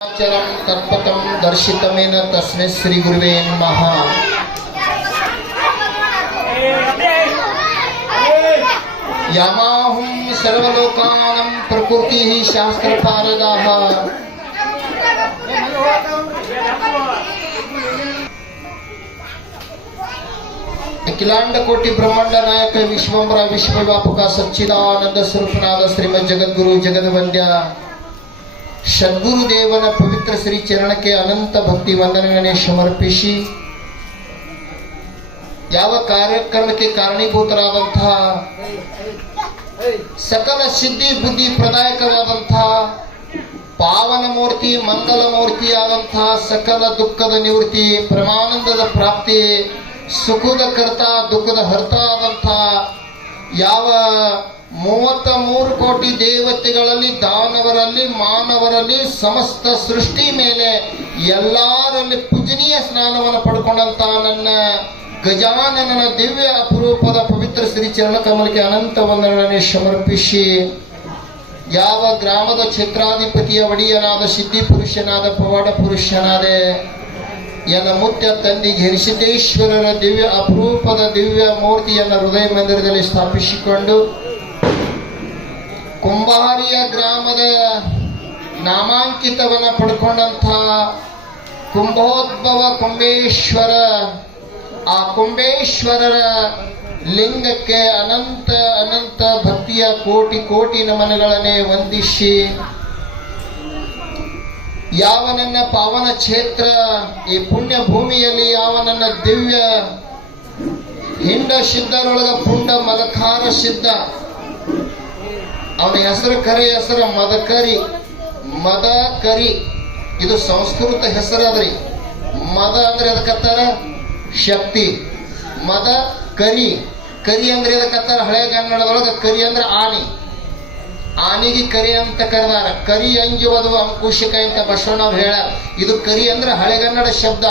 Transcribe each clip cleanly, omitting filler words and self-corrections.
आचरं तत्पथं दर्शितमेन तस्मै श्री गुरुवे नमः। यामाहुं सर्वलोकानां प्रकृतिः शास्त्रपारगाः। अखिलांड कोटि ब्रह्मांड नायक विश्वंभर विश्वव्यापक सच्चिदानंद स्वरूपनाद श्रीमದ್ जगद्गुरु जगद्वंद्य ಸದ್ಗುರುದೇವನ ಪವಿತ್ರ ಶ್ರೀ ಚರಣಕ್ಕೆ ಅನಂತ ಭಕ್ತಿ ವಂದನೆಗಳನ್ನೇ ಸಮರ್ಪಿಸಿ ಯಾವ ಕಾರ್ಯಕ್ರಮಕ್ಕೆ ಕಾರಣೀಭೂತರಾದಂತಹ ಸಕಲ ಸಿದ್ಧಿ ಬುದ್ಧಿ ಪ್ರದಾಯಕವಾದಂತಹ ಪಾವನ ಮೂರ್ತಿ ಮಂಗಲ ಮೂರ್ತಿಯಾದಂತಹ ಸಕಲ ದುಃಖದ ನಿವೃತ್ತಿ ಪರಮಾನಂದದ ಪ್ರಾಪ್ತಿ ಸುಖದ ಕರ್ತ ದುಃಖದ ಹರ್ತ ಆದಂತಹ ಯಾವ 33 ಕೋಟಿ ದೇವತೆಗಳಲ್ಲಿ ದಾನವರಲ್ಲಿ ಮಾನವರಲ್ಲಿ ಸಮಸ್ತ ಸೃಷ್ಟಿ ಮೇಲೆ ಎಲ್ಲರಲ್ಲಿ ಪೂಜನೀಯ ಸ್ನಾನವನ್ನು ಪಡ್ಕೊಂಡಂತ ನನ್ನ ಗಜಾನನ ದಿವ್ಯ ಅಪರೂಪದ ಪವಿತ್ರ ಶ್ರೀ ಚರಣ ಕಮಲಕ್ಕೆ ಅನಂತ ವಂದನೆಗಳನ್ನು ಸಮರ್ಪಿಸಿ ಯಾವ ಗ್ರಾಮದ ಕ್ಷೇತ್ರಾಧಿಪತಿಯ ಒಡೆಯನಾದ ಸಿದ್ಧಿ ಪುರುಷನಾದ ಪವಾಡ ಪುರುಷನಾದ ಎನ್ನ ಮುತ್ಯ ತಂದೆ ಗಿರಿಸಿದ್ದೇಶ್ವರರ ದಿವ್ಯ ಅಪರೂಪದ ದಿವ್ಯ ಮೂರ್ತಿಯನ್ನು ಹೃದಯ ಮಂದಿರದಲ್ಲಿ ಸ್ಥಾಪಿಸಿಕೊಂಡು ಕುಂಬಾರಿಯ ಗ್ರಾಮದ ನಾಮಾಂಕಿತವನ್ನು ಪಡ್ಕೊಂಡಂತಹ ಕುಂಭೋದ್ಭವ ಕುಂಬೇಶ್ವರ ಆ ಕುಂಬೇಶ್ವರರ ಲಿಂಗಕ್ಕೆ ಅನಂತ ಅನಂತ ಭಕ್ತಿಯ ಕೋಟಿ ಕೋಟಿ ನಮನಗಳನ್ನೇ ವಂದಿಸಿ ಯಾವ ನನ್ನ ಪಾವನ ಕ್ಷೇತ್ರ ಈ ಪುಣ್ಯ ಭೂಮಿಯಲ್ಲಿ ಯಾವ ನನ್ನ ದಿವ್ಯ ಹಿಂಡ ಸಿದ್ಧರೊಳಗ ಪುಂಡ ಮಲಕಾರ ಸಿದ್ಧ ಅವನ ಹೆಸರು ಕರೆ ಹೆಸರು ಮದಕರಿ ಇದು ಸಂಸ್ಕೃತ ಹೆಸರದ್ರಿ. ಮದ ಅಂದ್ರೆ ಅದಕ್ಕತ್ತಾರ ಶಕ್ತಿ, ಮದ ಕರಿ ಅಂದ್ರೆ ಅದಕ್ಕತ್ತಾರ ಹಳೆಗನ್ನಡದೊಳಗ ಕರಿ ಅಂದ್ರೆ ಆನಿ, ಆನಿಗೆ ಕರಿ ಅಂತ ಕರೆದಾರ. ಕರಿ ಅಂಜುವುದು ಅಂಕುಶಿಕ ಅಂತ ಬಸವಣ್ಣವ್ರು ಹೇಳ. ಇದು ಕರಿ ಅಂದ್ರೆ ಹಳೆಗನ್ನಡ ಶಬ್ದ.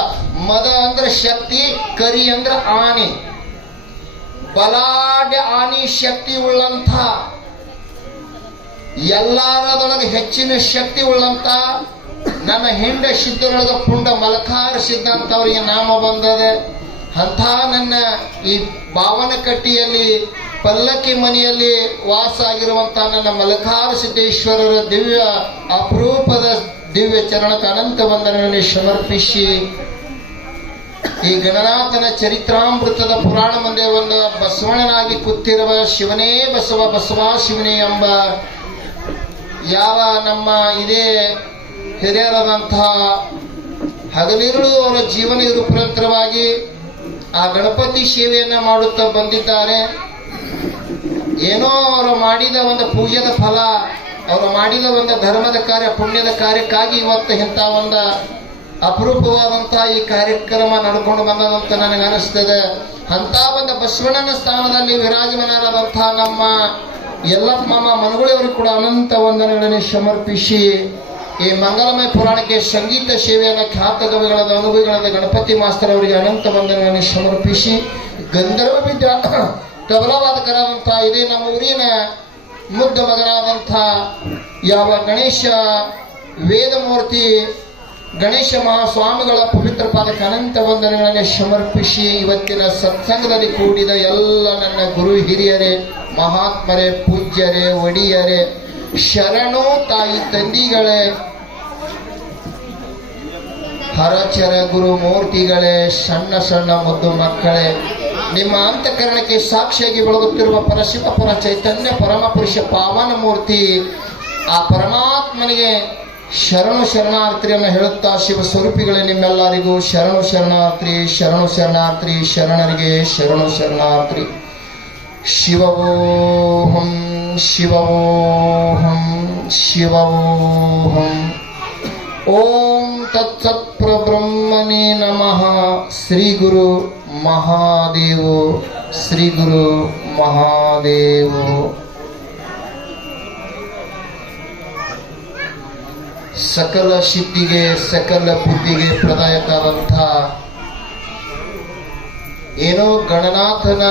ಮದ ಅಂದ್ರೆ ಶಕ್ತಿ, ಕರಿ ಅಂದ್ರೆ ಆನಿ. ಬಲಾಢ್ಯ ಆನಿ ಶಕ್ತಿ ಉಳ್ಳಂಥ ಎಲ್ಲರದೊಳಗೆ ಹೆಚ್ಚಿನ ಶಕ್ತಿ ಉಳ್ಳಂತ ನನ್ನ ಹಿಂಡ ಸಿದ್ಧರೊಳಗ ಪುಂಡ ಮಲಕಾರ ಸಿದ್ಧ ಅಂತ ಅವರಿಗೆ ನಾಮ ಬಂದದೆ. ಅಂಥ ನನ್ನ ಈ ಬಾವನಕಟ್ಟಿಯಲ್ಲಿ ಪಲ್ಲಕ್ಕಿ ಮನೆಯಲ್ಲಿ ವಾಸ ಆಗಿರುವಂತಹ ನನ್ನ ಮಲಕಾರ ಸಿದ್ದೇಶ್ವರರ ದಿವ್ಯ ಅಪರೂಪದ ದಿವ್ಯ ಚರಣಕ್ಕೆ ಅನಂತ ವಂದನೆಗಳನ್ನು ಸಮರ್ಪಿಸಿ ಈ ಗಣನಾಥನ ಚರಿತ್ರಾಮೃತದ ಪುರಾಣ ಮುಂದೆ ಒಂದು ಬಸವಣ್ಣನಾಗಿ ಕೂತಿರುವ ಶಿವನೇ ಬಸವ ಬಸವ ಶಿವನೇ ಎಂಬ ಯಾವ ನಮ್ಮ ಇದೇ ಹಿರಿಯರಾದಂತಹ ಹಗಲಿರುಳು ಅವರ ಜೀವನ ನಿರುಪರಂತರವಾಗಿ ಆ ಗಣಪತಿ ಸೇವೆಯನ್ನ ಮಾಡುತ್ತಾ ಬಂದಿದ್ದಾರೆ. ಏನೋ ಅವರು ಮಾಡಿದ ಒಂದು ಪೂಜೆದ ಫಲ, ಅವರು ಮಾಡಿದ ಒಂದು ಧರ್ಮದ ಕಾರ್ಯ ಪುಣ್ಯದ ಕಾರ್ಯಕ್ಕಾಗಿ ಇವತ್ತು ಇಂಥ ಒಂದು ಅಪರೂಪವಾದಂತಹ ಈ ಕಾರ್ಯಕ್ರಮ ನಡ್ಕೊಂಡು ಬಂದದಂತ ನನಗೆ ಅನಿಸ್ತದೆ. ಅಂತ ಒಂದು ಬಸವಣ್ಣನ ಸ್ಥಾನದಲ್ಲಿ ವಿರಾಜಮಾನರಾದಂತಹ ನಮ್ಮ ಯಲ್ಲಪ್ಪ ಮನಗುಳಿಯವರು ಕೂಡ ಅನಂತ ವಂದನೆಗಳನ್ನು ಸಮರ್ಪಿಸಿ ಈ ಮಂಗಲಮಯ ಪುರಾಣಕ್ಕೆ ಸಂಗೀತ ಸೇವೆಯನ್ನು ಖ್ಯಾತ ಕವಿಗಳಾದ ಅನುಭವಿಗಳಾದ ಗಣಪತಿ ಮಾಸ್ತರ್ ಅವರಿಗೆ ಅನಂತ ವಂದನೆಗಳನ್ನು ಸಮರ್ಪಿಸಿ ಗಂಧರ್ವ ವಿದ್ಯಾ ತಬಲವಾದಕರಾದಂತಹ ಇದೇ ನಮ್ಮ ಊರಿನ ಮುಗ್ಧ ಮಗನಾದಂಥ ಯಾವ ಗಣೇಶ ವೇದಮೂರ್ತಿ ಗಣೇಶ ಮಹಾಸ್ವಾಮಿಗಳ ಪವಿತ್ರ ಪಾದಕ್ಕೆ ಅನಂತ ವಂದನೆಗಳನ್ನು ಸಮರ್ಪಿಸಿ ಇವತ್ತಿನ ಸತ್ಸಂಗದಲ್ಲಿ ಕೂಡಿದ ಎಲ್ಲ ನನ್ನ ಗುರು ಹಿರಿಯರೇ, ಮಹಾತ್ಮರೇ, ಪೂಜ್ಯರೇ, ಒಡಿಯರೇ, ಶರಣು ತಾಯಿ ತಂದಿಗಳೇ, ಹರಚರ ಗುರು ಮೂರ್ತಿಗಳೇ, ಸಣ್ಣ ಸಣ್ಣ ಮುದ್ದು ಮಕ್ಕಳೇ, ನಿಮ್ಮ ಅಂತಃಕರಣಕ್ಕೆ ಸಾಕ್ಷಿಯಾಗಿ ಬೆಳಗುತ್ತಿರುವ ಪರಶಿವ ಪರ ಚೈತನ್ಯ ಪರಮ ಪುರುಷ ಪಾವನ ಮೂರ್ತಿ ಆ ಪರಮಾತ್ಮನಿಗೆ ಶರಣು ಶರಣಾರ್ಥಿಯನ್ನು ಹೇಳುತ್ತಾ ಶಿವ ಸ್ವರೂಪಿಗಳೇ ನಿಮ್ಮೆಲ್ಲರಿಗೂ ಶರಣು ಶರಣಾರ್ಥಿ ಶರಣು ಶರಣಾರ್ಥಿ ಶರಣರಿಗೆ ಶರಣು ಶರಣಾರ್ಥಿ. ಶಿವೋಹಂ ಶಿವೋಹಂ ಶಿವೋಹಂ. ಓಂ ತತ್ಸತ್ ಪ್ರಬ್ರಹ್ಮಣೇ ನಮಃ. ಶ್ರೀ ಗುರು ಮಹಾದೇವೋ ಶ್ರೀ ಗುರು ಮಹಾದೇವೋ. ಸಕಲ ಸಿದ್ಧಿಗೆ ಸಕಲ ಬುದ್ಧಿಗೆ ಪ್ರದಾಯಕವಾದಂಥ ಏನೋ ಗಣನಾಥನ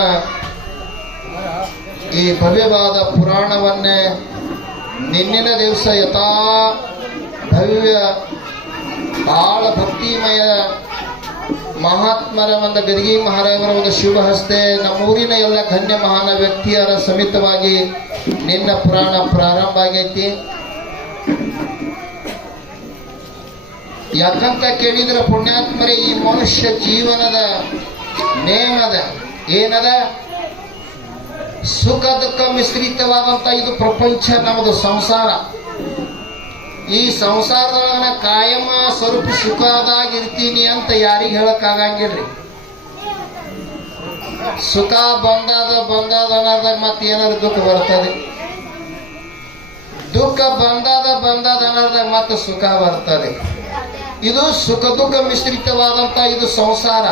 ಈ ಭವ್ಯವಾದ ಪುರಾಣವನ್ನೇ ನಿನ್ನಿನ ದಿವಸ ಯಥಾ ಭವ್ಯ ಬಹಳ ಭಕ್ತಿಮಯ ಮಹಾತ್ಮರ ಒಂದು ಗದಿಗೆ ಮಹಾರಾಜರ ಒಂದು ಶುಭ ಹಸ್ತೆ ನಮ್ಮೂರಿನ ಎಲ್ಲ ಗಣ್ಯ ಮಹಾನ ವ್ಯಕ್ತಿಯರ ಸಮಿತವಾಗಿ ನಿನ್ನ ಪುರಾಣ ಪ್ರಾರಂಭ ಆಗೈತಿ. ಯಾಕಂತ ಕೇಳಿದ್ರೆ ಪುಣ್ಯಾತ್ಮರೇ, ಈ ಮನುಷ್ಯ ಜೀವನದ ನೇಮದ ಏನದ ಸುಖ ದುಃಖ ಮಿಶ್ರಿತವಾದಂತ ಇದು ಪ್ರಪಂಚ, ನಮ್ಮದು ಸಂಸಾರ. ಈ ಸಂಸಾರದೊಳಗನ ಕಾಯಮ ಸ್ವರೂಪ ಸುಖದಾಗಿರ್ತೀನಿ ಅಂತ ಯಾರಿಗೆ ಹೇಳಕ್ ಆಗಂಗಿಲ್ರಿ. ಸುಖ ಬಂದಾದ ಅನ್ನೋದಾಗ ಮತ್ತೆ ಏನಾದ್ರು ದುಃಖ ಬರ್ತದೆ, ದುಃಖ ಬಂದಾದ ಅನ್ನೋದಾಗ ಮತ್ತೆ ಸುಖ ಬರ್ತದೆ. ಇದು ಸುಖ ದುಃಖ ಮಿಶ್ರಿತವಾದಂತ ಇದು ಸಂಸಾರ.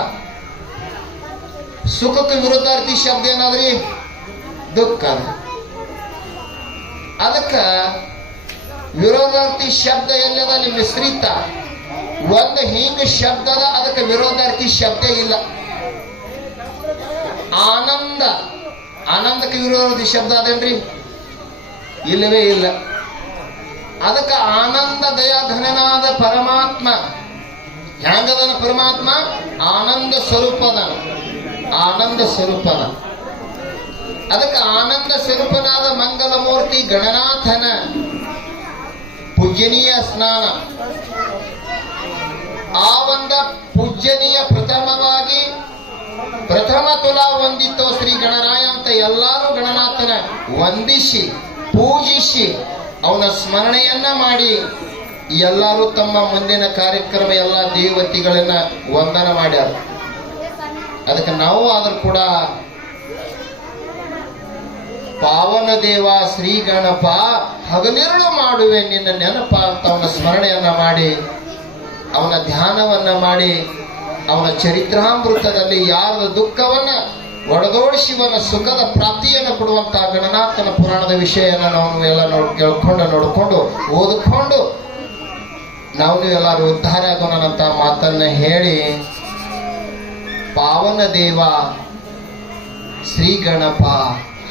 ಸುಖಕ್ಕೆ ವಿರುದ್ಧಾರ್ಥಿ ಶಬ್ದ ಏನಾದ್ರಿ ದುಃಖ. ಅದಕ್ಕ ವಿರೋಧಾರ್ಥಿ ಶಬ್ದ ಎಲ್ಲದಲ್ಲಿ ಮಿಶ್ರಿತ ಒಂದು ಹಿಂಗ ಶಬ್ದದ, ಅದಕ್ಕೆ ವಿರೋಧಾರ್ಥಿ ಶಬ್ದ ಇಲ್ಲ. ಆನಂದ, ಆನಂದಕ್ಕೆ ವಿರೋಧಾರ್ಥಿ ಶಬ್ದ ಅದೇನ್ರಿ? ಇಲ್ಲವೇ ಇಲ್ಲ. ಅದಕ್ಕೆ ಆನಂದ ದಯಾ ಘನನಾದ ಪರಮಾತ್ಮ ಹ್ಯಾಂಗದನ? ಪರಮಾತ್ಮ ಆನಂದ ಸ್ವರೂಪದ, ಆನಂದ ಸ್ವರೂಪದ. ಅದಕ್ಕೆ ಆನಂದ ಸ್ವರೂಪನಾದ ಮಂಗಲಮೂರ್ತಿ ಗಣನಾಥನ ಪೂಜ್ಯನೀಯ ಸ್ನಾನ. ಆ ಒಂದ ಪೂಜ್ಯನೀಯ ಪ್ರಥಮವಾಗಿ ಪ್ರಥಮ ತುಲಾ ವಂದಿತೋ ಶ್ರೀ ಗಣರಾಯ ಅಂತ ಎಲ್ಲರೂ ಗಣನಾಥನ ವಂದಿಸಿ ಪೂಜಿಸಿ ಅವನ ಸ್ಮರಣೆಯನ್ನ ಮಾಡಿ ಎಲ್ಲರೂ ತಮ್ಮ ಮುಂದಿನ ಕಾರ್ಯಕ್ರಮ ಎಲ್ಲ ದೇವತೆಗಳನ್ನ ವಂದನ ಮಾಡ್ಯಾರ. ಅದಕ್ಕೆ ನಾವು ಆದ್ರೂ ಕೂಡ ಪಾವನ ದೇವ ಶ್ರೀ ಗಣಪ ಹಗಲಿರುಳು ಮಾಡುವೆ ನಿನ್ನ ನೆನಪ ಅಂತ ಅವನ ಸ್ಮರಣೆಯನ್ನ ಮಾಡಿ ಅವನ ಧ್ಯಾನವನ್ನ ಮಾಡಿ ಅವನ ಚರಿತ್ರಾಮೃತದಲ್ಲಿ ಯಾರದ ದುಃಖವನ್ನ ಒಡೆದೋಡಿಸಿವನ ಸುಖದ ಪ್ರಾಪ್ತಿಯನ್ನು ಕೊಡುವಂತಹ ಗಣನಾಥನ ಪುರಾಣದ ವಿಷಯನ ನಾವು ಎಲ್ಲ ನೋಡ್ಕೊಂಡು ಓದಿಕೊಂಡು ನಾವು ಎಲ್ಲರೂ ಉದ್ಧಾರ ಆಗೋಣಂತ ಮಾತನ್ನ ಹೇಳಿ, ಪಾವನ ದೇವ ಶ್ರೀ ಗಣಪ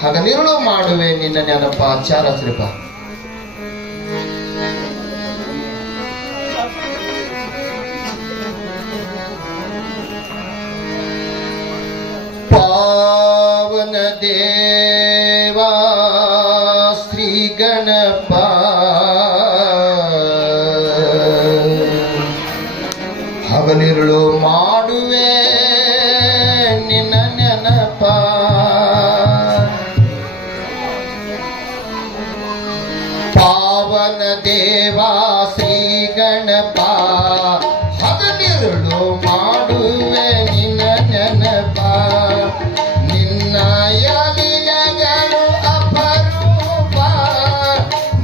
ಹಗಲಿರುಳು ಮಾಡುವೆ ನಿನ್ನ ನೆನಪ ಚಾರ ಶ್ರೀಪ. ಪಾವನ ದೇವ ಶ್ರೀ ಗಣಪ ಹಗಲಿರುಳು ಮಾಡುವೆ ನಿನ್ನ ನೆನಪ. ಪಾವನ ದೇವ ಶ್ರೀ ಗಣಪ ಹಗಲಿರುಳು ಮಾಡುವೆ ನಿನ್ನ ನೆನಪ. ನಿನ್ನಯ ಲೀಲೆಗಳು ಅಪರೂಪ,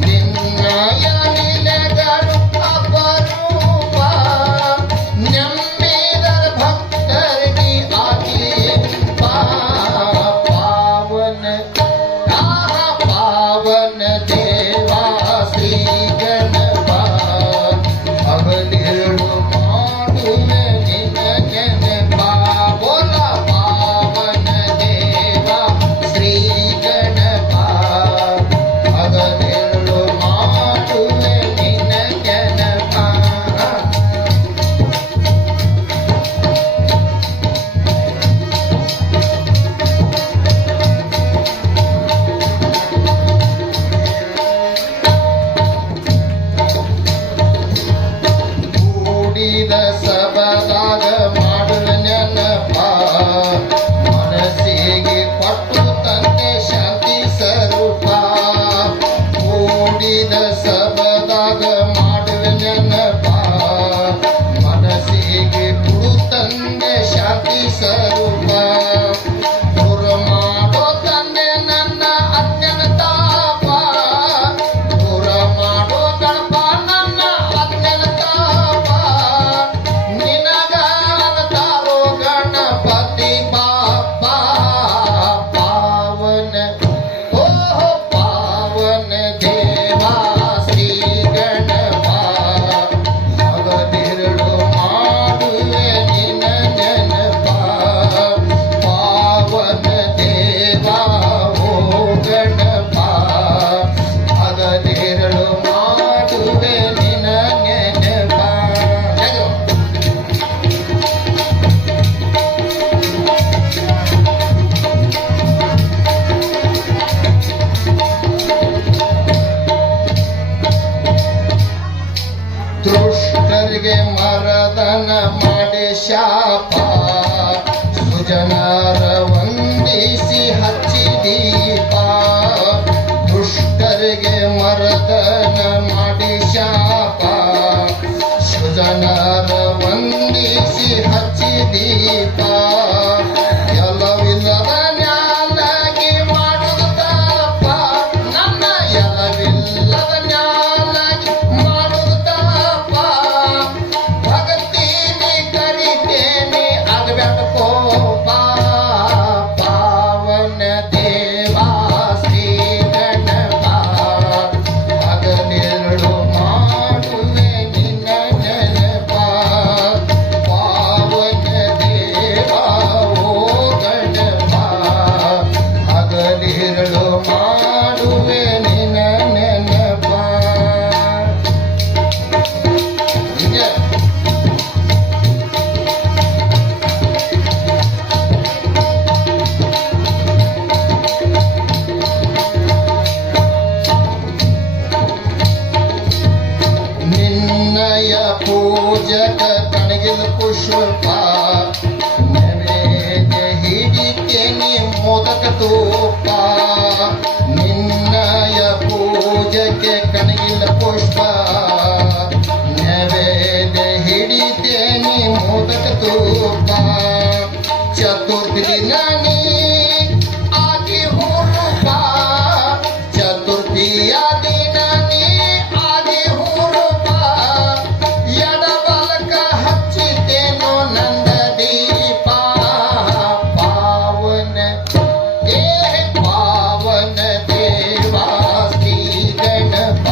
ನಿನ್ನಯ ಲೀಲೆಗಳು ಅಪರೂಪ. ನಂಬಿದರ ಭಕ್ತರಿಗೆ ಆಕೀಪ. ಪಾವನ ಪಾವನ ದೇವ ಶ್ರೀ ಗಣಪ ಹಗಲಿರುಳು ಮಾಡುವೆ ನಿನ್ನ ನೆನಪ. ಬೋಲ ಪಾವನ ದೇವ ಶ್ರೀ ಗಣಪ ಹಗಲಿರುಳು ಮಾಡುವೆ ನಿನ್ನ ನೆನಪ. ಕೂಡಿದ ಸಬದಾಗ ಮಾಡುವ ನೆನಪ, ಮನಸ್ಸಿಗೆ ಕೊಟ್ಟು ತಂದೆ ಶಾಂತಿ ಸ್ವರೂಪ. ಕೂಡಿದ ಸಬದಾಗ ಮಾಡುವ ನೆನಪ, ಮನಸ್ಸಿಗೆ ಕೊಡು ತಂದೆ ಶಾಂತಿ ಸ್ವರೂಪ. ದೂರ ಮಾಡೋ ತಂದೆ ನನ್ನ ಅಜ್ಞಾನ ತಾಪ, ದೂರ ಮಾಡೋ ಗಣಪ ನನ್ನ ಅಜ್ಞಾನ ತಾಪ. ನಿನಗ ದುಷ್ಟರಿಗೆ ಮರದನ ಮಾಡಿ ಶಾಪ ಸುಜನರ ವಂದಿಸಿ ಹಚ್ಚಿ ದೀಪ ದುಷ್ಟರಿಗೆ ಮರದನ ಮಾಡಿ ಶಾಪ ಸುಜನರ ವಂದಿಸಿ ಹಚ್ಚಿ ದೀಪ ಎಲ್ಲವಿಲ್ಲದ ನ್ಯಾಲಾಗಿ ಮಾಡುತ್ತ ತಪ್ಪ ನನ್ನ ಎಲ್ಲವಿಲ್ಲದ ನ್ಯಾಲಾಗಿ ಮಾಡುತ್ತ ತಪ್ಪ ಭಗತೀನಿ ಕರಿತೇನೆ ಆಗಬೇಡ ಕೋಪ ಪಾವನ ದೇವಾ ಶ್ರೀ ಗಣಪ ಹಗಲಿರುಳು ಮಾಡುವೆ ನಿನ್ನ ನೆನಪ ಪಾವನ ದೇವಾ ಓ ಗಣಪ ಹಗಲಿರುಳು ಮಾಡುವೆ ನಿನ್ನ ನೆನಪ. ಹೀಗೆ ನಿನ್ನಯ ಪೂಜಕ ಕಣಗಿದ ಪುಷ್ಪ ನೈವೇದ್ಯ ಹಿಡಿತೇನೆ ಮೋದಕ ತೂಪ ನಿನ್ನಯ ಪೂಜಕ್ಕೆ ಕಣಗಿದ ಪುಷ್ಪ ನೈವೇದ್ಯ ಹಿಡಿತೇನೆ ಮೋದಕ ತೂಪ ಚತುರ್ಥಿ ದಿನ ನೀ ಆಗಿ ಹುರುಪ ಚತುರ್ಥಿಯ ದಿನ ನೀ ಆಗಿ ಹುರುಪ ಎಡಬಲಕ ಹಚ್ಚಿತೇನೋ ನಂದ ದೀಪ ಪಾವನ ಪಾವನ ದೇವಾ ಶ್ರೀ ಗಣಪ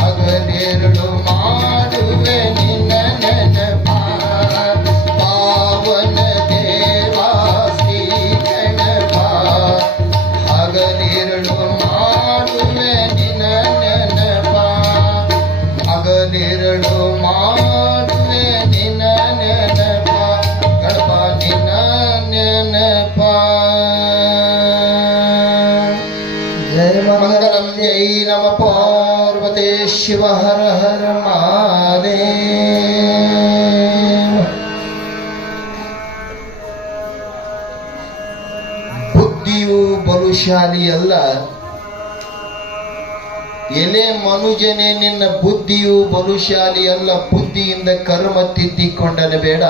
ಹಗಲಿರುಳು ಮಾಡುವೆ ನಿನ್ನ ನೆನಪ ಪಾವನ ದೇವಾ ಶ್ರೀ ಗಣಪ ಹಗಲಿರುಳು ಮಾಡುವೆ ನಿನ್ನ ನೆನಪ ಹಗಲಿರುಳು ಮಾಡುವೆ ನಿನ್ನ ನೆನಪ ಗಣಪ ನಿನ್ನ ನೆನಪ. ಮಂಗಲಂ ಜೈ ನಮ ಪಾರ್ವತೆ ಶಿವ ಹರ ಹರ ಮಹಾದೇವ. ಬುದ್ಧಿಯು ಬಲುಶಾಲಿಯಲ್ಲ ಎಲೆ ಮನುಜನೆ ನಿನ್ನ ಬುದ್ಧಿಯು ಬಲುಶಾಲಿಯಲ್ಲ ಬುದ್ಧಿಯಿಂದ ಕರ್ಮ ತಿದ್ದಿಕೊಂಡನೆ ಬೇಡ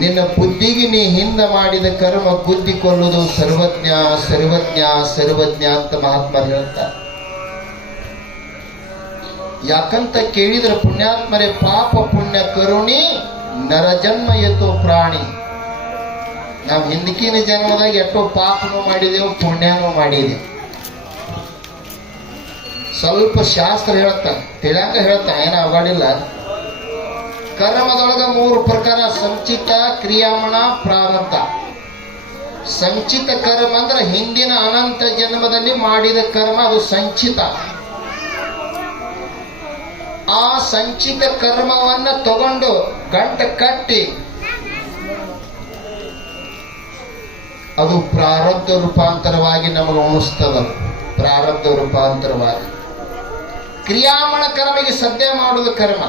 ನಿನ್ನ ಬುದ್ಧಿಗೆ ನೀ ಹಿಂದೆ ಮಾಡಿದ ಕರ್ಮ ಗುದ್ದಿಕೊಳ್ಳುವುದು ಸರ್ವಜ್ಞ ಸರ್ವಜ್ಞ ಸರ್ವಜ್ಞ ಅಂತ ಮಹಾತ್ಮರು ಹೇಳ್ತಾರೆ. ಯಾಕಂತ ಕೇಳಿದ್ರೆ ಪುಣ್ಯಾತ್ಮರೇ ಪಾಪ ಪುಣ್ಯ ಕರುಣಿ ನರಜನ್ಮ ಎತ್ತೋ ಪ್ರಾಣಿ. ನಾವು ಹಿಂದಕಿನ ಜನ್ಮದಾಗ ಎಷ್ಟೋ ಪಾಪನೂ ಮಾಡಿದೆವು ಪುಣ್ಯನೂ ಮಾಡಿದೆವು. ಸ್ವಲ್ಪ ಶಾಸ್ತ್ರ ಹೇಳ್ತಾನೆ ತಿಳಿಯಂಗ ಹೇಳ್ತಾನೆ ಏನೋ ಅವಾಡಿಲ್ಲ. ಕರ್ಮದೊಳಗ 3 ಪ್ರಕಾರ ಸಂಚಿತ ಕ್ರಿಯಾಮಣ ಪ್ರಾರಬ್ಧ. ಸಂಚಿತ ಕರ್ಮ ಅಂದ್ರೆ ಹಿಂದಿನ ಅನಂತ ಜನ್ಮದಲ್ಲಿ ಮಾಡಿದ ಕರ್ಮ ಅದು ಸಂಚಿತ. ಆ ಸಂಚಿತ ಕರ್ಮವನ್ನ ತಗೊಂಡು ಗಂಟ ಕಟ್ಟಿ ಅದು ಪ್ರಾರಬ್ಧ ರೂಪಾಂತರವಾಗಿ ನಮಗೆ ಉಣಿಸ್ತದ. ಪ್ರಾರಬ್ಧ ರೂಪಾಂತರವಾಗಿ ಕ್ರಿಯಾಮಣ ಕರ್ಮಿಗೆ ಸದ್ಯ ಮಾಡುವುದು ಕರ್ಮ.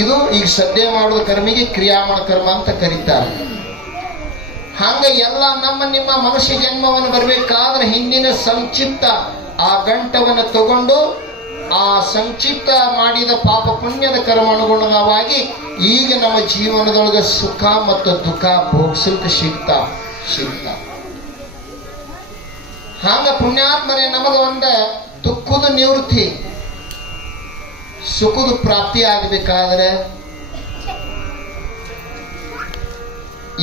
ಇದು ಈಗ ಸದ್ಯ ಮಾಡುವ ಕರ್ಮಿಗೆ ಕ್ರಿಯಾಮಣ ಕರ್ಮ ಅಂತ ಕರೀತಾರೆ. ಹಂಗ ಎಲ್ಲ ನಮ್ಮ ನಿಮ್ಮ ಮನುಷ್ಯ ಜನ್ಮವನ್ನು ಬರಬೇಕಾದ್ರೆ ಹಿಂದಿನ ಸಂಕ್ಷಿಪ್ತ ಆ ಗಂಟವನ್ನು ತಗೊಂಡು ಆ ಸಂಕ್ಷಿಪ್ತ ಮಾಡಿದ ಪಾಪ ಪುಣ್ಯದ ಕರ್ಮ ಅನುಗುಣವಾಗಿ ಈಗ ನಮ್ಮ ಜೀವನದೊಳಗೆ ಸುಖ ಮತ್ತು ದುಃಖ ಭೋಗಿಸಲಿಕ್ಕೆ ಸಿಗ್ತಾ. ಹಂಗ ಪುಣ್ಯಾತ್ಮರೇ ನಮಗ ಒಂದ ದುಃಖದ ನಿವೃತ್ತಿ ಸುಖದ ಪ್ರಾಪ್ತಿ ಆಗಬೇಕಾದ್ರೆ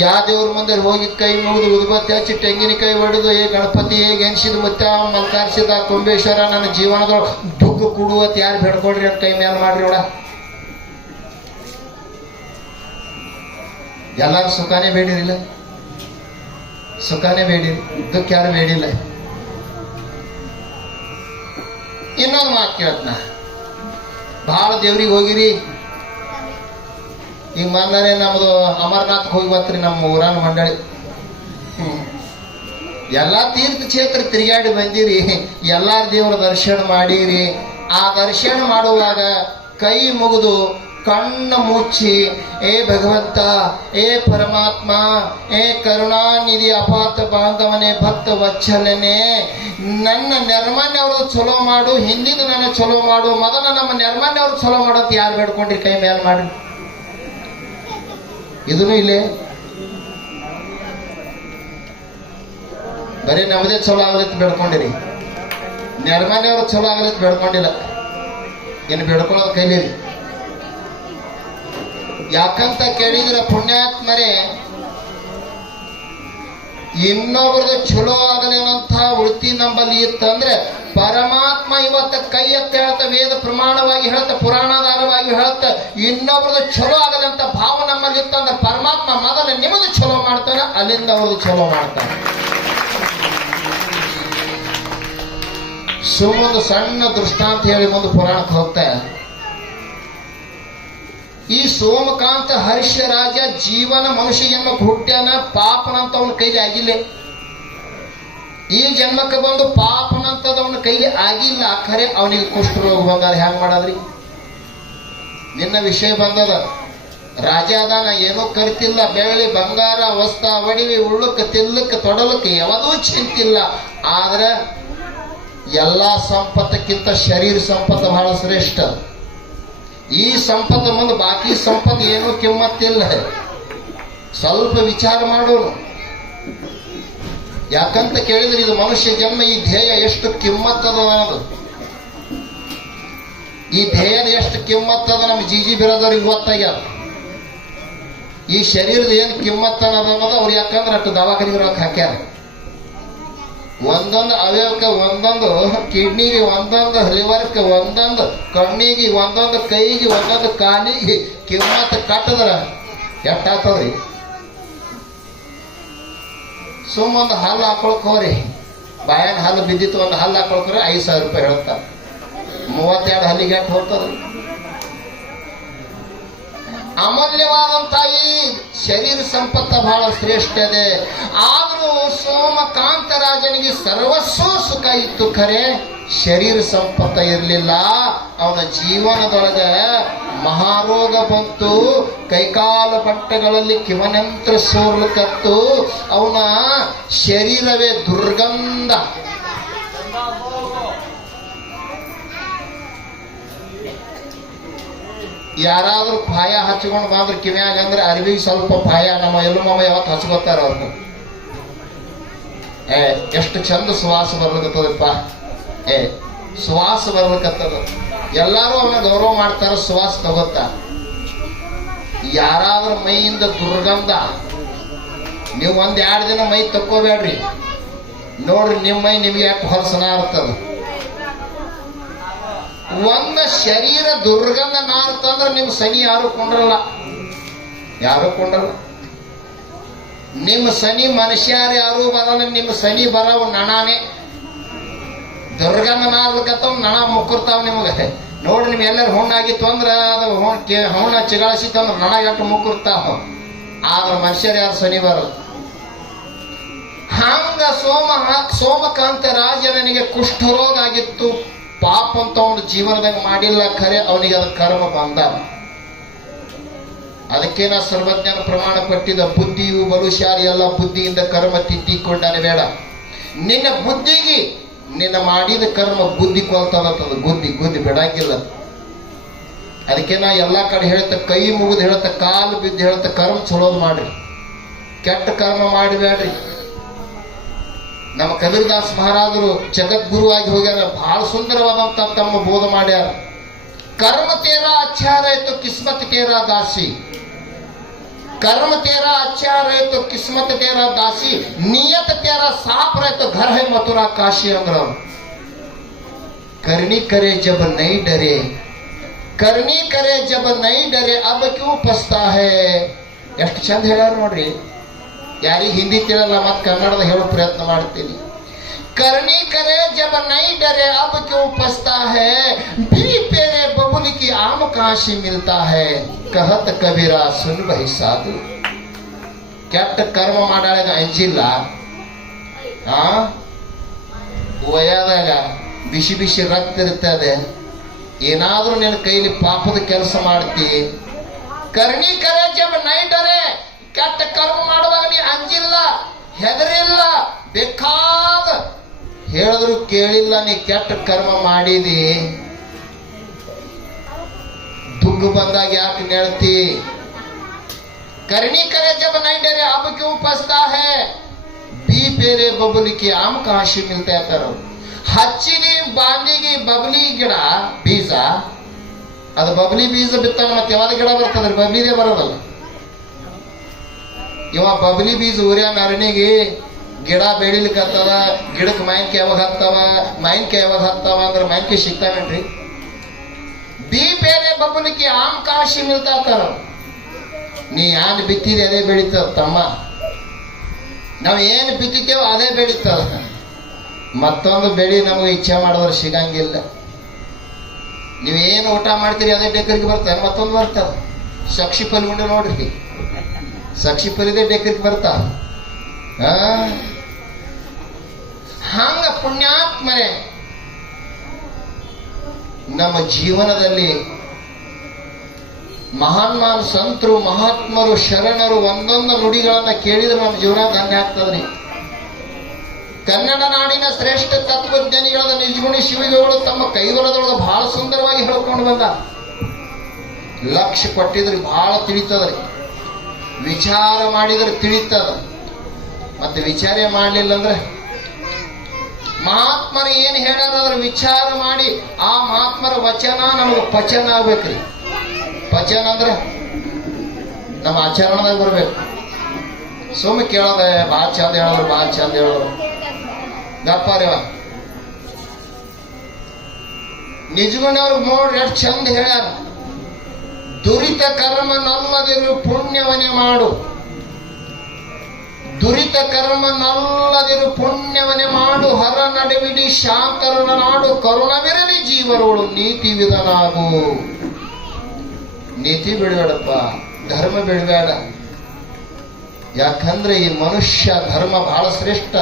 ಯಾವ ದೇವ್ರ ಮುಂದೆ ಹೋಗಿ ಕೈ ಮುಗಿದು ಉದ್ಬತ್ತಿ ಹಚ್ಚಿ ತೆಂಗಿನಕಾಯಿ ಹೊಡೆದು ಗಣಪತಿ ಎನ್ಸಿದ ಮತ್ತೆ ಮಲ್ಕಾರಿಸಿದ ಕುಂಬೇಶ್ವರ ನನ್ನ ಜೀವನದೊಳಗೆ ದುಃಖ ಕೊಡುವತ್ ಯಾರು ಬೇಡ್ಕೊಡ್ರಿ ಅಂತ ಕೈ ಮೇಲೆ ಮಾಡ್ರಿ ನೋಡ. ಎಲ್ಲಾರು ಸುಖಾನೇ ಬೇಡಿರಿಲ್ಲ, ಸುಖಾನೇ ಬೇಡಿರಿ, ದುಃಖ ಯಾರು ಬೇಡಿಲ್ಲ. ಇನ್ನೊಂದು ಮಾತು ಕೇಳ್ತನ, ಭಾಳ ದೇವ್ರಿಗೆ ಹೋಗಿರಿ. ಈಗ ಮೊನ್ನೆ ನಮ್ದು ಅಮರನಾಥ್ ಹೋಗಿ ಬತ್ರಿ ನಮ್ಮ ಊರಾನ ಮಂಡಳಿ. ಎಲ್ಲಾ ತೀರ್ಥ ಕ್ಷೇತ್ರ ತಿರುಗಾಡಿ ಬಂದಿರಿ, ಎಲ್ಲಾರ ದೇವರ ದರ್ಶನ ಮಾಡಿರಿ. ಆ ದರ್ಶನ ಮಾಡುವಾಗ ಕೈ ಮುಗಿದು ಕಣ್ಣು ಮುಚ್ಚಿ, ಏ ಭಗವಂತ, ಏ ಪರಮಾತ್ಮ, ಏ ಕರುಣಾನಿಧಿ ಅಪಾತ ಬಾಂಧವನೇ, ಭಕ್ತ ವತ್ಸಲನೇ, ನನ್ನ ನೆರ್ಮನ್ಯ ಅವ್ರದ್ದು ಚಲೋ ಮಾಡು, ಹಿಂದಿನ ನನ್ನ ಚಲೋ ಮಾಡು, ಮೊದಲ ನಮ್ಮ ನೆರ್ಮನ್ಯ ಅವ್ರದ್ದು ಚಲೋ ಮಾಡಂತ ಯಾರು ಬೇಡ್ಕೊಂಡ್ರಿ? ಕೈ ಮೇಲೆ ಮಾಡಿ. ಇದನ್ನು ಇಲ್ಲೇ ಬರೀ ನಮ್ಮದೇ ಚಲೋ ಆಗಲಿತ್ತು ಬೇಡ್ಕೊಂಡಿರಿ, ನೆರ್ಮನ್ಯ ಅವ್ರು ಚಲೋ ಆಗಲಿತ್ತು ಬೇಡ್ಕೊಂಡಿಲ್ಲ. ಏನು ಬೇಡ್ಕೊಳ್ಳೋದು ಕೈಲಿ? ಯಾಕಂತ ಕೇಳಿದ್ರೆ ಪುಣ್ಯಾತ್ಮರೇ, ಇನ್ನೊಬ್ರದ್ದು ಚಲೋ ಆಗಲಿ ಅನ್ನೋಂಥ ವೃತ್ತಿ ನಮ್ಮಲ್ಲಿ ಇತ್ತಂದ್ರೆ ಪರಮಾತ್ಮ ಇವತ್ತ ಕೈ ಎತ್ತ ಹೇಳ್ತ, ವೇದ ಪ್ರಮಾಣವಾಗಿ ಹೇಳ್ತ, ಪುರಾಣಾಧಾರವಾಗಿ ಹೇಳ್ತ, ಇನ್ನೊಬ್ರದ್ದು ಚಲೋ ಆಗಲಿ ಅಂತ ಭಾವ ನಮ್ಮಲ್ಲಿ ಇತ್ತಂದ್ರೆ ಪರಮಾತ್ಮ ಮೊದಲ ನಿಮ್ಮದು ಚಲೋ ಮಾಡ್ತಾನೆ, ಅಲ್ಲಿಂದ ಅವ್ರದ್ದು ಚಲೋ ಮಾಡ್ತಾನೆ. ಸುಮ್ಮೊಂದು ಸಣ್ಣ ದೃಷ್ಟಾಂತ ಹೇಳಿ ಮುಂದೆ ಪುರಾಣಕ್ಕೆ ಹೋಗ್ತಾ, ಈ ಸೋಮಕಾಂತ ಹರ್ಷರಾಜ ಜೀವನ ಮನುಷ್ಯ ಜನ್ಮಕ್ಕೆ ಹುಟ್ಟ್ಯಾನ, ಪಾಪನಂತ ಅವನ ಕೈಲಿ ಆಗಿಲ್ಲ. ಈ ಜನ್ಮಕ್ಕೆ ಬಂದು ಪಾಪನಂತದ ಅವನ ಕೈಲಿ ಆಗಿಲ್ಲ, ಖರೆ ಅವನಿಗೆ ಕುಷ್ಠರೋಗ ಬಂದಾರ. ಹ್ಯಾಂಗ ಮಾಡದ್ರಿ? ನಿನ್ನ ವಿಷಯ ಬಂದದ, ರಾಜ ಅದಾನ, ಏನೂ ಕರಿತಿಲ್ಲ, ಬೆಳ್ಳಿ ಬಂಗಾರ ವಸ್ತ ಒಡಿವಿ ಉಳ್ಳಕ್ಕೆ ತಿಲ್ಲಕ್ಕೆ ತೊಡಲಕ್ಕೆ ಯಾವದೂ ಚಿಂತಿಲ್ಲ. ಆದ್ರೆ ಎಲ್ಲಾ ಸಂಪತ್ತಕ್ಕಿಂತ ಶರೀರ ಸಂಪತ್ತು ಬಹಳ ಶ್ರೇಷ್ಠ. ಈ ಸಂಪತ್ತು ಮುಂದೆ ಬಾಕಿ ಸಂಪತ್ತು ಏನೂ ಕಿಮ್ಮತ್ತಿಲ್ಲ. ಸ್ವಲ್ಪ ವಿಚಾರ ಮಾಡೋನು. ಯಾಕಂತ ಕೇಳಿದ್ರೆ ಇದು ಮನುಷ್ಯ ಜನ್ಮ, ಈ ಧ್ಯೇಯ ಎಷ್ಟು ಕಿಮ್ಮತ್ತದ ಅನ್ನೋದು, ಈ ಧ್ಯೇಯದ ಎಷ್ಟು ಕಿಮ್ಮತ್ತದ ನಮ್ಮ ಜಿ ಬಿರೋದವ್ರಿಗೆ ಗೊತ್ತಾಗ್ಯಾರ. ಈ ಶರೀರದ ಏನು ಕಿಮ್ಮತ್ತ ಅನ್ನೋದು ಅವ್ರು ಯಾಕಂದ್ರೆ ಅಷ್ಟು ದವಾಖಾನಿಗೆ ಹಾಕ್ಯಾರ. ಒಂದೊಂದು ಅವಯವಕ್ಕೆ, ಒಂದೊಂದು ಕಿಡ್ನಿಗೆ, ಒಂದೊಂದು ಲಿವರ್ಗೆ, ಒಂದೊಂದು ಕಣ್ಣಿಗೆ, ಒಂದೊಂದು ಕೈಗೆ, ಒಂದೊಂದು ಕಾಲಿಗೆ ಕಿಮ್ಮತ್ತು ಕಟ್ಟದ್ರ ಎಷ್ಟಾಗ್ತದ್ರಿ? ಸುಮ್ಮೊಂದು ಹಲ್ಲು ಹಾಕೊಳಕ್ ಹೋರಿ, ಬಾಯಾಗ ಹಲ್ಲು ಬಿದ್ದಿತ್ತು, ಒಂದು ಹಲ್ಲು ಹಾಕೊಳ್ಕ್ರೆ 5,000 ರೂಪಾಯಿ ಹೇಳ್ತಾರೆ. 32 ಹಲ್ಲಿಗೆ ಎಷ್ಟು ಹೋಗ್ತದ್ರಿ? ಅಮೂಲ್ಯವಾದಂತ ಈ ಶರೀರ ಸಂಪತ್ತ ಬಹಳ ಶ್ರೇಷ್ಠ ಇದೆ. ಆದ್ರೂ ಸೋಮಕಾಂತರಾಜನಿಗೆ ಸರ್ವಸ್ವ ಸುಖ ಇತ್ತು, ಖರೆ ಶರೀರ ಸಂಪತ್ತ ಇರಲಿಲ್ಲ. ಅವನ ಜೀವನದೊಳಗ ಮಹಾರೋಗ ಬಂತು, ಕೈಕಾಲ ಬಟ್ಟೆಗಳಲ್ಲಿ ಕಿವನಂತ್ರ ಸೋರ್ಲಕತ್ತು, ಅವನ ಶರೀರವೇ ದುರ್ಗಂಧ. ಯಾರಾದ್ರೂ ಪಾಯ ಹಚ್ಕೊಂಡು ಬಂದ್ರೆ ಕಿವ್ಯಾಗ ಅಂದ್ರೆ ಅರಿವಿಗೆ ಸ್ವಲ್ಪ ಪಾಯ, ನಮ್ಮ ಎಲ್ಲೂ ಮಮ್ಮ ಯಾವತ್ತು ಹಚ್ಕೋತಾರ ಅವ್ರನ್ನ. ಎಷ್ಟು ಚಂದ ಸುವಾಸ ಬರ್ಲಿಕತ್ತದಪ್ಪ, ಸುವಾಸ ಬರ್ಲಿಕತ್ತದ. ಎಲ್ಲಾರು ಅವನ ಗೌರವ ಮಾಡ್ತಾರ, ಸುವಾಸ ತಗೋತ. ಯಾರಾದ್ರೂ ಮೈಯಿಂದ ದುರ್ಗಂಧ, ನೀವು 1-2 ದಿನ ಮೈ ತಕ್ಕೋಬೇಡ್ರಿ, ನೋಡ್ರಿ ನಿಮ್ಮ ಮೈ ನಿಮ್ಗೆ ಎಷ್ಟು ಹೊರಸನ ಇರ್ತದ. ಒಂದ ಶರೀರ ದುರ್ಗಂಧ ನಾರ್ತಂದ್ರೆ ನಿಮ್ ಸನಿ ಯಾರು ಕೊಂಡ್ರಲ್ಲ, ಯಾರು ಕೊಂಡ್ರಲ್ಲ. ನಿಮ್ಮ ಸನಿ ಮನುಷ್ಯರು ಯಾರು ಬರಲ್ಲ, ನಿಮ್ಮ ಸನಿ ಬರವು ನಣಾನೇ. ದುರ್ಗಂಧ ನಾರ್ಲಿಕ್ಕತ್ತವ್, ನಣ ಮುಕ್ಕರ್ತಾವ ನಿಮ್ಗೆ. ನೋಡ್ರಿ ನಿಮ್ಗೆ ಎಲ್ಲರೂ ಹುಣ್ಣಾಗಿತ್ತು ಅಂದ್ರೆ ಅದು ಹುಣ್ಣ ಚಿಗಾಳಿಸಿತ್ತು ಅಂದ್ರೆ ನಣ ಎಷ್ಟು ಮುಕ್ಕರ್ತಾವ. ಆದ್ರೆ ಮನುಷ್ಯರು ಯಾರು ಸನಿ ಬರಲ್ಲ. ಹಂಗ ಸೋಮಕಾಂತ ರಾಜನಿಗೆ ಕುಷ್ಠರೋಗ ಆಗಿತ್ತು. ಪಾಪ ಅಂತ ಅವನು ಜೀವನದಾಗ ಮಾಡಿಲ್ಲ, ಖರೆ ಅವನಿಗೆ ಅದ ಕರ್ಮ ಬಂದ. ಅದಕ್ಕೆ ನಾ ಸರ್ವಜ್ಞಾನ ಪ್ರಮಾಣ ಪಟ್ಟಿದ, ಬುದ್ಧಿಯು ಬಲುಶಾಲಿ ಅಲ್ಲ, ಬುದ್ಧಿಯಿಂದ ಕರ್ಮ ತಿದ್ದಿಕೊಂಡಾನೆ ಬೇಡ. ನಿನ್ನ ಬುದ್ಧಿಗೆ ನಿನ್ನ ಮಾಡಿದ ಕರ್ಮ ಬುದ್ಧಿ ಕೊಲ್ತದ, ಗುದ್ದಿ ಬಿಡಂಗಿಲ್ಲ. ಅದಕ್ಕೆ ನಾ ಎಲ್ಲಾ ಕಡೆ ಹೇಳ್ತ, ಕೈ ಮುಗಿದು ಹೇಳ್ತ, ಕಾಲು ಬಿದ್ದು ಹೇಳ್ತ, ಕರ್ಮ ಚಲೋದು ಮಾಡ್ರಿ, ಕೆಟ್ಟ ಕರ್ಮ ಮಾಡಬೇಡ್ರಿ. ನಮ್ಮ ಕಬೀರದಾಸ್ ಮಹಾರಾಜರು ಜಗದ್ಗುರುವಾಗಿ ಹೋಗ್ಯಾರ, ಬಹಳ ಸುಂದರವಾದಂತ ತಮ್ಮ ಬೋಧ ಮಾಡ್ಯಾರ. कर्म तेरा अच्छा रहे तो किस्मत तेरा दासी, कर्म तेरा अच्छा रहे तो किस्मत तेरा दासी, नियत तेरा साफ रहे तो घर है मथुरा काशी। अंग्र करनी करे जब नहीं डरे, करनी करे जब नहीं डरे, अब क्यों पछता है। ಎಷ್ಟು ಚಂದ ಹೇಳ್ಯಾರ ನೋಡ್ರಿ. ಯಾರಿಗೆ ಹಿಂದಿ ತಿಳಿಯಲ್ಲ ಮತ್ತೆ ಕನ್ನಡದ ಹೇಳೋ ಪ್ರಯತ್ನ ಮಾಡ್ತೀನಿ. करनी करे जब नहीं डरे अब क्यों पछता है, बीवी पेरे बबुल की आम काशी मिलता है, कहत कबीरा सुन भाई साधु। ಕೆಟ್ಟ ಕರ್ಮ ಮಾಡಾಗ ಅಂಜಿಲ್ಲ, ವಯದಾಗ ಬಿಸಿ ಬಿಸಿ ರಕ್ತ ಇರ್ತದೆ, ಏನಾದ್ರೂ ನಿನ್ನ ಕೈಲಿ ಪಾಪದ ಕೆಲಸ ಮಾಡ್ತಿ, ಕರ್ಣಿ ಕರೆ ಜಬ್ ನೈಟರೆ, ಕೆಟ್ಟ ಕರ್ಮ ಮಾಡುವಾಗ ನೀ ಅಂಜಿಲ್ಲ, ಹೆದರಿಲ್ಲ, ಬೇಕಾದ ಹೇಳಿದ್ರು ಕೇಳಿಲ್ಲ, ನೀ ಕೆಟ್ಟ ಕರ್ಮ ಮಾಡಿದಿ, ದುಗ್ಗ ಬಂದಾಗ ಯಾಕೆ ನೆಳ್ತಿ? करनी करे जब नहीं डरे अब क्यों पछता है, बी पेरे बबुल की आम कहाँ से मिलता है करो. ಹಚ್ಚಿಗೆ ಬಾಂಡಿಗೆ ಬಬ್ಲಿ ಗಿಡ ಬೀಜ, ಅದು ಬಬ್ಲಿ ಬೀಜ ಬಿತ್ತಾನ ಮತ್ತೆ ಯಾವ್ದು ಗಿಡ ಬರ್ತದ್ರಿ? ಬಬ್ಲಿದೇ ಬರೋದಲ್ಲ. ಇವ ಬಬ್ಲಿ ಬೀಜ ಊರ್ಯಾನ ಅರಣಿಗೆ ಗಿಡ ಬೆಳಿಲಿಕ್ಕತ್ತದ, ಗಿಡಕ್ಕೆ ಮಾಯಿನ್ಕೆ ಯಾವಾಗ ಹತ್ತವ, ಮಾಯಿನ್ಕೆ ಯಾವಾಗ ಹತ್ತವ ಅಂದ್ರೆ ಮಾಯಿನ್ಕೆ ಸಿಗ್ತಾವೇನ್ರಿ? ಬಿ ಬೇರೆ ಬಬ್ಬುಲಿಕ್ಕೆ ಆಮ್ ಕಾಶಿ ಮಿಲ್ತಾರ. ನೀ ಯಾನ್ ಬಿತ್ತಿದೆ ಅದೇ ಬೆಳೀತದ ತಮ್ಮ, ನಾವ್ ಏನ್ ಬಿತ್ತಿದ್ದೇವೋ ಅದೇ ಬೆಳೀತದ. ಮತ್ತೊಂದು ಬೆಳಿ ನಮಗೆ ಇಚ್ಛೆ ಮಾಡಿದ್ರೆ ಸಿಗಂಗಿಲ್ಲ. ನೀವೇನು ಊಟ ಮಾಡ್ತೀರಿ ಅದೇ ಡೆಕರಿಗೆ ಬರ್ತಾರೆ, ಮತ್ತೊಂದು ಬರ್ತದ. ಸಕ್ಷಿ ಪಲ್ ಉಂಡೆ ನೋಡ್ರಿ, ಸಕ್ಷಿ ಪಲಿದೆ ಡೆಕರಿಗೆ ಬರ್ತಾವ. ಹಂಗ ಪುಣ್ಯಾತ್ಮರೇ ನಮ್ಮ ಜೀವನದಲ್ಲಿ ಮಹಾನ್ ಸಂತರು, ಮಹಾತ್ಮರು, ಶರಣರು ಒಂದೊಂದು ನುಡಿಗಳನ್ನ ಕೇಳಿದ್ರೆ ನಮ್ಮ ಜೀವನ ಧನ್ಯ ಆಗ್ತದ್ರಿ. ಕನ್ನಡ ನಾಡಿನ ಶ್ರೇಷ್ಠ ತತ್ವಜ್ಞಾನಿಗಳಾದ ನಿಜಗುಣಿ ಶಿವಗಳು ತಮ್ಮ ಕೈವರದೊಳಗೆ ಬಹಳ ಸುಂದರವಾಗಿ ಹೇಳ್ಕೊಂಡು ಬಂದ. ಲಕ್ಷ್ಯ ಕೊಟ್ಟಿದ್ರೆ ಬಹಳ ತಿಳಿತದ್ರಿ, ವಿಚಾರ ಮಾಡಿದ್ರೆ ತಿಳಿತದ. ಮತ್ತೆ ವಿಚಾರ ಮಾಡಲಿಲ್ಲ ಅಂದ್ರೆ ಮಹಾತ್ಮರು ಏನ್ ಹೇಳ್ಯಾರ ಅದ್ರ ವಿಚಾರ ಮಾಡಿ ಆ ಮಹಾತ್ಮರ ವಚನ ನಮಗೆ ಪಚನ ಆಗ್ಬೇಕ್ರಿ. ಪಚನ ಅಂದ್ರೆ ನಮ್ಮ ಆಚರಣದಾಗ ಬರ್ಬೇಕು. ಸುಮ್ಮ ಕೇಳೋದ ಭಾಳ ಚಂದ ಹೇಳೋರು, ಭಾಳ ಚಂದ ಹೇಳೋರು ಗಪ್ಪಾರಿವ. ನಿಜಗುಣವ್ರು ನೋಡ್ರಿ ಎಷ್ಟು ಚಂದ ಹೇಳ್ಯಾರ. ದುರಿತ ಕರ್ಮ ನಲ್ಲದಿರು ಪುಣ್ಯವನೇ ಮಾಡು, ದುರಿತ ಕರ್ಮ ನಲ್ಲದಿರು ಪುಣ್ಯವನೇ ಮಾಡು, ಹರ ನಡುವಿಡಿ ಶಾಂತರನ ನಾಡು, ಕರುಣವಿರಲಿ ಜೀವರೋಳು ನೀತಿ ವಿಧನಾಗು. ನೀತಿ ಬಿಡಬೇಡಪ್ಪ, ಧರ್ಮ ಬಿಡಬೇಡ. ಯಾಕಂದ್ರೆ ಈ ಮನುಷ್ಯ ಧರ್ಮ ಬಹಳ ಶ್ರೇಷ್ಠ.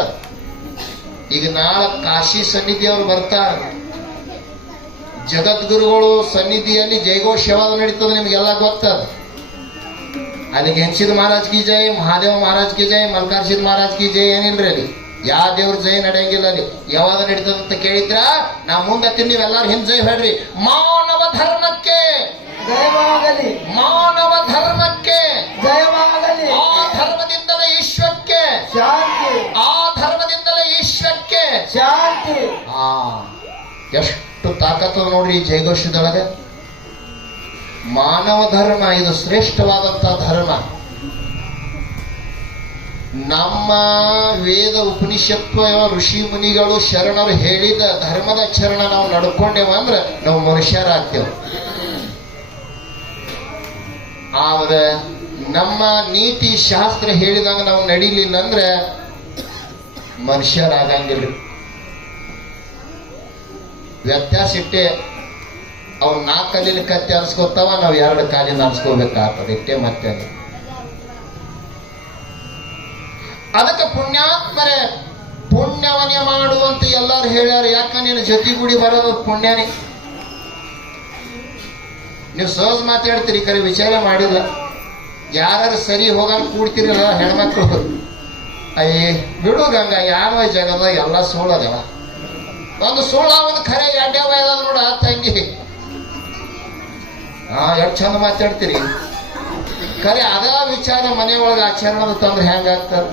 ಈಗ ನಾಳೆ ಕಾಶಿ ಸನ್ನಿಧಿಯವರು ಬರ್ತಾರೆ, ಜಗದ್ಗುರುಗಳು ಸನ್ನಿಧಿಯಲ್ಲಿ ಜಯಘೋಷ ಯಾವಾಗ ನಡೀತದೆ ನಿಮ್ಗೆಲ್ಲ ಗೊತ್ತದ. ಅದಕ್ಕೆ ಹೆಂಚಿದ ಮಹಾರಾಜ್ ಕಿ ಜೈ, ಮಹಾದೇವ ಮಹಾರಾಜ್ ಕಿ ಜೈ, ಮಲ್ಕಾರ್ಸಿದ ಮಹಾರಾಜ್ ಕಿ ಜೈ ಏನಿಲ್ರಿ ಅಲ್ಲಿ. ಯಾವ ದೇವ್ರ ಜೈ ನಡೆಯಂಗಿಲ್ಲ ಅಲ್ಲಿ. ಯಾವಾಗ ನಡೀತದಂತ ಕೇಳಿದ್ರ ನಾ ಮುಂದೆ ನೀವೆಲ್ಲಾರು ಹಿಂದ್ ಜೈ ಹೇಳ್ರಿ. ಮಾನವ ಧರ್ಮಕ್ಕೆ ಜಯವಾಗಲಿ, ಮಾನವ ಧರ್ಮಕ್ಕೆ ಜಯವಾಗಲಿ, ಆ ಧರ್ಮದಿಂದಲೇ ಈಶ್ವರಕ್ಕೆ ಶಾಂತಿ, ಆ ಧರ್ಮದಿಂದಲೇ ಈಶ್ವರಕ್ಕೆ ಶಾಂತಿ. ಎಷ್ಟು ತಾಕತ್ತದ ನೋಡ್ರಿ ಈ ಜಯಘೋಷದೊಳಗೆ. ಮಾನವ ಧರ್ಮ ಇದು ಶ್ರೇಷ್ಠವಾದಂತಹ ಧರ್ಮ. ನಮ್ಮ ವೇದ ಉಪನಿಷತ್ವ ಋಷಿ ಮುನಿಗಳು ಶರಣರು ಹೇಳಿದ ಧರ್ಮದ ಚರಣ ನಾವು ನಡ್ಕೊಂಡೇವ ಅಂದ್ರೆ ನಾವು ಮನುಷ್ಯರಾಗ್ತೇವೆ. ಆದ್ರೆ ನಮ್ಮ ನೀತಿ ಶಾಸ್ತ್ರ ಹೇಳಿದಾಗ ನಾವು ನಡೀಲಿಲ್ಲ ಅಂದ್ರೆ ಮನುಷ್ಯರಾಗಂಗಿಲ್ಲ. ವ್ಯತ್ಯಾಸ ಇಟ್ಟೆ. ಅವ್ರು 4 ಕಾಲಿನ ಕತ್ತಿ ಅನ್ಸ್ಕೊತಾವ, ನಾವು 2 ಕಾಲಿನ ಅನ್ಸ್ಕೋಬೇಕಾಗ್ತದೆ ಇಟ್ಟೆ. ಮತ್ತೆ ಅದಕ್ಕೆ ಪುಣ್ಯಾತ್ಮರೇ ಪುಣ್ಯವನ್ನೇ ಮಾಡುವಂತ ಎಲ್ಲಾರು ಹೇಳ್ಯಾರ. ಯಾಕ ನೀನು ಜೊತೆಗೂಡಿ ಬರೋದು ಪುಣ್ಯನೇ. ನೀವು ಸಹಜ ಮಾತಾಡ್ತೀರಿ, ಕರೆ ವಿಚಾರ ಮಾಡಿಲ್ಲ. ಯಾರು ಸರಿ ಹೋಗಂಗ್ ಕೂಡ್ತಿರಲ್ಲ ಹೆಣ್ಮಕ್ಳು, ಅಯ್ಯ ಬಿಡು ಗಂಗ, ಯಾವ ಜಗದ ಎಲ್ಲ ಸುಳ್ಳದವ. ಒಂದು ಸುಳ್ಳ ಒಂದು ಖರೆ ಎಡ್ಡವ ನೋಡ ತಂಗಿ. ಎಷ್ಟು ಚಂದ ಮಾತಾಡ್ತೀರಿ. ಖರೆ ಅದ ವಿಚಾರ ಮನೆಯೊಳಗೆ ಆಚರಣೆ ತಂದ್ರೆ ಹೆಂಗಾಗ್ತದ?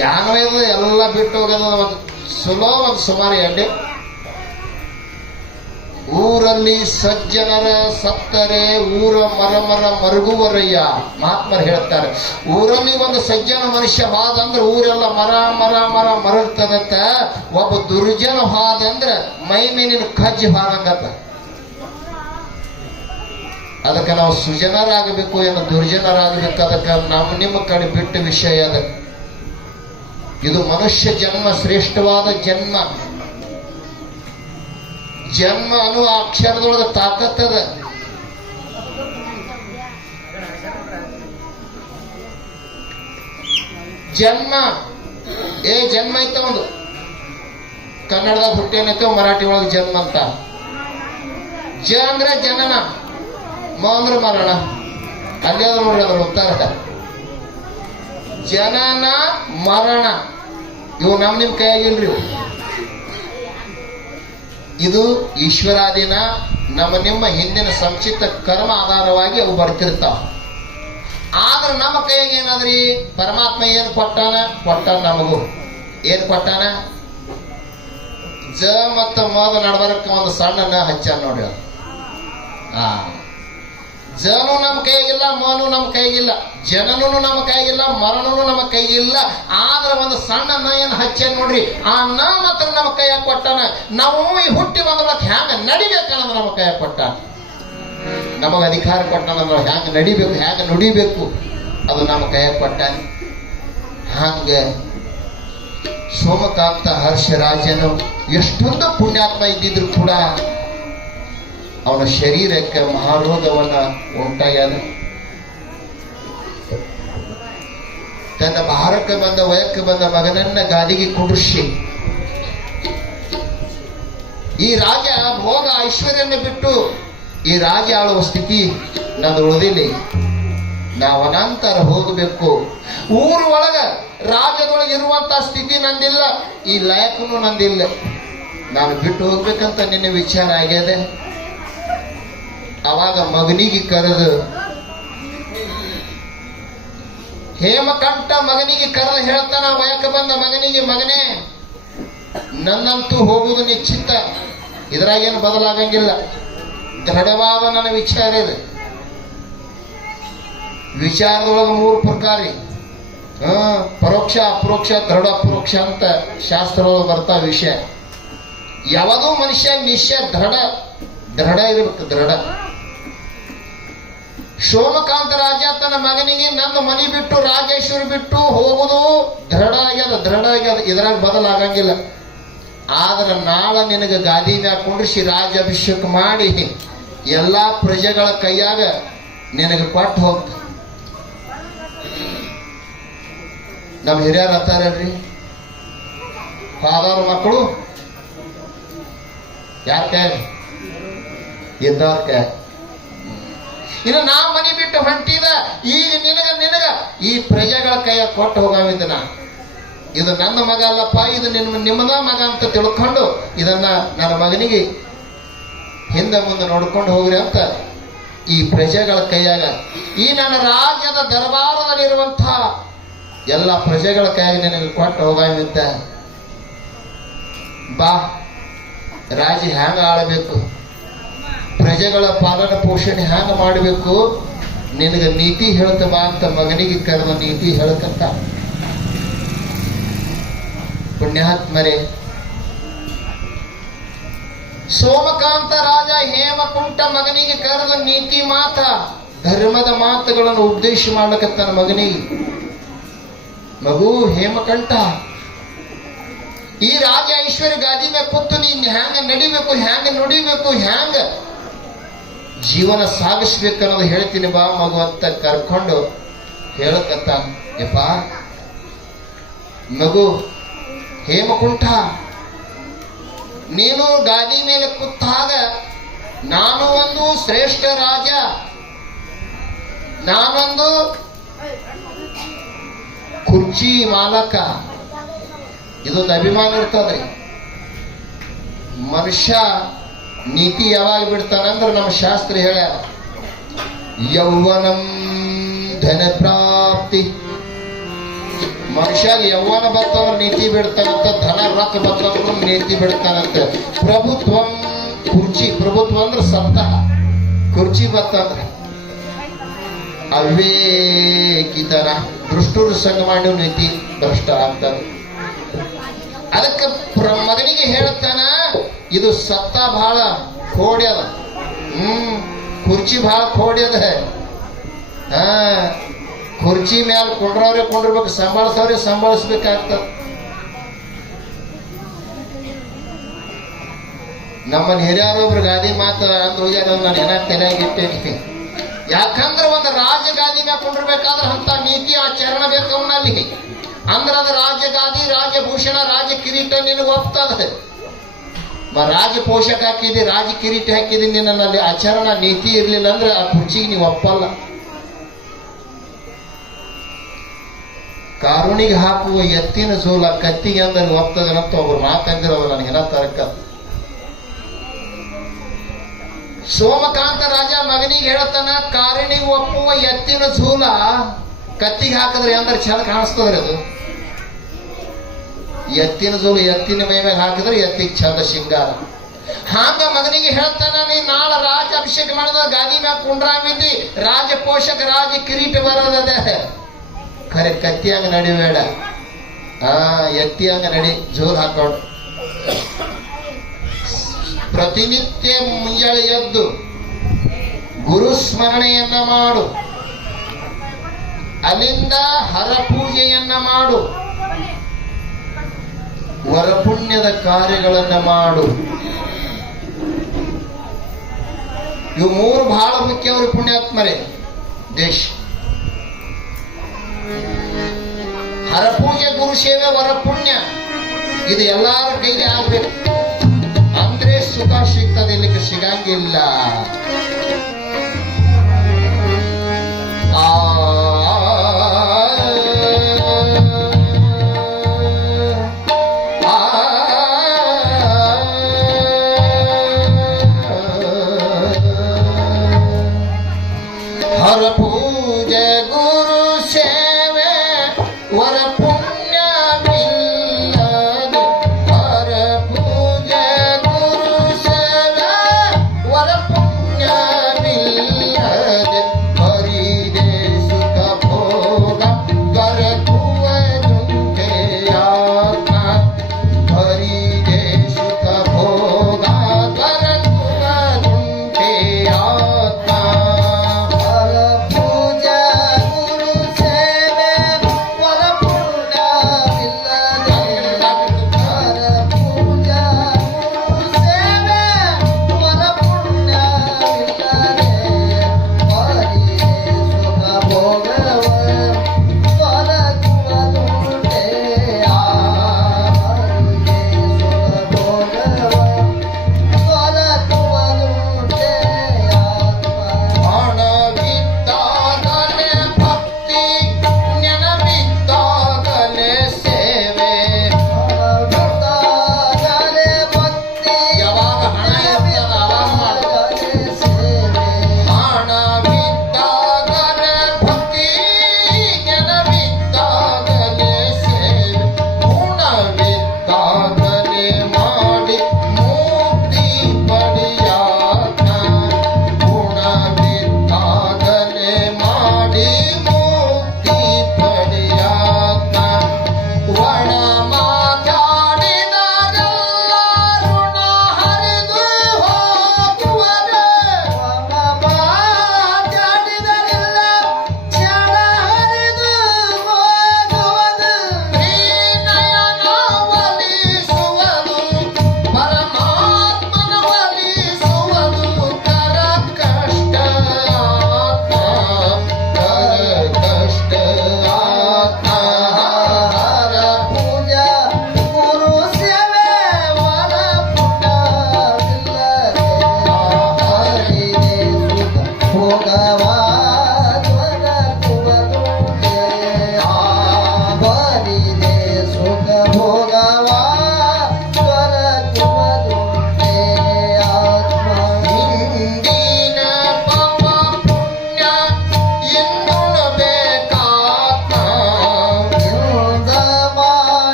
ಯಾನವೈದ ಎಲ್ಲ ಬಿಟ್ಟು ಹೋಗೋದ ಒಂದು ಸುಲೋ ಒಂದು ಸುಮಾರು ಎಡ್ಡೆ. ಊರಲ್ಲಿ ಸಜ್ಜನರ ಸತ್ತರೆ ಊರ ಮರ ಮರುಗುವರಯ್ಯ. ಮಹಾತ್ಮರು ಹೇಳ್ತಾರೆ, ಊರಲ್ಲಿ ಒಂದು ಸಜ್ಜನ ಮನುಷ್ಯ ಹಾದಂದ್ರೆ ಊರೆಲ್ಲ ಮರ ಮರಗ್ತದಂತ. ಒಬ್ಬ ದುರ್ಜನ ಹಾದಂದ್ರೆ ಮೈ ಮೇಲಿನ ಕಜ್ಜಿ ಹಾದಂಗತ್ತ. ಅದಕ್ಕೆ ನಾವು ಸುಜನರಾಗಬೇಕು, ಏನು ದುರ್ಜನರಾಗಬೇಕು. ಅದಕ್ಕೆ ನಿಮ್ಮ ಕಡೆ ಬಿಟ್ಟ ವಿಷಯ ಅದ. ಇದು ಮನುಷ್ಯ ಜನ್ಮ ಶ್ರೇಷ್ಠವಾದ ಜನ್ಮ. ಜನ್ಮ ಅನ್ನುವ ಅಕ್ಷರದೊಳಗೆ ತಾಕತ್ತದ. ಜನ್ಮ ಜನ್ಮ ಐತ ಒಂದು ಕನ್ನಡದಾಗ ಹುಟ್ಟೇನೈತೆ, ಮರಾಠಿ ಒಳಗೆ ಜನ್ಮ ಅಂತ. ಜ ಅಂದ್ರೆ ಜನನ, ಮ ಅಂದ್ರೆ ಮರಣ. ಅಲ್ಲೇ ಅದ ನೋಡ್ರಿ ಅದ್ರ ಉತ್ತರ. ಜನನ ಮರಣ ಇವು ನಿಮ್ ಕೈಯಾಗಿಲ್ರಿ. ಇದು ಈಶ್ವರಾಧೀನ. ನಿಮ್ಮ ಹಿಂದಿನ ಸಂಚಿತ ಕರ್ಮ ಆಧಾರವಾಗಿ ಅವು ಬರ್ತಿರ್ತಾವ. ಆದ್ರೆ ನಮ್ಮ ಕೈಯಾಗ ಏನಾದ್ರಿ, ಪರಮಾತ್ಮ ಏನ್ ಕೊಟ್ಟಾನ ನಮಗೂ. ಏನ್ ಕೊಟ್ಟಾನ? ಜ ಮತ್ತು ಮದ ನಡ್ಬರಕ್ಕೆ ಒಂದು ಸಣ್ಣ ಹಚ್ಚಾನ ನೋಡ್ರಿ. ಜನು ನಮ್ಮ ಕೈಗಿಲ್ಲ, ಮನು ನಮ್ಮ ಕೈಗಿಲ್ಲ, ಜನನೂ ನಮ್ಮ ಕೈಗಿಲ್ಲ, ಮರಣನೂ ನಮ್ಮ ಕೈಗಿಲ್ಲ. ಆದ್ರೆ ಒಂದು ಸಣ್ಣ ನ ಏನ್ ಹಚ್ಚಾನ ನೋಡ್ರಿ. ಆ ನ ಮಾತ್ರ ನಮ್ಮ ಕೈಯಾಗ ಕೊಟ್ಟಾನ. ನಾವು ಈ ಹುಟ್ಟಿ ಬಂದ್ರತ್ ಹ್ಯಾಂಗ ನಡಿಬೇಕನ್ನೋದು ನಮ್ಮ ಕೈಯಾಗ ಕೊಟ್ಟಾನ. ನಮಗ ಅಧಿಕಾರ ಕೊಟ್ಟಾನ. ಹ್ಯಾಂಗ ನಡಿಬೇಕು, ಹ್ಯಾಂಗ ನುಡಿಬೇಕು ಅದು ನಮ್ಮ ಕೈಯಾಗ ಕೊಟ್ಟಾನ. ಹಂಗ ಸೋಮಕಾಂತ ಹರ್ಷರಾಜನು ಎಷ್ಟೊಂದು ಪುಣ್ಯಾತ್ಮ ಇದ್ದಿದ್ರು ಕೂಡ ಅವನ ಶರೀರಕ್ಕೆ ಮಹಾರೋಗವನ್ನ ಉಂಟಾಗ್ಯಾದ. ತನ್ನ ಭಾರಕ್ಕೆ ಬಂದ ವಯಕ್ಕೆ ಬಂದ ಮಗನನ್ನ ಗಾದಿಗೆ ಕುಂಡ್ರಿಸಿ ಈ ರಾಜ ಭೋಗ ಐಶ್ವರ್ಯನ ಬಿಟ್ಟು ಈ ರಾಜ ಆಳುವ ಸ್ಥಿತಿ ನಂದು ಉಳಿದಿಲ್ಲ. ನಾವು ಅನಂತರ ಹೋಗಬೇಕು. ಊರ ಒಳಗ ರಾಜ್ಯದೊಳಗೆ ಇರುವಂತ ಸ್ಥಿತಿ ನಂದಿಲ್ಲ, ಈ ಲಯಕ್ಕೂ ನಂದಿಲ್ಲ. ನಾನು ಬಿಟ್ಟು ಹೋಗ್ಬೇಕಂತ ನಿನ್ನ ವಿಚಾರ ಆಗ್ಯದೆ. ಅವಾಗ ಮಗನಿಗೆ ಕರೆದು, ಹೇಮಕಂಠ ಮಗನಿಗೆ ಕರೆದು ಹೇಳ್ತಾನ, ವಯಕ್ಕೆ ಬಂದ ಮಗನಿಗೆ, ಮಗನೇ ನನ್ನಂತೂ ಹೋಗುವುದು ನಿಶ್ಚಿತ, ಇದ್ರಾಗೇನು ಬದಲಾಗಂಗಿಲ್ಲ. ದೃಢವಾದ ನನ್ನ ವಿಚಾರ ಇದೆ. ವಿಚಾರದೊಳಗೆ 3 ಪ್ರಕಾರ, ಪರೋಕ್ಷ, ಅಪರೋಕ್ಷ, ದೃಢ ಅಪರೋಕ್ಷ ಅಂತ ಶಾಸ್ತ್ರದೊಳಗೆ ಬರ್ತಾ ವಿಷಯ. ಯಾವಾಗೂ ಮನುಷ್ಯ ನಿಶ್ಚಯ ದೃಢ ಇರಬೇಕು, ದೃಢ. ಸೋಮಕಾಂತ ರಾಜ ತನ್ನ ಮಗನಿಗೆ ನನ್ನ ಮನಿ ಬಿಟ್ಟು ರಾಜೇಶ್ವರಿ ಬಿಟ್ಟು ಹೋಗುದು ದೃಢ ಆಗ್ಯದ. ಇದ್ರಾಗ ಬದಲಾಗಂಗಿಲ್ಲ. ಆದ್ರೆ ನಾಳೆ ನಿನಗೆ ಗಾದಿ ಮ್ಯಾಗ ಕುಂಡ್ರಿಸಿ ರಾಜಾಭಿಷೇಕ ಮಾಡಿ ಎಲ್ಲಾ ಪ್ರಜೆಗಳ ಕೈಯಾಗ ನಿನಗೆ ಕೊಟ್ಟು ಹೋಗ್ತ. ನಮ್ಮ ಹಿರಿಯರು ಅಂತಾರಲ್ರಿ, ಫಾದರ್ ಮಕ್ಕಳು ಯಾರ ಕೈ ಇದ್ದವ್ರ ಕೈ. ಇನ್ನು ನಾ ಮನಿ ಬಿಟ್ಟು ಹೊಂಟಿದ, ಈಗ ನಿನಗ ಈ ಪ್ರಜೆಗಳ ಕೈಯ ಕೊಟ್ಟು ಹೋಗವಿದ್ದ. ಇದು ನನ್ನ ಮಗ ಅಲ್ಲಪ್ಪ, ಇದು ನಿಮ್ಮದ ಮಗ ಅಂತ ತಿಳ್ಕೊಂಡು ಇದನ್ನ ನನ್ನ ಮಗನಿಗೆ ಹಿಂದೆ ಮುಂದೆ ನೋಡ್ಕೊಂಡು ಹೋಗ್ರಿ ಅಂತ ಈ ಪ್ರಜೆಗಳ ಕೈಯಾಗ, ಈ ನನ್ನ ರಾಜ್ಯದ ದರ್ಬಾರದಲ್ಲಿರುವಂಥ ಎಲ್ಲ ಪ್ರಜೆಗಳ ಕೈಯಾಗ ನಿನಗೆ ಕೊಟ್ಟು ಹೋಗವಿದ್ದ. ಬಾ, ರಾಜ ಹ್ಯಾಂಗ ಆಳಬೇಕು, ಪ್ರಜೆಗಳ ಪಾಲನ ಪೋಷಣೆ ಹ್ಯಾಂಗ ಮಾಡಬೇಕು, ನಿನಗೆ ನೀತಿ ಹೇಳ್ತ ಬಾ ಅಂತ ಮಗನಿಗೆ ಕರೆದ ನೀತಿ ಹೇಳ್ಕಂತ. ಪುಣ್ಯಾತ್ಮರೇ, ಸೋಮಕಾಂತ ರಾಜ ಹೇಮಕುಂಠ ಮಗನಿಗೆ ಕರೆದ ನೀತಿ ಮಾತ, ಧರ್ಮದ ಮಾತುಗಳನ್ನು ಉಪದೇಶ ಮಾಡ್ಲಕತ್ತಾನ ಮಗನಿಗೆ. ಮಗು ಹೇಮಕಂಠ, ಈ ರಾಜ ಐಶ್ವರ್ಯ ಗಾದಿ ಮೇಲೆ ಕೂತು ನೀನ್ ಹ್ಯಾಂಗ ನಡಿಬೇಕು, ಹ್ಯಾಂಗ ನುಡಿಬೇಕು, ಹ್ಯಾಂಗ ಜೀವನ ಸಾಗಿಸ್ಬೇಕು ಅನ್ನೋದು ಹೇಳ್ತೀನಿ ಬಾ ಮಗು ಅಂತ ಕರ್ಕೊಂಡು ಹೇಳಕತ್ತಾನ. ಯಪ್ಪ ಮಗು ಹೇಮಕುಂಠ, ನೀನು ಗಾದಿ ಮೇಲೆ ಕೂತಾಗ ನಾನು ಒಂದು ಶ್ರೇಷ್ಠ ರಾಜ, ನಾನೊಂದು ಕುರ್ಚಿ ಮಾಲಕ. ಇದೊಂದು ಅಭಿಮಾನ ಇರ್ತದ್ರಿ. ಮನುಷ್ಯ ನೀತಿ ಯಾವಾಗ ಬಿಡ್ತಾನಂದ್ರೆ ನಮ್ಮ ಶಾಸ್ತ್ರ ಹೇಳ್ಯಾರ, ಯೌವನಂ ಧನ ಪ್ರಾಪ್ತಿ. ಮನುಷ್ಯಾಗ ಯೌವನ ಬರ್ತಂದ್ರೆ ನೀತಿ ಬಿಡ್ತಾನಂತ, ಧನ ರೊಕ್ಕ ಬರ್ತಂದ್ರೆ ನೀತಿ ಬಿಡ್ತಾನಂತ. ಪ್ರಭುತ್ವ ಕುರ್ಚಿ, ಪ್ರಭುತ್ವ ಅಂದ್ರೆ ಸತ್ತ, ಕುರ್ಚಿ ಬರ್ತಂದ್ರೆ ಅವಿವೇಕಿತನ ದುಷ್ಟರು ಸಂಗ ಮಾಡಿ ನೀತಿ ಭ್ರಷ್ಟ ಆಗ್ತಾನೆ. ಅದಕ್ಕೆ ಮಗನಿಗೆ ಹೇಳ್ತಾನ, ಇದು ಸತ್ತ ಬಹಳ ಕೋಡ್ಯದ, ಕುರ್ಚಿ ಬಹಳ ಕೋಡ್ಯದ. ಕುರ್ಚಿ ಮ್ಯಾಲ ಕೊಂಡ್ರವ್ರೆ ಕೊಂಡಿರ್ಬೇಕು, ಸಂಭಾಳಿಸವ್ರೆ ಸಂಭಾಳಿಸ್ಬೇಕಾಗ್ತದ. ನಮ್ಮನ್ನ ಹಿರಿಯರೊಬ್ರು ಗಾದಿ ಮಾತು ಅಂತ ಹೋಗ್ಯಾರ, ನಾನು ಏನಾಗ ತಲೆಯಾಗಿಟ್ಟೇನಿ. ಯಾಕಂದ್ರೆ ಒಂದು ರಾಜ್ಯ ಗಾದಿ ಮ್ಯಾಲ ಕೊಂಡಿರ್ಬೇಕಾದ್ರೆ ಅಂತ ನೀತಿ ಆಚರಣೆ ಬೇಕು ಅವನಲ್ಲಿ. ಅಂದ್ರೆ ಅದು ರಾಜ್ಯ ಗಾದಿ, ರಾಜಭೂಷಣ, ರಾಜ ಕಿರೀಟ ನಿನಗೆ ಒಪ್ತದೆ. ರಾಜ ಪೋಷಕ ಹಾಕಿದಿ, ರಾಜ ಕಿರೀಟ ಹಾಕಿದಿ, ನಿನ್ನಲ್ಲಿ ಆಚರಣ ನೀತಿ ಇರ್ಲಿಲ್ಲ ಅಂದ್ರೆ ಆ ಕುರ್ಚಿಗೆ ನೀವು ಒಪ್ಪಲ್ಲ. ಕಾರುಣಿಗೆ ಹಾಕುವ ಎತ್ತಿನ ಸೋಲ ಕತ್ತಿಗೆ ಅಂದ್ರೆ ಒಪ್ತದನಂತ ಒಬ್ರು ಮಾತಂದಿರವ ನನಗೆನ ತರಕ. ಸೋಮಕಾಂತ ರಾಜ ಮಗನಿಗೆ ಹೇಳ್ತಾನ, ಕಾರುಣಿಗೆ ಒಪ್ಪುವ ಎತ್ತಿನ ಸೂಲ ಕತ್ತಿಗೆ ಹಾಕಿದ್ರೆ ಅಂದ್ರೆ ಚಂದ ಕಾಣಿಸ್ತದ್ರಿ ಅದು. ಎತ್ತಿನ ಸೂಲು ಎತ್ತಿನ ಮೈ ಮ್ಯಾಗ ಹಾಕಿದ್ರೆ ಎತ್ತಿಗೆ ಚಂದ ಶೃಂಗಾರ. ಹಾಗ ಮಗನಿಗೆ ಹೇಳ್ತಾನ, ನೀ ನಾಳೆ ರಾಜ ಅಭಿಷೇಕ ಮಾಡಿದ ಗಾದಿ ಮ್ಯಾಗ ಕುಂಡ್ರಾಮಿದ್ದಿ, ರಾಜ ಪೋಷಕ ರಾಜ ಕಿರೀಟ ಬರೋದದ. ಖರೆ ಕತ್ತಿಯಂಗ ನಡಿಬೇಡ, ಎತ್ತಿಯಂಗ ನಡಿ, ಜೋರ್ ಹಾಕೊಂಡು. ಪ್ರತಿನಿತ್ಯ ಮುಂಜಾನೆ ಎದ್ದು ಗುರು ಸ್ಮರಣೆಯನ್ನ ಮಾಡು, ಅಲ್ಲಿಂದ ಹರ ಪೂಜೆಯನ್ನ ಮಾಡು, ವರಪುಣ್ಯದ ಕಾರ್ಯಗಳನ್ನ ಮಾಡು. ಇವು ಮೂರು ಬಹಳ ಮುಖ್ಯ. ಅವರು ಪುಣ್ಯಾತ್ಮರೇ. ದೇಶ ಹರಪೂಜೆ, ಗುರು ಸೇವೆ, ವರಪುಣ್ಯ ಇದು ಎಲ್ಲಾರ ಕೈಗೆ ಆಗ್ಬೇಕು. ಅಂದ್ರೆ ಸುಖ ಸಿಗ್ತದೆ, ಇಲ್ಲಿಗೆ ಸಿಗಂಗಿಲ್ಲ. ಹರ ಪೂಜೆ, ಗುರು ಸೇವೆ, ವರ ಪುಣ್ಯ ಬಿಲ್ಲದೆ. ಹರ ಪೂಜೆ, ಗುರು ಸೇವೆ, ವರ ಪುಣ್ಯ ಬಿಲ್ಲದೆ. ಹರಿದೆ ಸುಖ ಭೋಗ ದೊರಕುವುದುಂಟೆ ಆತ್ಮ. ಹರಿದೆ ಸುಖ ಭೋಗ ದೊರಕುವುದುಂಟೆ ಆತ್ಮ. ಹರ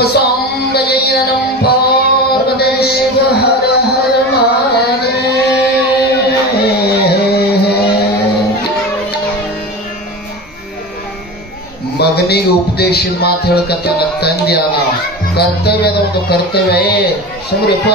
ಶಿವ ಸಾಂಬ ಜೈನಂ ಪಾರ್ವದೇವ ಹರ ಹರ ಮಗನಿಗೆ ಉಪದೇಶದ ಮಾತು ಹೇಳ್ಕತ್ತಾನ ತಂದೆ ಅದ ಕರ್ತವ್ಯದ ಒಂದು ಕರ್ತವ್ಯ. ಸುಮ್ರಿಪ್ಪ,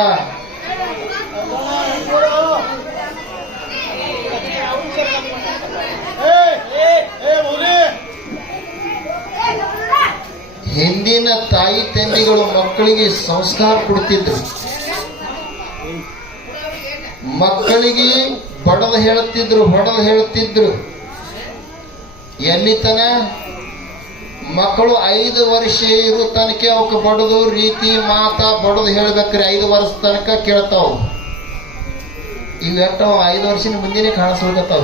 ಹಿಂದಿನ ತಾಯಿ ತಂದೆಗಳು ಮಕ್ಕಳಿಗೆ ಸಂಸ್ಕಾರ ಕೊಡ್ತಿದ್ರು. ಮಕ್ಕಳಿಗೆ ಬಡದು ಹೇಳುತ್ತಿದ್ರು, ಹೊಡೆದು ಹೇಳುತ್ತಿದ್ರು. ಎಲ್ಲಿತನ ಮಕ್ಕಳು 5 ವರ್ಷ ಇರೋ ತನಕ ಅವಕ್ಕೆ ಬಡದು ರೀತಿ ಮಾತಾ ಬಡದು ಹೇಳ್ಬೇಕ್ರಿ. 5 ವರ್ಷ ತನಕ ಕೇಳ್ತಾವ. ಇವು ಎಷ್ಟವ 5 ವರ್ಷದ ಮುಂದಿನ ಕಾಣಿಸ್ಕೊಳ್ತಾವ.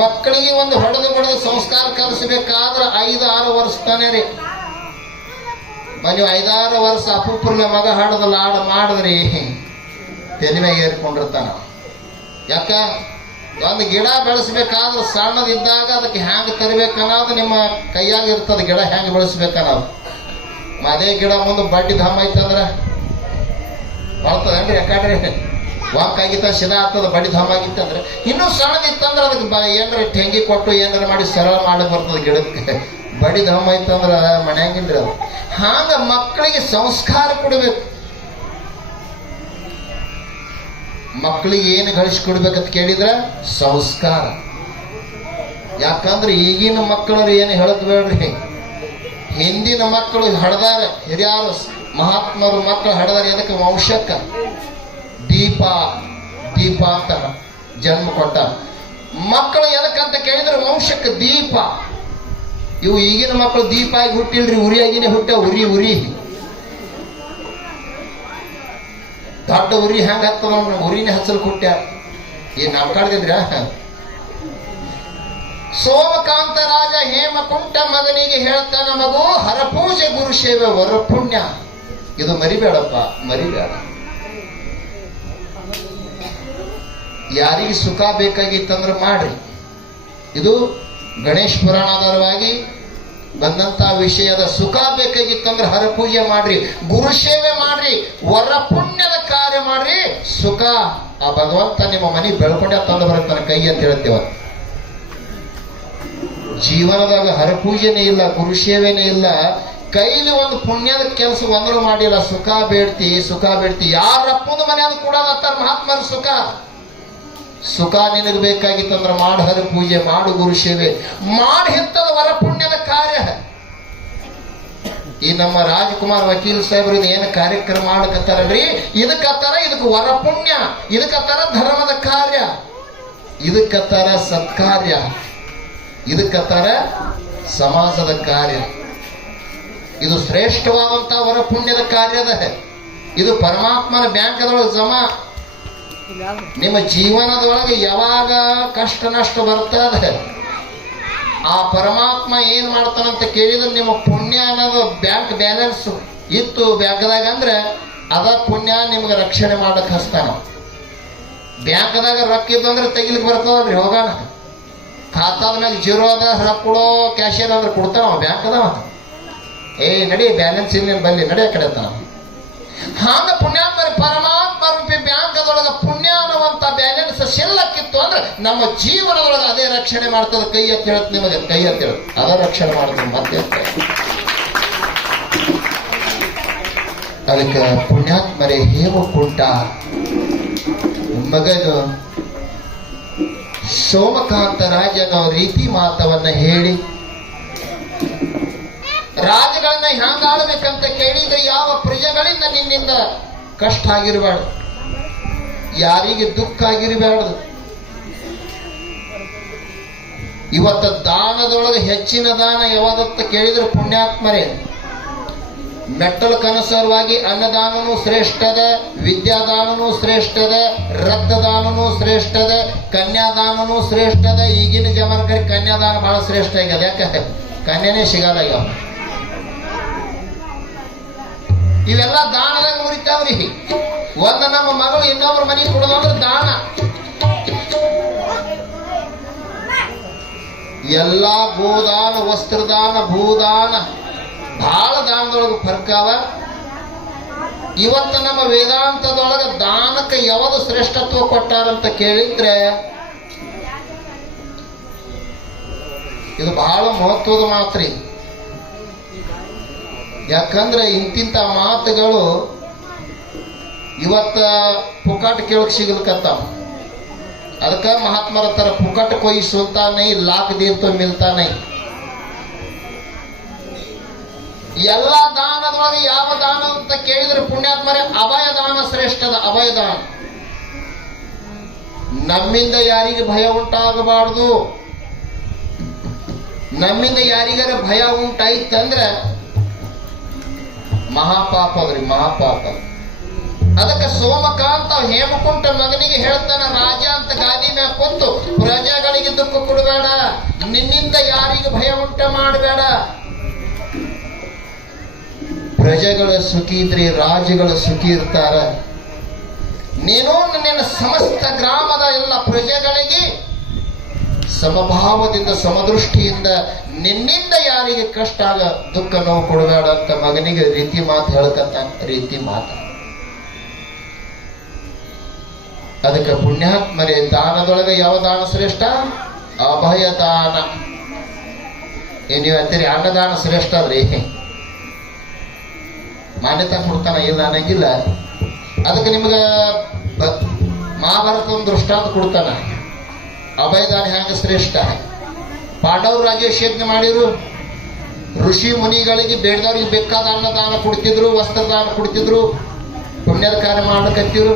ಮಕ್ಕಳಿಗೆ ಒಂದು ಹೊಡೆದು ಸಂಸ್ಕಾರ ಕಲಿಸಬೇಕಾದ್ರೆ 5-6 ವರ್ಷ ತಾನೇ ರೀ. ನೀವು 5-6 ವರ್ಷ ಅಪುಪ್ರಲೆ ಮಗ ಹಾಡದ ಲಾಡ ಮಾಡಿದ್ರಿ ತಲೆ ಮ್ಯಾಗ ಏರ್ಕೊಂಡಿರ್ತಾನ. ಯಾಕ ಒಂದು ಗಿಡ ಬೆಳೆಸ್ಬೇಕಾದ್ರೆ ಸಣ್ಣದಿದ್ದಾಗ ಅದಕ್ಕೆ ಹ್ಯಾಂಗ ತರಬೇಕನ್ನೋದು ನಿಮ್ಮ ಕೈಯಾಗ ಇರ್ತದ. ಗಿಡ ಹ್ಯಾಂಗ ಬೆಳೆಸ್ಬೇಕನ್ನೋದು. ಅದೇ ಗಿಡ ಮುಂದೆ ಬಡ್ಡಿ ಧಾಮ ಐತಂದ್ರ ಬರ್ತದೇನ್ರಿ? ಯಾಕಂದ್ರೆ ವಾಕಾಗಿತ್ತ ಸಿದ ಆಗ್ತದ. ಬಡ್ಡಿ ಧಾಮ ಆಗಿತ್ತಂದ್ರೆ ಇನ್ನೂ ಸಣ್ಣದಿತ್ತಂದ್ರೆ ಅದಕ್ಕೆ ಏನಾರ ಟೆಂಗಿ ಕೊಟ್ಟು ಏನಾರ ಮಾಡಿ ಸರಳ ಮಾಡಕ್ ಬರ್ತದೆ ಗಿಡಕ್ಕೆ. ಬಡಿ ಧಾಮ ಐತಂದ್ರ ಮನ್ಯಾಂಗಿಲ್ರಿ ಅದು. ಹಾಗ ಮಕ್ಕಳಿಗೆ ಸಂಸ್ಕಾರ ಕೊಡ್ಬೇಕು. ಮಕ್ಕಳಿಗೆ ಏನು ಗಳಿಸ್ಕೊಡ್ಬೇಕಂತ ಕೇಳಿದ್ರ ಸಂಸ್ಕಾರ. ಯಾಕಂದ್ರೆ ಈಗಿನ ಮಕ್ಕಳರು ಏನು ಹೇಳದ್ ಬೇಡ್ರಿ. ಹಿಂದಿನ ಮಕ್ಕಳು ಹಡ್ದಾರ, ಹಿರಿಯಾರು ಮಹಾತ್ಮರು ಮಕ್ಕಳು ಹಡ್ದಾರ. ಅದಕ್ಕೆ ವಂಶಕ್ಕ ದೀಪ ದೀಪ ಅಂತ ಜನ್ಮ ಕೊಟ್ಟ ಮಕ್ಕಳು. ಎದಕ್ಕಂತ ಕೇಳಿದ್ರೆ ವಂಶಕ್ಕೆ ದೀಪ. ಇವು ಈಗಿನ ಮಕ್ಕಳು ದೀಪ ಆಗಿ ಹುಟ್ಟಿಲ್ರಿ, ಉರಿಯಾಗಿನೇ ಹುಟ್ಟ. ಉರಿ ದೊಡ್ಡ ಉರಿ ಹೆಂಗ ಹತ್ತದ ಉರಿನೇ ಹಚ್ಚಲು ಹುಟ್ಟ್ಯಾರ. ಈ ನಾವ್ ಕಾಡ್ದಿದ್ರ. ಸೋಮಕಾಂತ ರಾಜ ಹೇಮಕುಂಟ ಮಗನಿಗೆ ಹೇಳ್ತಾನ, ಮಗು ಹರಪೂಜೆ ಗುರು ಸೇವೆ ವರ ಪುಣ್ಯ. ಇದು ಮರಿಬೇಡಪ್ಪ, ಮರಿಬೇಡ. ಯಾರಿಗೆ ಸುಖ ಬೇಕಾಗಿತ್ತಂದ್ರೆ ಮಾಡ್ರಿ. ಇದು ಗಣೇಶ ಪುರಾಣಾಧಾರವಾಗಿ ಬಂದಂತ ವಿಷಯದ. ಸುಖ ಬೇಕಾಗಿತ್ತಂದ್ರೆ ಹರಪೂಜೆ ಮಾಡ್ರಿ, ಗುರು ಸೇವೆ ಮಾಡ್ರಿ, ವರ ಪುಣ್ಯದ ಕಾರ್ಯ ಮಾಡ್ರಿ. ಸುಖ ಆ ಭಗವಂತ ನಿಮ್ಮ ಮನೆ ಬೆಳ್ಕೊಂಡೆ ತಂದು ಬರುತ್ತಾನೆ ಕೈ ಅಂತ ಹೇಳ್ತೇವ. ಜೀವನದಾಗ ಹರಪೂಜೆನೇ ಇಲ್ಲ, ಗುರು ಸೇವೆನೇ ಇಲ್ಲ, ಕೈಲಿ ಒಂದು ಪುಣ್ಯದ ಕೆಲಸ ಒಂದೂ ಮಾಡಿಲ್ಲ. ಸುಖ ಬೇಡ್ತಿ. ಯಾರಪ್ಪನ ಮನೆಯಾದ ಕೂಡ ಮಹಾತ್ಮರ ಸುಖ ನಿನಗೆ ಬೇಕಾಗಿತ್ತಂದ್ರೆ ಮಾಡು ಹರ ಪೂಜೆ, ಮಾಡು ಗುರು ಸೇವೆ, ಮಾಡಿ ಹೆತ್ತದ ವರ ಪುಣ್ಯದ ಕಾರ್ಯ. ಈ ನಮ್ಮ ರಾಜ್ಕುಮಾರ್ ವಕೀಲ್ ಸಾಹೇಬ್ರು ಏನು ಕಾರ್ಯಕ್ರಮ ಮಾಡಕತ್ತಾರಲ್ರಿ, ಇದಕ್ಕತ್ತಾರ. ಇದಕ್ಕೆ ವರ ಪುಣ್ಯ, ಇದಕ್ಕತ್ತಾರ ಧರ್ಮದ ಕಾರ್ಯ, ಇದಕ್ಕತ್ತಾರ ಸತ್ಕಾರ್ಯ, ಇದಕ್ಕತ್ತಾರ ಸಮಾಜದ ಕಾರ್ಯ. ಇದು ಶ್ರೇಷ್ಠವಾದಂತ ವರ ಪುಣ್ಯದ ಕಾರ್ಯದ. ಇದು ಪರಮಾತ್ಮನ ಬ್ಯಾಂಕದೊಳಗೆ ಜಮಾ. ನಿಮ್ಮ ಜೀವನದೊಳಗೆ ಯಾವಾಗ ಕಷ್ಟ ನಷ್ಟ ಬರ್ತದೆ, ಆ ಪರಮಾತ್ಮ ಏನ್ ಮಾಡ್ತಾನಂತ ಕೇಳಿದ್ರೆ ನಿಮ್ಮ ಪುಣ್ಯ ಅನ್ನೋದು ಬ್ಯಾಂಕ್ ಬ್ಯಾಲೆನ್ಸ್ ಇತ್ತು ಬ್ಯಾಂಕ್ದಾಗ ಅಂದ್ರೆ ಅದ ಪುಣ್ಯ ನಿಮ್ಗೆ ರಕ್ಷಣೆ ಮಾಡಕ್ ಹಸ್ತಾನ. ಬ್ಯಾಂಕ್ದಾಗ ರೊಕ್ಕ ಇದ್ದಂದ್ರೆ ತೆಗಿಲಿಕ್ಕೆ ಬರ್ತದಲ್ರಿ, ಹೋಗೋಣ. ಖಾತಾದ ಮ್ಯಾಗ ಜೀರೋ ಅದ, ರೊಕ್ಕ ಕೊಡೋ ಕ್ಯಾಶಿಯರ್ ಅಂದ್ರೆ ಕೊಡ್ತಾನ ಬ್ಯಾಂಕ್ದವ. ನಡಿ ಬ್ಯಾಲೆನ್ಸ್ ಇಲ್ಲ ಬಲ್ಲಿ ನಡಿ ಆ ಕಡೆ ತಾನ. ಹಾಗ ಪುಣ್ಯಾತ್ಮ ಪರಮಾತ್ಮ ರೂಪಿ ಬ್ಯಾಂಕದೊಳಗ ಪುಣ್ಯ ಅನ್ನುವಂತ ಬ್ಯಾಲೆನ್ಸ್ ಶಿಲ್ಲಕ್ಕಿತ್ತು ಅಂದ್ರೆ ನಮ್ಮ ಜೀವನದೊಳಗೆ ಅದೇ ರಕ್ಷಣೆ ಮಾಡ್ತದೆ. ಕೈ ಅಂತ ಹೇಳುತ್ತೆ ನಿಮಗೆ, ಕೈ ಅಂತ ಹೇಳುತ್ತೆ, ಅದ ರಕ್ಷಣೆ ಮಾಡ್ತದೆ. ಮತ್ತೆ ಅದಕ್ಕೆ ಪುಣ್ಯಾತ್ಮರೇ ಹೇಮಕುಂಟ ಮಗನು ಸೋಮಕಾಂತ ರಾಜನ ರೀತಿ ಮಾತವನ್ನ ಹೇಳಿ ರಾಜಗಳನ್ನ ಹ್ಯಾಂಗ ಆಳ್ಬೇಕಂತ ಕೇಳಿದ್ರೆ ಯಾವ ಪ್ರಜೆಗಳಿಂದ ನಿನ್ನಿಂದ ಕಷ್ಟ ಆಗಿರಬಾರ್ದು, ಯಾರಿಗೆ ದುಃಖ ಆಗಿರಬಾರ್ದು. ಇವತ್ತ ದಾನದೊಳಗೆ ಹೆಚ್ಚಿನ ದಾನ ಯಾವಾಗತ್ತ ಕೇಳಿದ್ರೆ ಪುಣ್ಯಾತ್ಮರೇ. ಮೆಟ್ಟಲಕ್ಕನುಸಾರವಾಗಿ ಅನ್ನದಾನನೂ ಶ್ರೇಷ್ಠದ, ವಿದ್ಯಾದಾನನೂ ಶ್ರೇಷ್ಠದ, ರಕ್ತದಾನನೂ ಶ್ರೇಷ್ಠದ, ಕನ್ಯಾದಾನನೂ ಶ್ರೇಷ್ಠದ. ಈಗಿನ ಜಮಾನಕರಿಗೆ ಕನ್ಯಾದಾನ ಬಹಳ ಶ್ರೇಷ್ಠ ಆಗ್ಯದ. ಯಾಕೆ ಕನ್ಯಾನೇ ಸಿಗಲ್ಲ ಈಗ. ಇವೆಲ್ಲ ದಾನದಾಗ ಮುರಿತಾವ್ರಿ. ಒಂದು ನಮ್ಮ ಮಗಳು ಇನ್ನೊಬ್ಬರ ಮನೆಗೆ ಕೊಡೋದಂದ್ರೆ ದಾನ. ಎಲ್ಲ ಗೋದಾನ, ವಸ್ತ್ರದಾನ, ಭೂದಾನ, ಬಹಳ ದಾನದೊಳಗೆ ಫರ್ಕ್ ಅವ. ಇವತ್ತು ನಮ್ಮ ವೇದಾಂತದೊಳಗೆ ದಾನಕ್ಕೆ ಯಾವುದು ಶ್ರೇಷ್ಠತ್ವ ಕೊಟ್ಟಾರಂತ ಕೇಳಿದ್ರೆ ಇದು ಬಹಳ ಮಹತ್ವದ ಮಾತ್ರಿ. ಯಾಕಂದ್ರೆ ಇಂತಿಂತ ಮಾತುಗಳು ಇವತ್ತ ಪುಕಾಟ್ ಕೇಳಕ್ ಸಿಗಲ್ಕತ್ತಾವ. ಅದಕ್ಕೆ ಮಹಾತ್ಮರ ತರ ಪುಕಟ್ ಕೊಯ್ ಸುಲ್ತಾ ನೈ, ಲಾಕ್ ದೇರ್ ತೋ ಮಿಲ್ತಾ ನೈ. ಎಲ್ಲ ದಾನದೊಳಗೆ ಯಾವ ದಾನ ಅಂತ ಕೇಳಿದ್ರೆ ಪುಣ್ಯಾತ್ಮರೇ ಅಭಯ ದಾನ ಶ್ರೇಷ್ಠದ. ಅಭಯ ದಾನ, ನಮ್ಮಿಂದ ಯಾರಿಗೆ ಭಯ ಉಂಟಾಗಬಾರ್ದು. ನಮ್ಮಿಂದ ಯಾರಿಗಾರ ಭಯ ಉಂಟಾಯ್ತಂದ್ರೆ ಮಹಾಪಾಪ ಅದ್ರಿ, ಮಹಾಪಾಪ. ಅದಕ್ಕೆ ಸೋಮಕಾಂತ ಹೇಮಕುಂಟ ಮಗನಿಗೆ ಹೇಳ್ತಾನ, ರಾಜ ಅಂತ ಗಾದಿ ಮ್ಯಾಗ ಕೂತು ಪ್ರಜೆಗಳಿಗೆ ದುಃಖ ಕೊಡಬೇಡ, ನಿನ್ನಿಂದ ಯಾರಿಗೆ ಭಯ ಉಂಟ ಮಾಡಬೇಡ. ಪ್ರಜೆಗಳು ಸುಖಿ ಇದ್ರಿ ರಾಜಗಳು ಸುಖಿ ಇರ್ತಾರ. ನೀನು ನಿನ್ನ ಸಮಸ್ತ ಗ್ರಾಮದ ಎಲ್ಲ ಪ್ರಜೆಗಳಿಗೆ ಸಮಭಾವದಿಂದ ಸಮದೃಷ್ಟಿಯಿಂದ ನಿನ್ನಿಂದ ಯಾರಿಗೆ ಕಷ್ಟ ಆಗ ದುಃಖ ನೋವು ಕೊಡಬೇಡ ಅಂತ ಮಗನಿಗೆ ರೀತಿ ಮಾತು ಹೇಳ್ಕತ್ತಾನ. ರೀತಿ ಮಾತು. ಅದಕ್ಕೆ ಪುಣ್ಯಾತ್ಮರೇ ದಾನದೊಳಗೆ ಯಾವ ದಾನ ಶ್ರೇಷ್ಠ? ಅಭಯ ದಾನ. ನೀವು ಅಂತೀರಿ ಅನ್ನದಾನ ಶ್ರೇಷ್ಠ ಅದ್ರಿ, ಮಾನ್ಯತೆ ಕೊಡ್ತಾನ, ಇಲ್ಲ ಅನ್ನಂಗಿಲ್ಲ. ಅದಕ್ಕೆ ನಿಮ್ಗೆ ಮಹಾಭಾರತ ಒಂದು ದೃಷ್ಟಾಂತ ಕೊಡ್ತಾನ. ಅಭಯದಾನ ಹೆಂಗ ಶ್ರೇಷ್ಠ? ಪಾಂಡವರು ರಾಜೇಶ್ ಯಜ್ಞ ಮಾಡಿರು. ಋಷಿ ಮುನಿಗಳಿಗೆ ಬೇಡದವ್ರಿಗೆ ಬೇಕಾದ ಅನ್ನದಾನ ಕೊಡ್ತಿದ್ರು, ವಸ್ತ್ರದಾನ ಕೊಡ್ತಿದ್ರು, ಪುಣ್ಯದ ಕಾರ್ಯ ಮಾಡಕತ್ತಿರು.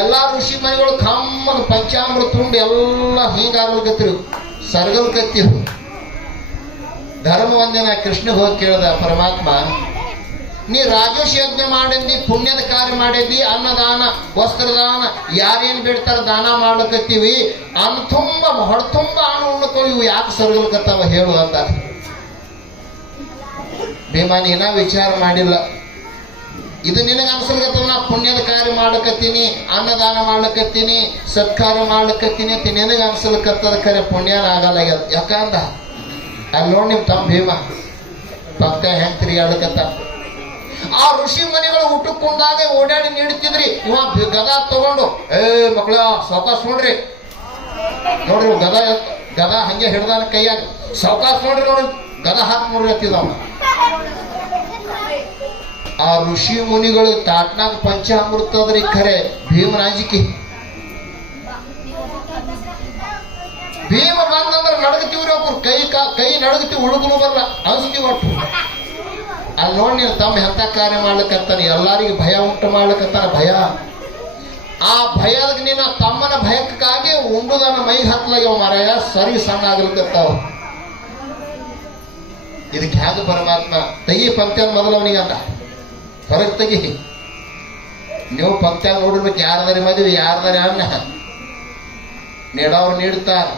ಎಲ್ಲಾ ಋಷಿ ಮನೆಗಳು ಕಮ್ಮನ ಪಂಚಾಮೃತ ಉಂಡು ಎಲ್ಲ ಹೀಗಾಗ್ಲಿಕತ್ತಿರು, ಸರ್ಗಲ್ಕತ್ತಿರು. ಧರ್ಮ ಒಂದಿನ ಕೃಷ್ಣಗೆ ಹೋಗಿ ಕೇಳ್ದ ಪರಮಾತ್ಮ, ನೀ ರಾಜೇಶ್ ಯಜ್ಞ ಮಾಡಿದ್ದಿ, ಪುಣ್ಯದ ಕಾರ್ಯ ಮಾಡಿದ್ದಿ, ಅನ್ನದಾನ ವಸ್ತ್ರದಾನ ಯಾರೇನು ಬೇಡ್ತಾರ ದಾನ ಮಾಡ್ಲಕತ್ತೀವಿ, ಅನ್ತುಂಬ ಹೊಡ್ತುಂಬ ಅನ್ನ ಉಣ್ಣಕೋ, ಇವು ಯಾಕೆ ಸರ್ಗಲ್ಕತ್ತಾವ ಹೇಳು ಅಂತ. ಭೀಮ ನೀನ ವಿಚಾರ ಮಾಡಿಲ್ಲ, ಇದು ನಿನಗೆ ಅನ್ಸಲ್ಕತ್ತವ, ನಾ ಪುಣ್ಯದ ಕಾರ್ಯ ಮಾಡ್ಲಕತ್ತೀನಿ, ಅನ್ನದಾನ ಮಾಡ್ಲಕತ್ತೀನಿ, ಸತ್ಕಾರ್ಯ ಮಾಡ್ಲಕತ್ತೀನಿ ಅಂತ ನಿನಗೆ ಅನ್ಸಲ್ಕತ್ತದ. ಖರೆ ಪುಣ್ಯನ ಆಗಲ್ಲ. ಯಾಕಂದ ಅಲ್ಲಿ ನೋಡಿ ನಿಮ್ ತಮ್ಮ ಭೀಮ ಪಕ್ಕ ಹೆಂಗ್ ತಿರುಗಾಡ್ಲಕತ್ತ. ಆ ಋಷಿ ಮನೆಗಳು ಊಟಕ್ಕೊಂಡಾಗ ಓಡಾಡಿ ನೀಡ್ತಿದ್ರಿ. ಇವ ಗದಾ ತಗೊಂಡು, ಮಕ್ಕಳ ಸಾವಕಾಶ ನೋಡ್ರಿ, ನೋಡ್ರಿ ಗದಾ ಹಂಗೆ ಹಿಡ್ದಾನ ಕೈಯಾಗ, ಸಾವಕಾಶ ನೋಡ್ರಿ, ನೋಡ್ರಿ ಗದಾ ಹಾಕಿ ನೋಡ್ರಿ ಹತ್ತಿದವ. ಆ ಋಷಿ ಮುನಿಗಳು ತಾಟ್ನಾಗ ಪಂಚಾಮೃತದ್ರಿ. ಖರೆ ಭೀಮರಾಜಿಕಿ ಭೀಮ ಬಂದಂದ್ರೆ ನಡಗತೀವ್ರಿ, ಒಬ್ರು ಕೈ ನಡಗತೀವಿ, ಹುಡುಗನು ಬರಲ್ಲ, ಅನ್ಸ್ತೀವಿ ಒಟ್ಟು. ಅಲ್ಲಿ ನೋಡಿ ನೀನು ತಮ್ಮ ಎಂತ ಕಾರ್ಯ ಮಾಡ್ಲಿಕ್ಕತ್ತಾನೆ, ಎಲ್ಲರಿಗೂ ಭಯ ಉಂಟು ಮಾಡ್ಲಿಕ್ಕತ್ತಾನ. ಭಯ, ಆ ಭಯದ ನೀನು ತಮ್ಮನ ಭಯಕ್ಕಾಗಿ ಉಂಡುದನ್ನ ಮೈಗೆ ಹತ್ತಲಾಗ್ಯಾವ ಮಾರಾಯ, ಸರಿ ಸಣ್ಣ ಆಗ್ಲಿಕ್ಕತ್ತಾವ. ಇದಕ್ಕೆ ಹ್ಯಾಂಗ ಪರಮಾತ್ಮ ತೆಗಿ ಪಂಕ್ತಿಯ ಮೊದಲವನಿಗೆ ಅಂದ, ಹೊರಗೆ ತೆಗಿ. ನೀವು ಪಂಕ್ತಿಯಾಗ ನೋಡಿರ್ಬೇಕು, ಯಾರದಾರಿ ಮದುವೆ ಯಾರದಾರಿ ಅನ್ನ ನೀಡವ್ರು ನೀಡ್ತಾರ,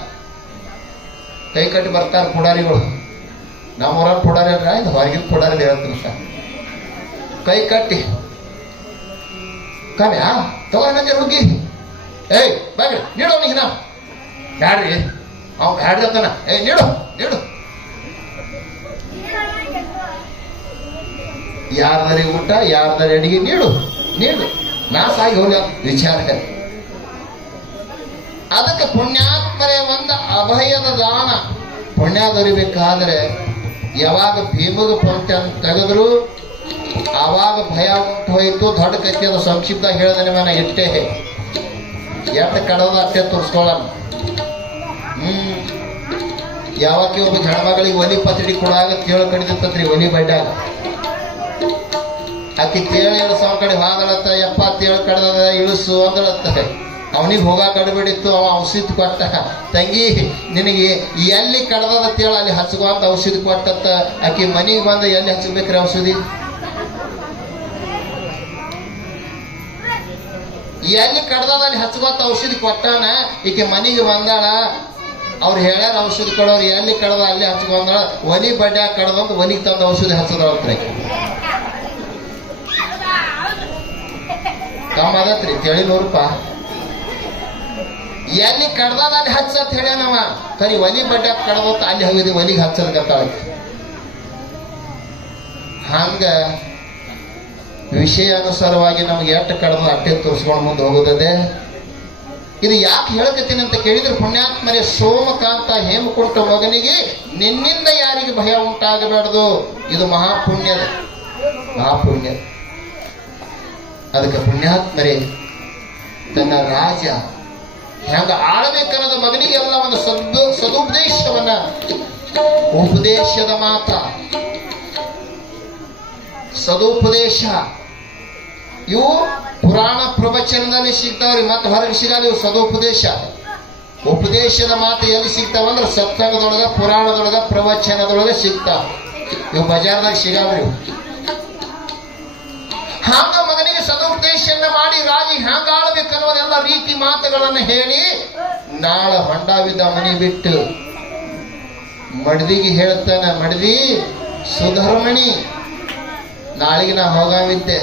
ಕೈ ಕಟ್ಟಿ ಬರ್ತಾರ ಪುಡಾರಿಗಳು. ನಮ್ಮೂರ ಪುಡಾರಿ ಅಲ್ಲ, ಇದು ಹೊರಗಿನ ಪುಡಾರಿ ಹೇಳ್ತೀನಿ ಸರ್. ಕೈ ಕಟ್ಟಿ ಕಾವ್ಯ ತಗೊಂಡೆ ರುಗ್ಗಿ, ಏಯ್ ಬಾಗ್ರಿ ನೀಡು ಅವನಿಗೆ, ನಾವು ಬ್ಯಾಡ್ರಿ ಅವ್ ಬ್ಯಾಡ್ರತಾನ, ನೀಡು ನೀಡು. ಯಾರ್ದಾರಿ ಊಟ ಯಾರ್ದಾರಿ ಅಡಿಗೆ ನೀಡು ನೀಡು, ನಾ ಸಾಗಿ ಹೋಗ್ಲಿ ವಿಚಾರ. ಅದಕ್ಕೆ ಪುಣ್ಯಾತ್ಮರೇ ಒಂದು ಅಭಯದ ದಾನ. ಪುಣ್ಯ ದೊರಿಬೇಕಾದ್ರೆ ಯಾವಾಗ ಭೀಮಗ ಪಂಕ್ತಿ ಅಂತ ತೆಗೆದ್ರು ಆವಾಗ ಭಯ ಉಂಟು ಹೋಯ್ತು. ದೊಡ್ಡ ಕತ್ತಿ ಅದು ಸಂಕ್ಷಿಪ್ತ ಹೇಳಿದ ನಿಮ್ಮನ್ನ ಇಟ್ಟೆ ಎಟ್ಟ ಕಡದ ಅಟ್ಟೆ ತೋರಿಸ್ಕೊಳ್ಳೋಣ. ಯಾವಾಗ ಒಬ್ಬ ಹೆಣ್ಮಗಳಿಗೆ ಒಲಿ ಪತ್ರಿಕೆ ಕೊಡಾಗ ತೇಳು ಕಡಿದಿತ್ತಂತ್ರಿ, ಒಲಿ ಬಡ್ಡಾಗ. ಆಕಿ ತೇಳು ಇಳಿಸೋ ಕಡೆ ಹಾದಳತ್ತ, ಯಪ್ಪ ತೇಳು ಕಡ್ದದ ಇಳಿಸು ಅಂದಳತ್ತ. ಅವನಿಗೆ ಹೋಗಾಕ ಅಡಬೇಡಿತ್ತು, ಅವ ಔಷಧಿ ಕೊಟ್ಟ. ತಂಗಿ ನಿನಗೆ ಎಲ್ಲಿ ಕಡ್ದದ ತೇಳ ಅಲ್ಲಿ ಹಚ್ಕೋ ಅಂತ ಔಷಧಿ ಕೊಟ್ಟತ್ತ. ಆಕಿ ಮನಿಗೆ ಬಂದ ಎಲ್ಲಿ ಹಚ್ಚಬೇಕ್ರಿ ಔಷಧಿ? ಎಲ್ಲಿ ಕಡ್ದದ ಅಲ್ಲಿ ಹಚ್ಕೋತ ಔಷಧಿ ಕೊಟ್ಟಾನ. ಈಕೆ ಮನಿಗೆ ಬಂದಾಳ, ಅವ್ರು ಹೇಳ್ಯಾರ ಔಷಧಿ ಕೊಡೋರು, ಎಲ್ಲಿ ಕಡ್ದ ಅಲ್ಲಿ ಹಚ್ಕೊಂಡಾಳ. ಒಲಿ ಬಡ್ಡ್ಯಾಗ ಕಡ್ದಂತ ಒಲಿಗೆ ತಂದ ಔಷಧಿ ಹಚ್ಚದವ್ರಿ. ಕಮ್ಮ ಅದತ್ರಿ, ತಿಳಿ 100 ರೂಪಾಯಿ. ಎಲ್ಲಿ ಕಡ್ದದ ಅಲ್ಲಿ ಹಚ್ಚತ್ ಹೇಳ್ಯಾನವ ಕರಿ ಒಲಿ ಬಡ್ಡ್ಯಾಗ ಕಡ್ದತ್ತ ಅಲ್ಲಿ ಹೋಗಿದ್ವಿ ಒಲಿಗೆ ಹಚ್ಚದ ಗತ್ತಾಳ ಹಂಗ ವಿಷಯ ಅನುಸಾರವಾಗಿ ನಮ್ಗೆ ಎಷ್ಟು ಕಡ್ದು ಅಟ್ಟೆ ತೋರಿಸ್ಕೊಂಡು ಮುಂದೆ ಹೋಗೋದದೆ. ಇದು ಯಾಕೆ ಹೇಳಕತ್ತೀನಿ ಅಂತ ಕೇಳಿದ್ರೆ ಪುಣ್ಯಾತ್ಮರೇ ಸೋಮಕಾಂತ ಹೇಮಕುಂಟ ಮಗನಿಗೆ ನಿನ್ನಿಂದ ಯಾರಿಗೆ ಭಯ ಉಂಟಾಗಬಾರ್ದು. ಇದು ಮಹಾಪುಣ್ಯದ ಮಹಾಪುಣ್ಯ. ಅದಕ್ಕೆ ಪುಣ್ಯಾತ್ಮರೇ ತನ್ನ ರಾಜ ಹೆಂಗ ಆಳಬೇಕನ್ನೋದು ಮಗನಿಗೆ ಎಲ್ಲ ಒಂದು ಸದುಪದೇಶವನ್ನ ಉಪದೇಶದ ಮಾತ ಸದುಪದೇಶ ಇವು ಪುರಾಣ ಪ್ರವಚನದಲ್ಲಿ ಸಿಗ್ತಾವ್ರಿ. ಮತ್ತೆ ಹೊರಗೆ ಸಿಗಲ್ಲ ಇವು ಸದುಪದೇಶ. ಉಪದೇಶದ ಮಾತು ಎಲ್ಲಿ ಸಿಗ್ತಾವಂದ್ರೆ ಸತ್ಸಂಗದೊಳಗ ಪುರಾಣದೊಳಗ ಪ್ರವಚನದೊಳಗ ಸಿಗ್ತಾವ. ಇವು ಬಜಾರ್ದಾಗ ಸಿಗಲ್ರಿ. ಹಾಗ ಮಗನಿಗೆ ಸದುಪದೇಶನ ಮಾಡಿ ರಾಜಿ ಹ್ಯಾಂಗ ಆಳ್ಬೇಕನ್ನೋದೆಲ್ಲ ರೀತಿ ಮಾತುಗಳನ್ನ ಹೇಳಿ ನಾಳ ಹೊಂಡವಿದ್ದ ಮನಿ ಬಿಟ್ಟು ಮಡ್ದಿಗೆ ಹೇಳ್ತಾನ, ಮಡ್ದಿ ಸುಧರ್ಮಣಿ ನಾಳೆಗೆ ನಾ ಹೋಗಾವಿದ್ದೆ,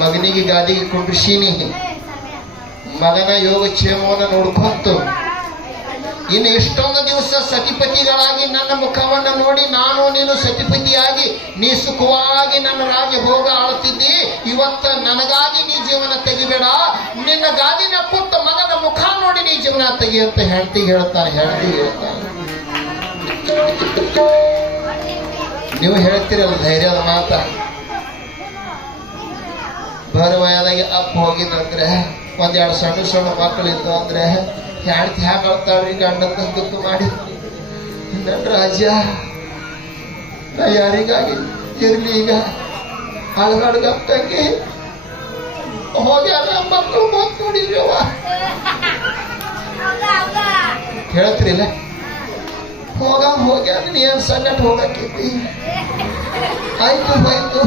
ಮಗನಿಗೆ ಗಾದಿಗೆ ಕುಂಡ್ರಿಸೀನಿ, ಮಗನ ಯೋಗಕ್ಷೇಮವನ್ನು ನೋಡ್ಕೊಂತು. ಇನ್ನು ಇಷ್ಟೊಂದು ದಿವಸ ಸತಿಪತಿಗಳಾಗಿ ನನ್ನ ಮುಖವನ್ನು ನೋಡಿ ನಾನು ನೀನು ಸತಿಪತಿಯಾಗಿ ನೀ ಸುಖವಾಗಿ ನನ್ನ ರಾಜಭೋಗ ಆಳುತ್ತಿದ್ದಿ. ಇವತ್ತ ನನಗಾಗಿ ನೀ ಜೀವನ ತೆಗಿಬೇಡ, ನಿನ್ನ ಗಾದಿನ ಕೂತ ಮಗನ ಮುಖ ನೋಡಿ ನೀ ಜೀವನ ತೆಗಿ ಅಂತ ಹೆಂಡತಿ ಹೇಳ್ತಾನೆ. ನೀವು ಹೇಳ್ತೀರಲ್ಲ ಧೈರ್ಯದ ಮಾತ. ಬರುವಯದಾಗಿ ಅಪ್ಪ ಹೋಗಿದಂದ್ರೆ ಒಂದೆರಡು ಸಣ್ಣ ಸಣ್ಣ ಮಕ್ಕಳಿದ್ದು ಅಂದ್ರೆ ಹೆಂಡತಿ ಹ್ಯಾಗ ಅಳ್ತಾಳ್ರಿ ಗಂಡನ ದುಃಖ ಮಾಡಿ. ನನ್ನ ರಾಜ ನಾ ಯಾರಿಗಾಗಿ ಇರ್ಲಿ ಈಗ ಅಳಗಾಡ್ಗಂಗಿ ಹೋಗ್ಯಾನ ಮಕ್ಕಳು ಮತ್ ನೋಡಿದ್ರವ ಹೇಳ್ತೀರಿಲ್ಲ. ಹೋಗ್ಯಾನ ನೀ ಏನ್ ಸಂಗಟ ಹೋಗಕ್ಕಿದ್ದಿ ಆಯ್ತು ಆಯ್ತು.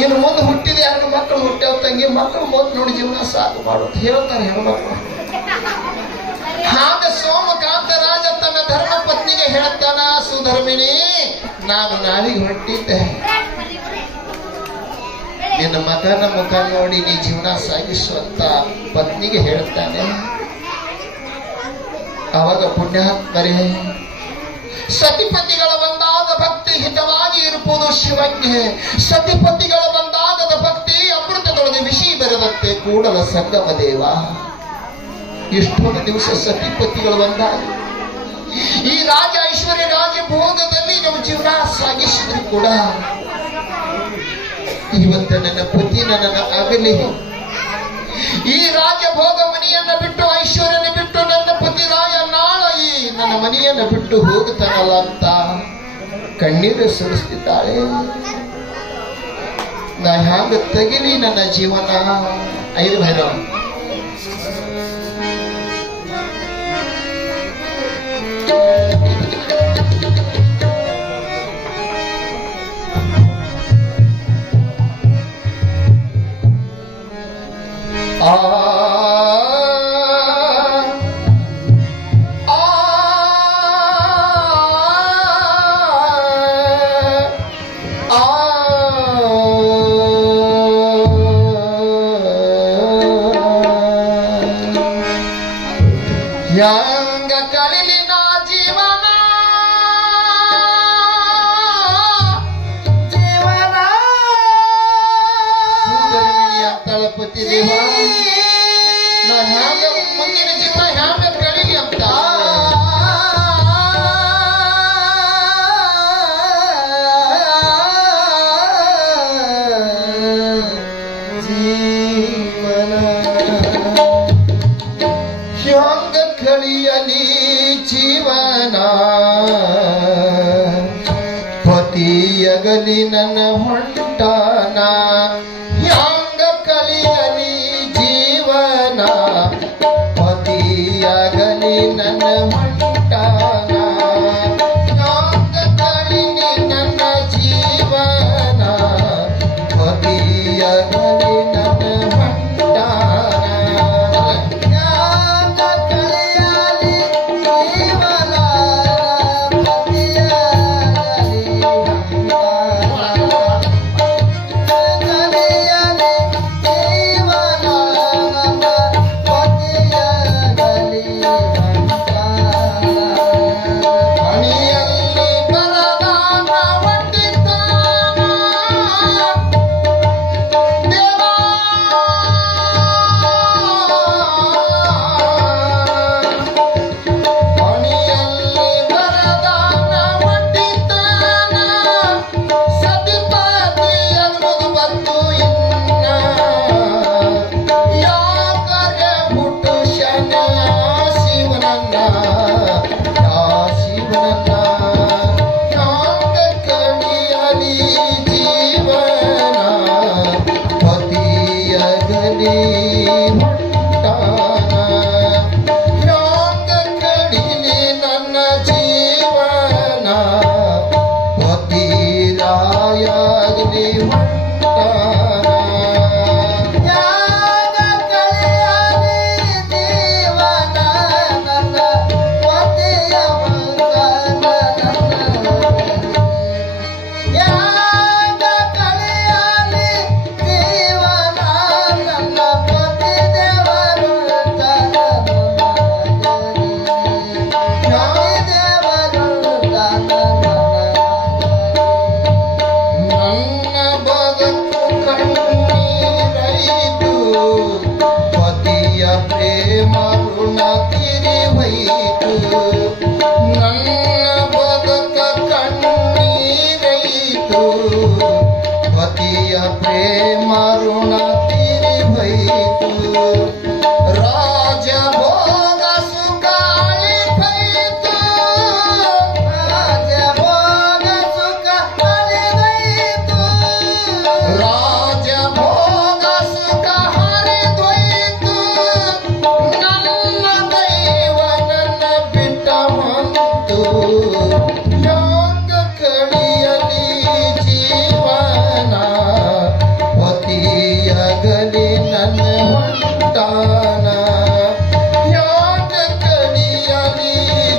ಇನ್ನು ಮುಂದೆ ಹುಟ್ಟಿದ ಎರಡು ಮಕ್ಕಳು ಹುಟ್ಟ್ಯಾವ ತಂಗಿ, ಮಕ್ಕಳು ಮೊದಲು ನೋಡಿ ಜೀವನ ಸಾಕು ಮಾಡೋದು ಹೇಳ್ತಾರೆ ಹೆಣ್ಮಕ್ಳು. ಹಾಗ ಸೋಮಕಾಂತ ರಾಜ ತನ್ನ ಧರ್ಮ ಪತ್ನಿಗೆ ಹೇಳ್ತಾನ, ಸುಧರ್ಮಿಣಿ ನಾನು ನಾಳೆಗೆ ಹೊರಟಿದ್ದೆ, ನಿನ್ನ ಮಗನ ಮುಖ ನೋಡಿ ನೀ ಜೀವನ ಸಾಗಿಸುವಂತ ಪತ್ನಿಗೆ ಹೇಳ್ತಾನೆ. ಅವಾಗ ಪುಣ್ಯಾತ್ಮರೇ ಸತಿಪತಿಗಳ ಒಂದಾದ ಭಕ್ತಿ ಹಿತವಾಗಿ ಇರುವುದು ಶಿವಜ್ಞೆ. ಸತಿಪತಿಗಳ ಒಂದಾಗದ ಭಕ್ತಿ ಅಮೃತದೊಳಗೆ ವಿಷಿ ಬೆರೆದಂತೆ ಕೂಡಲ ಸಂಗಮ ದೇವ. ಇಷ್ಟೊಂದು ದಿವಸ ಸತಿಪತಿಗಳು ಒಂದಾಗ ಈ ರಾಜ ಐಶ್ವರ್ಯ ರಾಜಭೋಗದಲ್ಲಿ ನಾವು ಜೀವನ ಸಾಗಿಸಿದ್ರು ಕೂಡ ಇವತ್ತ ನನ್ನ ಪತಿ ನನ್ನನ್ನು ಅಗಲಿ ಈ ರಾಜಭೋಗ ಮನೆಯನ್ನ ಬಿಟ್ಟು ಐಶ್ವರ್ಯನ ಬಿಟ್ಟು ನನ್ನ ಪತಿ ರಾಜ ನಾಳ ಈ ನನ್ನ ಮನೆಯನ್ನ ಬಿಟ್ಟು ಹೋಗುತ್ತಾನಲ್ಲ ಅಂತ ಕಣ್ಣೀರು ಸುರಿಸ್ತಿದ್ದಾಳೆ. ನಾ ಹ್ಯಾಂಗ ತೆಗಿಲಿ ನನ್ನ ಜೀವನ. ಐದು ಭೈರವ ಯಾಂಗ ಕಳಿಲಿ ನಾ ಜೀವನ ಜೀವನ ತಳಪತಿ ದೇವ ನಾ ಹ್ಯಾಂಗ ಮುಂದಿನ ಜೀವನ ಹ್ಯಾಂಗ ಕಳಿಲಿ ಅಂತ ಕಳಿಯಲಿ ಜೀವನ ಪತಿಯಗಲಿ ನನ್ನ ಹೊಂಟಾನ. ಹ್ಯಾಂಗ ಕಳಿಯಲಿ ಜೀವನ ಪತಿಯಗಲಿ ನನ್ನ ಹೊಂಟಾನ. ಹ್ಯಾಂಗ ಕಳಿಲಿ ನನ್ನ ಜೀವನ ಪತಿಯಗಲಿ ನನ್ನ ಹೊಂಟಾನ. ಕಲಿಯಲಿ ಕಳಿಯಾಗಲಿ ಹೊಂಟಾನ ಯಾಗ ಕಳೆಯಲಿ ಜೀವನ ನನ್ನ ಪತಿಯ ಮಂಗನ ಯಾಗ ಕಳೆಯಲಿ ಜೀವನ ನನ್ನ ಪತಿ ದೇವರು ನನ್ನ ಬದುಕು ಕಣ್ಣೀರೈತು ಪತಿಯ ಪ್ರೇಮ ಋಣ ತಿರಿವೈತು ನನ್ನ ಬದುಕ ಕಣ್ಣೀರೈತು ಪತಿಯ ಪ್ರೇಮ ಋಣ ತಿರಿವೈತು ರಾಜ ಭೋಗ ಸುಖ ಅಳಿತೈತು ರಾಜಭೋಗ ಸುಖ ಅಳಿದೈತು ರಾಜ ಭೋಗ ಸುಖ ಹರಿದೊಯ್ತು ನನ್ನ ದೈವ ನನ್ನ ಬಿಟ್ಟ ಹೊಂತು ಯೋಗ ಕಳಿಯಲಿ ಜೀವನ ಪತಿಯಗಲಿ ನನ್ನ ಹೊಂಟಾನ ಯೋಗ ಕಳಿಯಲಿ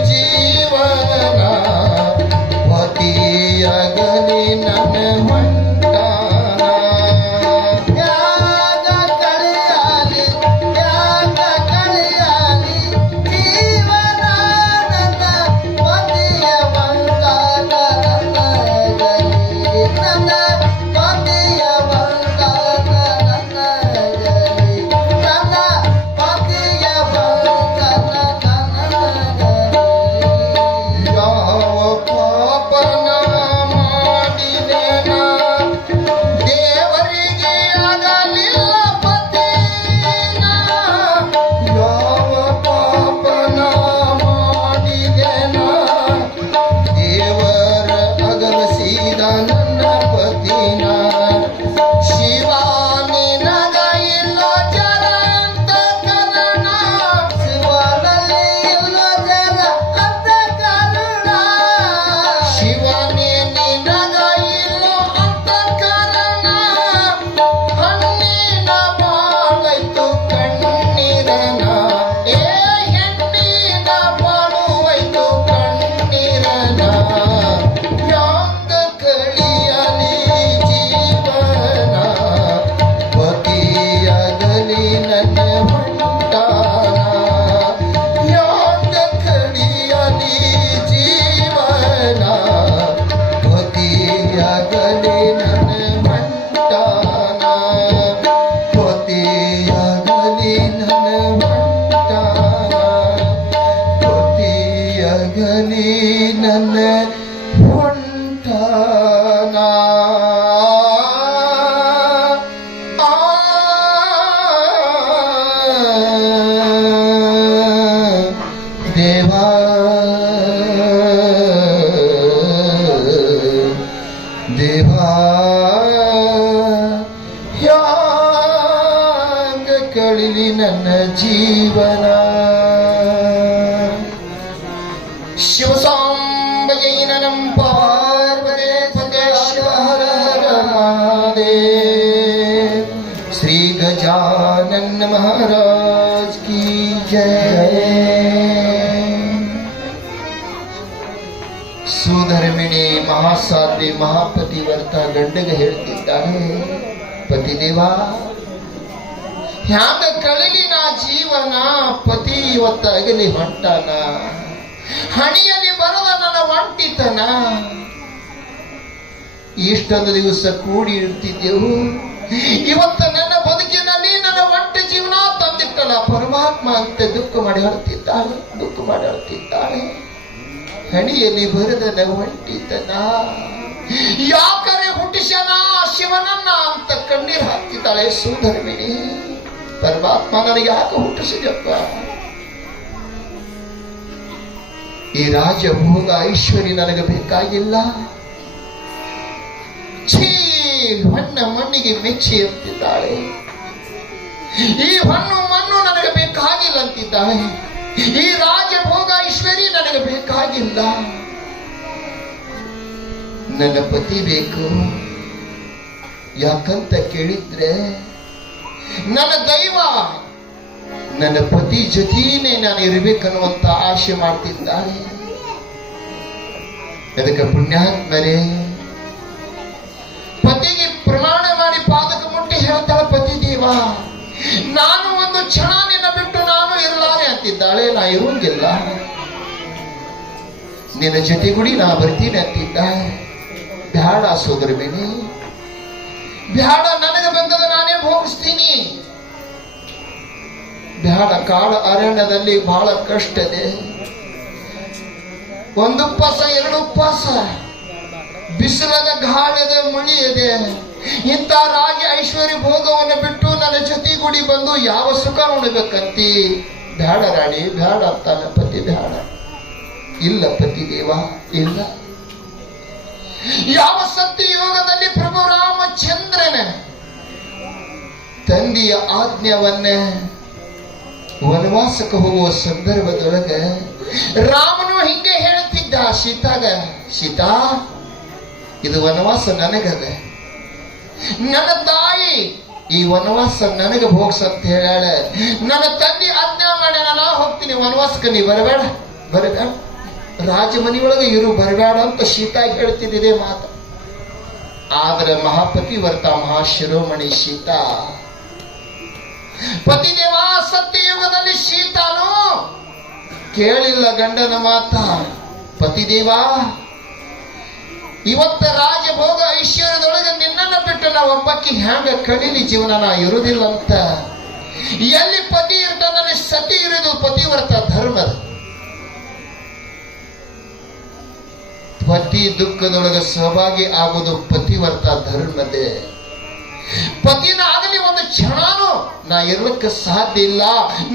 ಜೀವನ ಪತಿಯಗಲಿ ನನ್ನ ಹೊಂಟಾನ ಯಾಗ ಕಳೆಯಲಿ ಜೀವನ ನನ್ನ ಪತಿಯ ಮಂಗನ ನನ್ನ ಪತಿಯ ಮಂಗನ ನನ್ನ ಪತಿಯ ಮಂಗನ ಯಾವ ಪಾಪನ ಮಾಡಿದೆನ ದೇವರಿಗೆ ಆಗಲಿಲ್ಲ ಪತಿನ ಯಾವ ಪಾಪನ ಮಾಡಿದೆನ ದೇವರ ಅಗಲಿಸಿದ ನನ್ನ ಪತಿನ ಶಿವ ನಿನಗ ಇಲ್ಲ ಜರಂತ ಕರಣ ಶಿವನಲ್ಲಿ ಇಲ್ಲ ಜನ ಅಂತ ಕರುಣ ಶಿವನೇ ನಿನಗ ಇಲ್ಲೋ ಅಂತ ಕಾರಣ ಹಣ್ಣಿನ ಬಾಳೈತು ಕಣ್ಣೀರನ ಏ ಹೆಣ್ಣಿನ ಬಾಳುವೈತು ಕಣ್ಣೀರನ ಯಾಂಗ ಕಳಿಯಲಿ ಜೀವನ ಪತಿಯಾಗಲಿ ನನ್ನ ಹೊಂಟಾನ ಯಾಂಗ ಕಳಿಯಲಿ ಜೀವನ ಪತಿಯಾಗಲಿ ನನ್ನ ಹೊಂಟಾನ ಪತಿಯಾಗಲಿ ನನ್ನ ಹೊಂಟಾನ ಪತಿಯಾಗಲಿ ನನ್ನ ಹೊಂಟಾನ ದೇವಾ ದೇವಾ ಯಾಂಗ ಕಳಿಲಿ ನನ್ನ ಜೀವನ ಶಿವಸಾಂಬಯೈ ನಮಃ ಪಾರ್ವತಿ ಪರಮೇಶ್ವರ ಮಹಾದೇವ್ ಶ್ರೀ ಗಜಾನನ ಮಹಾರಾಜ್ ಕಿ ಜಯ ಸುಧರ್ಮಿಣಿ ಮಹಾಸಾಧ್ವಿ ಮಹಾಪತಿವರ್ತ ಗಂಡಗೆ ಹೇಳ್ತಿದ್ದಾಳೆ ಪತಿದೇವ ಹ್ಯಾಂಗ ಕಳಿಲಿ ನಾ ಜೀವನ ಪತಿ ಇವತ್ತ ಅಗಲಿ ಹೊಂಟಾನ ಹಣಿಯಲ್ಲಿ ಬರದ ನನ್ನ ಒಂಟಿತನ ಇಷ್ಟೊಂದು ದಿವಸ ಕೂಡಿ ಇರ್ತಿದ್ದೆವು ಇವತ್ತ ನನ್ನ ಬದುಕಿನಲ್ಲಿ ನನ್ನ ಒಂಟಿ ಜೀವನ ತಂದಿಟ್ಟಲ್ಲ ಪರಮಾತ್ಮ ಅಂತ ದುಃಖ ಮಾಡಿ ಹೇಳ್ತಿದ್ದಾಳೆ ಹಣಿಯಲ್ಲಿ ಬರದ ಒಂಟಿತನ ಯಾಕರೆ ಹುಟ್ಟಿಸನ ಶಿವನನ್ನ ಅಂತ ಕಣ್ಣೀರು ಹಾಕ್ತಿದ್ದಾಳೆ ಸುಧರ್ಮಿಣಿ ಪರಮಾತ್ಮ ನನಗೆ ಯಾಕೆ ಹುಟ್ಟಿಸಿದಪ್ಪ ಈ ರಾಜ್ಯ ಭೋಗ ಐಶ್ವರ್ಯ ನನಗೆ ಬೇಕಾಗಿಲ್ಲ ಛೀ ಹೊನ್ನ ಮಣ್ಣಿಗೆ ಮೆಚ್ಚಿ ಅಂತಿದ್ದಾಳೆ ಈ ಹೊನ್ನು ಮಣ್ಣು ನನಗೆ ಬೇಕಾಗಿಲ್ಲ ಅಂತಿದ್ದಾಳೆ ಈ ರಾಜ್ಯ ಭೋಗ ಐಶ್ವರ್ಯ ನನಗೆ ಬೇಕಾಗಿಲ್ಲ ನನ್ನ ಪತಿ ಬೇಕು ಯಾಕಂತ ಕೇಳಿದ್ರೆ ನನ್ನ ದೈವ ನನ್ನ ಪತಿ ಜೊತೆನೇ ನಾನು ಇರಬೇಕನ್ನುವಂತ ಆಶೆ ಮಾಡ್ತಿದ್ದಾಳೆ. ಅದಕ್ಕೆ ಪುಣ್ಯಾತ್ಮರೇ, ಪತಿಗೆ ಪ್ರಮಾಣ ಮಾಡಿ ಪಾದಕ ಮುಟ್ಟಿ ಹೇಳ್ತಾಳ, ಪತಿ ದೇವ ನಾನು ಒಂದು ಕ್ಷಣ ನಿನ್ನ ಬಿಟ್ಟು ನಾನು ಇರಲಾರೆ ಅಂತಿದ್ದಾಳೆ. ನಾ ಇರುವಂಗಿಲ್ಲ, ನಿನ್ನ ಜೊತೆಗೂಡಿ ನಾ ಬರ್ತೀನಿ ಅಂತಿದ್ದ. ಬ್ಯಾಡ ಸೋದರ ಬೇನೆ, ಬ್ಯಾಡ, ನನಗೆ ಬಂದದ ನಾನೇ ಭೋಗಿಸ್ತೀನಿ. ಬ್ಯಾಡ, ಕಾಡು ಅರಣ್ಯದಲ್ಲಿ ಬಹಳ ಕಷ್ಟ ಇದೆ. ಒಂದು ಉಪವಾಸ, ಎರಡು ಉಪವಾಸ, ಬಿಸಿಲದ ಗಾಳಿದೆ, ಮಳಿ ಇದೆ. ಇಂಥ ರಾಜ ಐಶ್ವರ್ಯ ಭೋಗವನ್ನು ಬಿಟ್ಟು ನನ್ನ ಜೊತೆಗೂಡಿ ಬಂದು ಯಾವ ಸುಖ ಉಣಬೇಕಂತಿ? ಬ್ಯಾಡ ರಾಣಿ, ಬ್ಯಾಡ ಅಂತಾನೆ ಪತಿ. ಬ್ಯಾಡ, ಇಲ್ಲ ಪತಿ ದೇವ, ಇಲ್ಲ. ಯಾವ ಸತ್ಯ ಯೋಗದಲ್ಲಿ ಪ್ರಭು ರಾಮಚಂದ್ರನ ತಂದೆಯ ಆಜ್ಞೆಯನ್ನೇ ವನವಾಸಕ್ಕೆ ಹೋಗುವ ಸಂದರ್ಭದೊಳಗೆ ರಾಮನು ಹಿಂಗೆ ಹೇಳುತ್ತಿದ್ದ ಸೀತಾಗ, ಸೀತಾ ಇದು ವನವಾಸ ನನಗದ, ನನ್ನ ತಾಯಿ ಈ ವನವಾಸ ನನಗೆ ಭೋಗ್ಸಂತ ಹೇಳ. ನನ್ನ ತಂದೆ ಆಜ್ಞಾ ಮಾಡ್ಯಾನ, ನಾ ಹೋಗ್ತೀನಿ ವನವಾಸಕ್ಕೆ, ನೀ ಬರಬೇಡ, ಬರಬೇಡ, ರಾಜಮನಿಯೊಳಗೆ ಇರು, ಬರಬೇಡ ಅಂತ ಸೀತಾ ಹೇಳ್ತಿದ್ದಿದೆ ಮಾತು. ಆದ್ರೆ ಮಹಾಪತಿವರ್ತ ಮಹಾಶಿರೋಮಣಿ ಸೀತಾ, ಪತಿದೇವ ಸತ್ಯಯುಗದಲ್ಲಿ ಸೀತಾನು ಕೇಳಿಲ್ಲ ಗಂಡನ ಮಾತ. ಪತಿದೇವ ಇವತ್ತ ರಾಜಭೋಗ ಐಶ್ವರ್ಯದೊಳಗೆ ನಿನ್ನನ್ನು ಬಿಟ್ಟು ನಾವು ಒಬ್ಬಕ್ಕಿ ಹ್ಯಾಂಗ ಕಳೀಲಿ, ಜೀವನ ನಾ ಇರುವುದಿಲ್ಲ ಅಂತ. ಎಲ್ಲಿ ಪತಿ ಇರ್ತಾನಲ್ಲಿ ಸತಿ ಇರುವುದು ಪತಿವ್ರತ ಧರ್ಮದ. ಪತಿ ದುಃಖದೊಳಗೆ ಸಹಭಾಗಿ ಆಗುವುದು ಪತಿವ್ರತ ಧರ್ಮದೇ. ಪತಿನ ಆಗಲಿ ಒಂದು ಕ್ಷಣನೂ ನಾ ಇರ್ಲಿಕ್ಕೆ ಸಾಧ್ಯ ಇಲ್ಲ.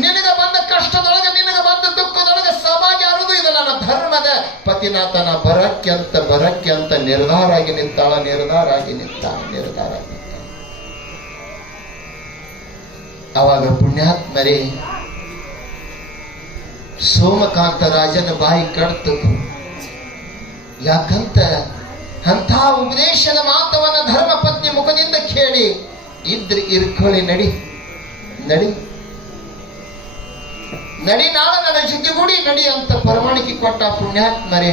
ನಿನಗೆ ಬಂದ ಕಷ್ಟದೊಳಗೆ, ನಿನಗೆ ಬಂದ ದುಃಖದೊಳಗೆ ಸಹಭಾಗಿ ಆಗುವುದು ಇದು ನನ್ನ ಧರ್ಮದ. ಪತಿನಾಥನ ಬರಕ್ಕೆ ಅಂತ ನಿರ್ಧಾರ ಆಗಿ ನಿಂತಾಳ. ಅವಾಗ ಪುಣ್ಯಾತ್ಮರೇ ಸೋಮಕಾಂತ ರಾಜನ ಬಾಯಿ ಕಡ್ತು. ಯಾಕಂತ ಅಂಥ ಉಪದೇಶದ ಮಾತವನ್ನ ಧರ್ಮ ಪತ್ನಿ ಮುಖದಿಂದ ಕೇಳಿ, ಇದ್ರೆ ಇರ್ಕೊಳ್ಳಿ, ನಡಿ ನಡಿ ನಡಿ, ನಾಳೆ ನನ್ನ ಜೊತೆಗೂಡಿ ನಡಿ ಅಂತ ಪರಮಾಣಿಕೆ ಕೊಟ್ಟ. ಪುಣ್ಯಾತ್ಮರೇ,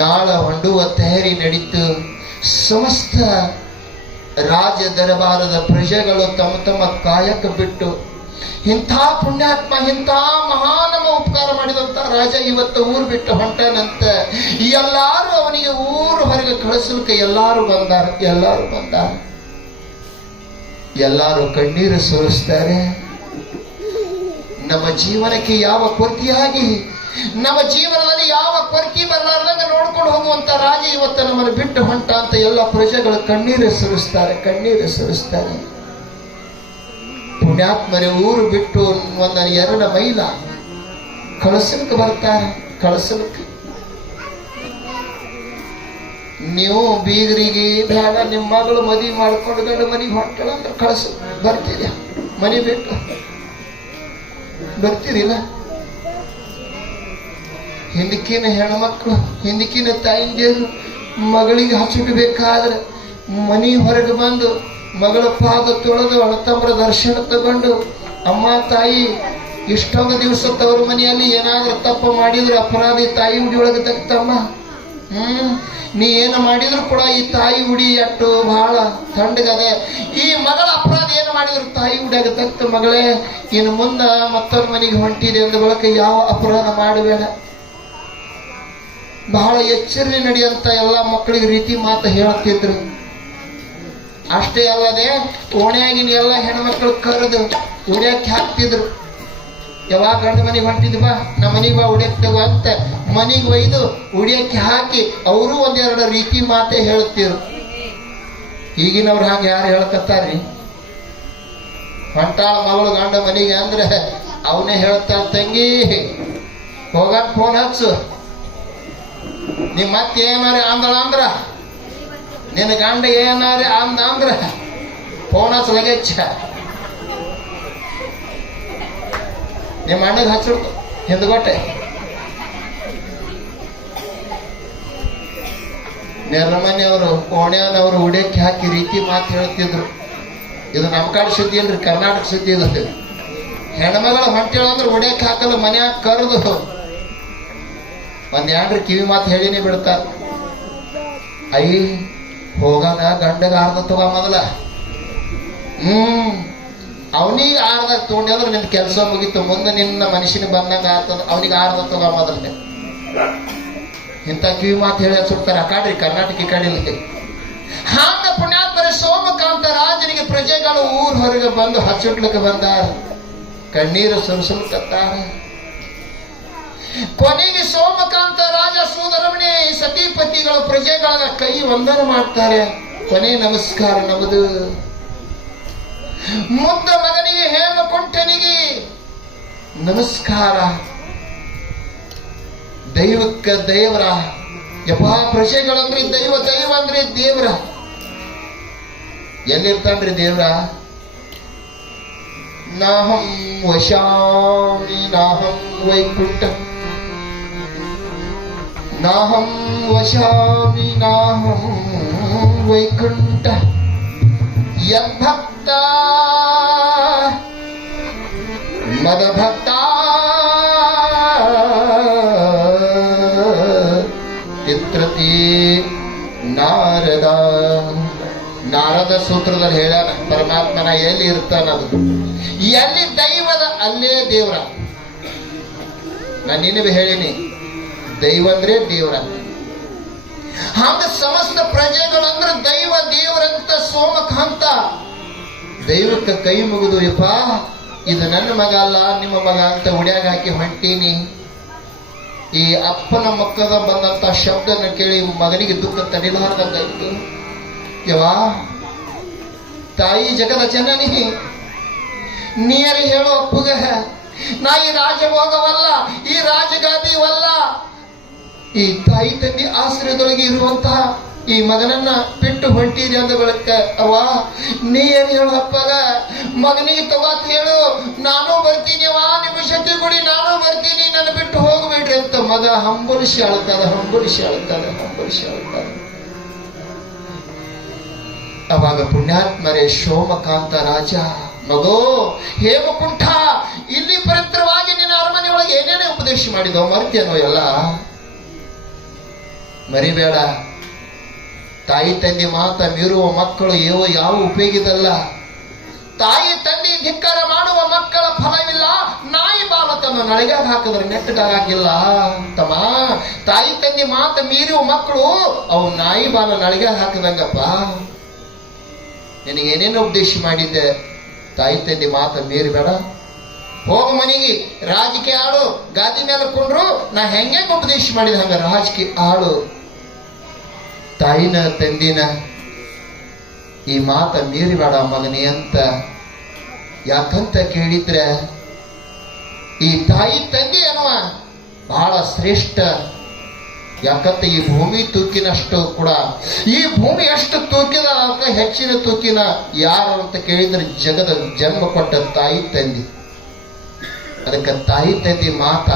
ನಾಳ ಹೊಂಡುವ ತಯಾರಿ ನಡೀತು. ಸಮಸ್ತ ರಾಜ ದರಬಾರದ ಪ್ರಜೆಗಳು ತಮ್ಮ ತಮ್ಮ ಕಾಯಕ ಬಿಟ್ಟು ಇಂಥ ಪುಣ್ಯಾತ್ಮ, ಇಂಥ ಮಹಾನಮ ಉಪಕಾರ ಮಾಡಿದಂತ ರಾಜ ಇವತ್ತು ಊರು ಬಿಟ್ಟು ಹೊಂಟನಂತ. ಎಲ್ಲಾರು ಅವನಿಗೆ ಊರು ಹೊರಗೆ ಕಳಿಸಲಿಕ್ಕೆ ಎಲ್ಲಾರು ಬಂದಾರ. ಎಲ್ಲಾರು ಕಣ್ಣೀರು ಸುರಿಸ್ತಾರೆ. ನಮ್ಮ ಜೀವನಕ್ಕೆ ಯಾವ ಕೊರತೆಯಾಗಿ, ನಮ್ಮ ಜೀವನದಲ್ಲಿ ಯಾವ ಕೊರತೆ ಬರಲಾರ್ದಂಗ ನೋಡ್ಕೊಂಡು ಹೋಗುವಂತ ರಾಜ ಇವತ್ತು ನಮ್ಮನ್ನು ಬಿಟ್ಟು ಹೊಂಟ ಅಂತ ಎಲ್ಲ ಪ್ರಜೆಗಳು ಕಣ್ಣೀರು ಸುರಿಸ್ತಾರೆ. ಪುಣ್ಯಾತ್ಮರೇ ಊರು ಬಿಟ್ಟು ಒಂದ 2 ಮೈಲ ಕಳಿಸಲಿಕ್ಕೆ ಬರ್ತಾರೆ. ನೀವು ಬೀಗರಿಗೆ ಬೇಡ, ನಿಮ್ಮ ಮಗಳು ಮದುವೆ ಮಾಡ್ಕೊಂಡು ಗಂಡ ಮನೆಗೆ ಹೊಂಟಳ ಅಂದ್ರೆ ಬರ್ತೀರಿ. ಮನೆ ಬಿಟ್ಟು ಬರ್ತೀರಿಲ್ಲ? ಹಿಂದಕ್ಕಿನ ಹೆಣ್ಮಕ್ಳು, ಹಿಂದಕ್ಕಿನ ತಾಯಿಂದಿರು ಮಗಳಿಗೆ ಹಚ್ಚಿಡ್ಬೇಕಾದ್ರೆ ಮನಿ ಹೊರಗೆ ಬಂದು ಮಗಳ ಪಾದ ತೊಳೆದು ಅಣ್ಣತಮ್ಮರ ದರ್ಶನ ತಗೊಂಡು, ಅಮ್ಮ ತಾಯಿ ಇಷ್ಟೊಂದು ದಿವಸ ತವ್ರ ಮನೆಯಲ್ಲಿ ಏನಾದ್ರೂ ತಪ್ಪು ಮಾಡಿದ್ರು ಅಪರಾಧಿ ತಾಯಿ ಉಡಿ ಒಳಗೆ ತೆಗ್ತಮ್ಮ. ನೀ ಏನು ಮಾಡಿದ್ರು ಕೂಡ ಈ ತಾಯಿ ಉಡಿ ಅಟ್ಟು ಬಹಳ ಥಂಡಗದೆ. ಈ ಮಗಳ ಅಪರಾಧಿ ಏನು ಮಾಡಿದ್ರು ತಾಯಿ ಉಡಿಯಾಗ ತೆಗ್ತ, ಮಗಳೇ ಇನ್ನು ಮುಂದೆ ಮತ್ತೊಂದು ಮನೆಗೆ ಹೊಂಟಿದೆ ಅಂದ ಬಳಕ ಯಾವ ಅಪರಾಧ ಮಾಡಬೇಡ, ಬಹಳ ಎಚ್ಚರಿಕೆ ನಡೆಯಂತ ಎಲ್ಲ ಮಕ್ಕಳಿಗೆ ರೀತಿ ಮಾತು ಹೇಳ್ತಿದ್ರು. ಅಷ್ಟೇ ಅಲ್ಲದೆ ಓಣ್ಯಾಗಿನ ಎಲ್ಲ ಹೆಣ್ಮಕ್ಳು ಕರೆದು ಉಡಿಯಕ್ಕೆ ಹಾಕ್ತಿದ್ರು. ಯಾವಾಗ ಗಂಡ ಮನೆಗೆ ಹೊಂಟಿದ್ ಬಾ, ನಮ್ಮ ಮನೆಗೆ ಬಾ ಉಡಿಯಕ್ತೇವ ಅಂತ ಮನೆಗೆ ಒಯ್ದು ಉಡಿಯಕ್ಕೆ ಹಾಕಿ ಅವರು 1-2 ರೀತಿ ಮಾತೆ ಹೇಳ್ತಿರು. ಈಗಿನವ್ರು ಹಾಗೆ ಯಾರು ಹೇಳ್ಕತ್ತಾರ್ರಿ? ಹೊಂಟಾಳ ಮಗಳು ಗಂಡ ಮನೆಗೆ ಅಂದ್ರೆ ಅವನೇ ಹೇಳ್ತಾರ, ತಂಗಿ ಹೋಗಾಕ ಫೋನ್ ಹಚ್ಚು, ನಿಮ್ಮ ಮತ್ತೆ ಏನಾರ ಅಂದಳ ಅಂದ್ರ, ನಿನ್ನ ಗಂಡ ಏನಾರ ಅಂದ್ರ ಫೋನ್ ಹಚ್ಚ ಲಗೇಚ್ಚ, ನಿಮ್ಮ ಅಣ್ಣಗೆ ಹಚ್ಚಿಡ್ತು ಹಿಂದ್ಗೊಟ್ಟೆ. ನೆರಮನೆಯವರು ಕೋಣ್ಯಾನವರು ಉಡಕ್ಕೆ ಹಾಕಿ ರೀತಿ ಮಾತು ಹೇಳ್ತಿದ್ರು. ಇದು ನಮ್ಮ ಕಾಡು ಸುದ್ದಿ ಇಲ್ರಿ, ಕರ್ನಾಟಕ ಸುದ್ದಿ ಇರುತ್ತೆ. ಹೆಣ್ಮಗಳ ಹೊಂಟೇಳು ಅಂದ್ರೆ ಉಡಕ್ಕೆ ಹಾಕಲು ಮನ್ಯಾಗ ಕರೆದು ಒಂದ್ ಎರಡ್ರ ಕಿವಿ ಮಾತು ಹೇಳಿನೇ ಬಿಡ್ತಾರ. ಐ ಹೋಗಾಗ ಗಂಡಗ ಅರ್ಧ ತಗೋ ಮೊದಲ, ಅವನಿಗೆ ಆರ್ದಾಗ ತಗೊಂಡಿ ಅಂದ್ರೆ ನಿನ್ ಕೆಲಸ ಮುಗೀತು, ಮುಂದೆ ನಿನ್ನ ಮನುಷ್ಯನ ಬಂದಂಗ ಆಗ್ತದ. ಅವನಿಗೆ ಆರ್ಧ ತಗೋ ಮೊದಲನೆ ಇಂಥ ಕಿವಿ ಮಾತು ಹೇಳಿ ಸುಡ್ತಾರ. ಆ ಕಾಡ್ರಿ ಕರ್ನಾಟಕ ಈ ಕಡೆಯಲ್ಲಿ ಹಾಂಗ ಪುಣ್ಯಾತ್ಮರ ಸೋಮಕಾಂತ ರಾಜನಿಗೆ ಪ್ರಜೆಗಳು ಊರ್ ಹೊರಗೆ ಬಂದು ಹಚ್ಚುಟ್ಲಕ್ಕೆ ಬಂದಾರ, ಕಣ್ಣೀರು ಸುರಿಸಲ್ಕತ್ತಾರ. ಕೊನೆಗೆ ಸೋಮಕಾಂತ ರಾಜ ಸೂದರಮಣಿ ಸತಿಪತಿಗಳು ಪ್ರಜೆಗಳ ಕೈ ವಂದನ ಮಾಡ್ತಾರೆ. ಕೊನೆ ನಮಸ್ಕಾರ ನಮ್ಮದು. ಮುದ್ದ ಮಗನಿಗೆ ಹೇಮಕುಂಠನಿಗೆ ನಮಸ್ಕಾರ. ದೈವಕ್ಕ ದೇವರ ಯಪಾ ಪ್ರಜೆಗಳಂದ್ರಿ ದೈವ, ದೈವ ಅಂದ್ರೆ ದೇವ್ರ. ಎಲ್ಲಿರ್ತಾನ್ರಿ ದೇವ್ರ? ನಾಹಂ ವಶಾಮಿ ನಾಹಂ ವೈಕುಂಠ, ನಾಹಂ ವಶಾಮಿ ನಾಹಂ ವೈಕುಂಠ. ಯದ್ಭಕ್ತ ಮದಭಕ್ತ ಚಿತ್ರತಿ ನಾರದ. ನಾರದ ಸೂತ್ರದಲ್ಲಿ ಹೇಳ್ಯಾನ ಪರಮಾತ್ಮನ ಎಲ್ಲಿ ಇರ್ತಾನದು, ಎಲ್ಲಿ ದೈವದ ಅಲ್ಲೇ ದೇವ್ರ. ನಾನು ನಿನಗೆ ಹೇಳಿನಿ ದೈವ ಅಂದ್ರೆ ದೇವ್ರ. ಹಂಗ ಸಮಸ್ತ ಪ್ರಜೆಗಳಂದ್ರೆ ದೈವ ದೇವರಂತ ಸೋಮಕಾಂತ ದೈವಕ್ಕೆ ಕೈ ಮುಗಿದು, ಯಪ್ಪ ಇದು ನನ್ನ ಮಗ ಅಲ್ಲ ನಿಮ್ಮ ಮಗ ಅಂತ ಉಡ್ಯಾಗ ಹಾಕಿ ಹೊಂಟೀನಿ. ಈ ಅಪ್ಪನ ಮಕ್ಕಳ ಬಂದಂತ ಶಬ್ದನ ಕೇಳಿ ಮಗನಿಗೆ ದುಃಖ ತಡಿಲಾರ್ದಂಗಾಯ್ತು. ಯವಾ ತಾಯಿ ಜಗದ ಜನನಿ, ನೀರು ಹೇಳೋ ಅಪ್ಪುಗ ನಾ ಈ ರಾಜಭೋಗವಲ್ಲ, ಈ ರಾಜಗಾದಿವಲ್ಲ, ಈ ತಾಯಿ ತಂದೆ ಆಶ್ರಯದೊಳಗೆ ಇರುವಂತಹ ಈ ಮಗನನ್ನ ಬಿಟ್ಟು ಹೊಂಟೀರಿ ಅಂದ ಬಳಕ ಅವ ನೀ ಏನ್ ಹೇಳು ಅಪ್ಪಗ, ಮಗನಿಗೆ ತಗೋತ್ ಹೇಳು, ನಾನು ಬರ್ತೀನಿ ಅವ ನಿಮ್ಮ ಜೊತೆ ಕೂಡಿ ನಾನು ಬರ್ತೀನಿ, ನನ್ನ ಬಿಟ್ಟು ಹೋಗ್ಬೇಡ್ರಿ ಅಂತ ಮಗ ಹಂಬಲಿಸಿ ಅಳ್ತಾನೆ. ಅವಾಗ ಪುಣ್ಯಾತ್ಮರೇ ಸೋಮಕಾಂತ ರಾಜ, ಮಗೋ ಹೇಮಕುಂಠ, ಇಲ್ಲಿ ಪರಂತರವಾಗಿ ನಿನ್ನ ಅರಮನೆ ಒಳಗೆ ಏನೇನೇ ಉಪದೇಶ ಮಾಡಿದೋ ಮರ್ತೇನೋ ಎಲ್ಲ ಮರಿಬೇಡ. ತಾಯಿ ತಂದೆ ಮಾತ ಮೀರುವ ಮಕ್ಕಳು ಯಾವ ಉಪಯೋಗಿದಲ್ಲ. ತಾಯಿ ತಂದೆ ಧಿಕ್ಕಾರ ಮಾಡುವ ಮಕ್ಕಳ ಫಲವಿಲ್ಲ. ನಾಯಿ ಬಾಲ ತನ್ನ ನಳೆಗಾಗ ಹಾಕಿದ್ರೆ ನೆಟ್ಟಗಾಗಿಲ್ಲ ತಮ್ಮ. ತಾಯಿ ತಂದೆ ಮಾತ ಮೀರುವ ಮಕ್ಕಳು ಅವು ನಾಯಿ ಬಾಲ ನಳೆಗಾಗ ಹಾಕಿದಂಗಪ್ಪ. ನಿನಗೇನೇನು ಉಪದೇಶ ಮಾಡಿದ್ದೆ, ತಾಯಿ ತಂದೆ ಮಾತ ಮೀರಬೇಡ, ಹೋಗ ಮನೆಗೆ ರಾಜಕೀಯ ಆಡು, ಗಾದಿ ಮೇಲೆ ಕೊಂಡ್ರು ನಾ ಹೆಂಗೆ ಉಪದೇಶ ಮಾಡಿದ ಹಂಗ ರಾಜಕೀಯ ಆಡು. ತಾಯಿನ ತಂದಿನ ಈ ಮಾತ ಮೀರಿಬೇಡ ಮಗನೇ ಅಂತ. ಯಾಕಂತ ಕೇಳಿದ್ರೆ ಈ ತಾಯಿ ತಂದೆ ಅನ್ನುವ ಬಹಳ ಶ್ರೇಷ್ಠ. ಯಾಕಂತ ಈ ಭೂಮಿ ತೂಕಿನಷ್ಟು ಕೂಡ, ಈ ಭೂಮಿ ಎಷ್ಟು ತೂಕಿದ ಹೆಚ್ಚಿನ ತೂಕಿನ ಯಾರು ಅಂತ ಕೇಳಿದ್ರೆ ಜಗದ ಜನ್ಮ ಕೊಟ್ಟ ತಾಯಿ ತಂದೆ. ಅದಕ್ಕೆ ತಾಯಿ ತಂದೆ ಮಾತ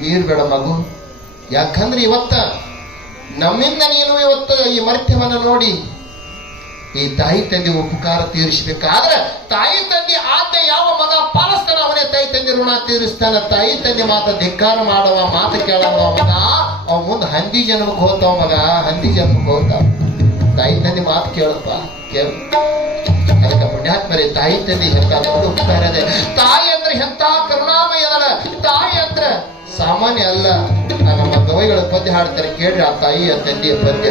ಮೀರ್ಬೇಡ ಮಗು. ಯಾಕಂದ್ರೆ ಇವತ್ತ ನಮ್ಮಿಂದ ನೀನು ಇವತ್ತು ಈ ಮರ್ತ್ಯವನ್ನ ನೋಡಿ ಈ ತಾಯಿ ತಂದೆ ಉಪಕಾರ ತೀರಿಸಬೇಕಾದ್ರೆ ತಾಯಿ ತಂದೆ ಆಜ್ಞೆ ಯಾವ ಮಗ ಪಾಲಿಸ್ತಾನ ಅವನೇ ತಾಯಿ ತಂದೆ ಋಣ ತೀರಿಸ್ತಾನ. ತಾಯಿ ತಂದೆ ಮಾತ ಧಿಕ್ಕಾರ ಮಾಡುವ ಮಾತು ಕೇಳವ ಮಗ ಅವ ಮುಂದೆ ಹಂದಿ ಜನ್ಮಕ್ಕೆ ಹೋಗ್ತಾವ ಮಗ, ಹಂದಿ ಜನ್ಮಕ್ಕೆ ಹೋಗ್ತಾವ. ತಾಯಿ ತಂದೆ ಮಾತು ಕೇಳಪ್ಪ, ಕೇಳು. ಅದಕ್ಕೆ ಪುಣ್ಯಾತ್ಮರೇ ತಾಯಿ ತಂದೆ ಎಂತ ದೊಡ್ಡ ಉಪಕಾರ ಇದೆ. ತಾಯಿ ಅಂದ್ರೆ ಎಂತ ಕರುಣಾಮಯ ಅದಳ. ತಾಯಿ ಅಂದ್ರೆ ಸಾಮಾನ್ಯ ಅಲ್ಲ. ನಮ್ಮ ಕವಿಗಳು ಪದ್ಯ ಹಾಡ್ತಾರೆ ಕೇಳ್ರಿ, ಆ ತಾಯಿಯ ತಂದೆಯ ಪದ್ಯ.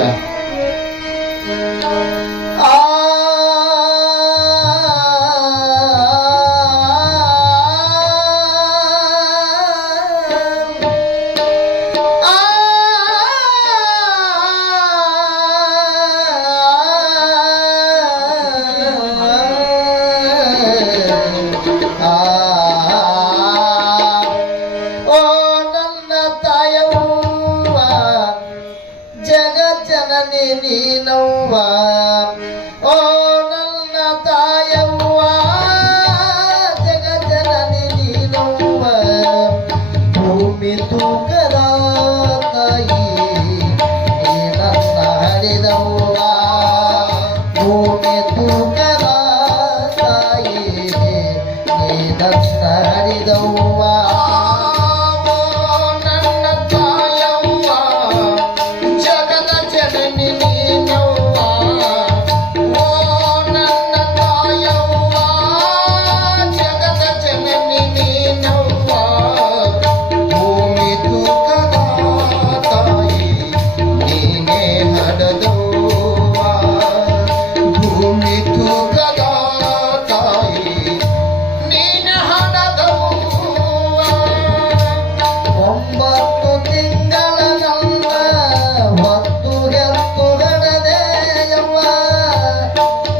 ನೀನವ್ವ ಓ ನನ್ನ ತಾಯವ್ವ, ಜಗಜ್ಜನನಿ ನೀನವ್ವ, ಭೂಮಿ ತೂಕದ ತಾಯಿ, ನೀ ನನ್ನ ಹರಿದ ಭೂಮಿ ತೂಕದ ತಾಯಿ ನೀನನ್ನ ಹರಿದವ್ವ ನನ್ನ ತಾಯವ್ವ ಜಗದ ಜನನಿ ನೀನವ್ವ ಓ ನನ್ನ ತಾಯವ್ವ ಜಗದ ಜನನಿ ನೀನವ್ವ ಭೂಮಿ ತೂಕದ ತಾಯಿ ನೀನೇ ಹಡದವ್ವ ಭೂಮಿ ತೂಕದ ತಾಯಿ ನೀನೆ ಹಡದವ್ವ 9 ತಿಂಗಳ ನನ್ನ ಹೊತ್ತು ಹೆತ್ತು ಹಡದೆಯವ್ವ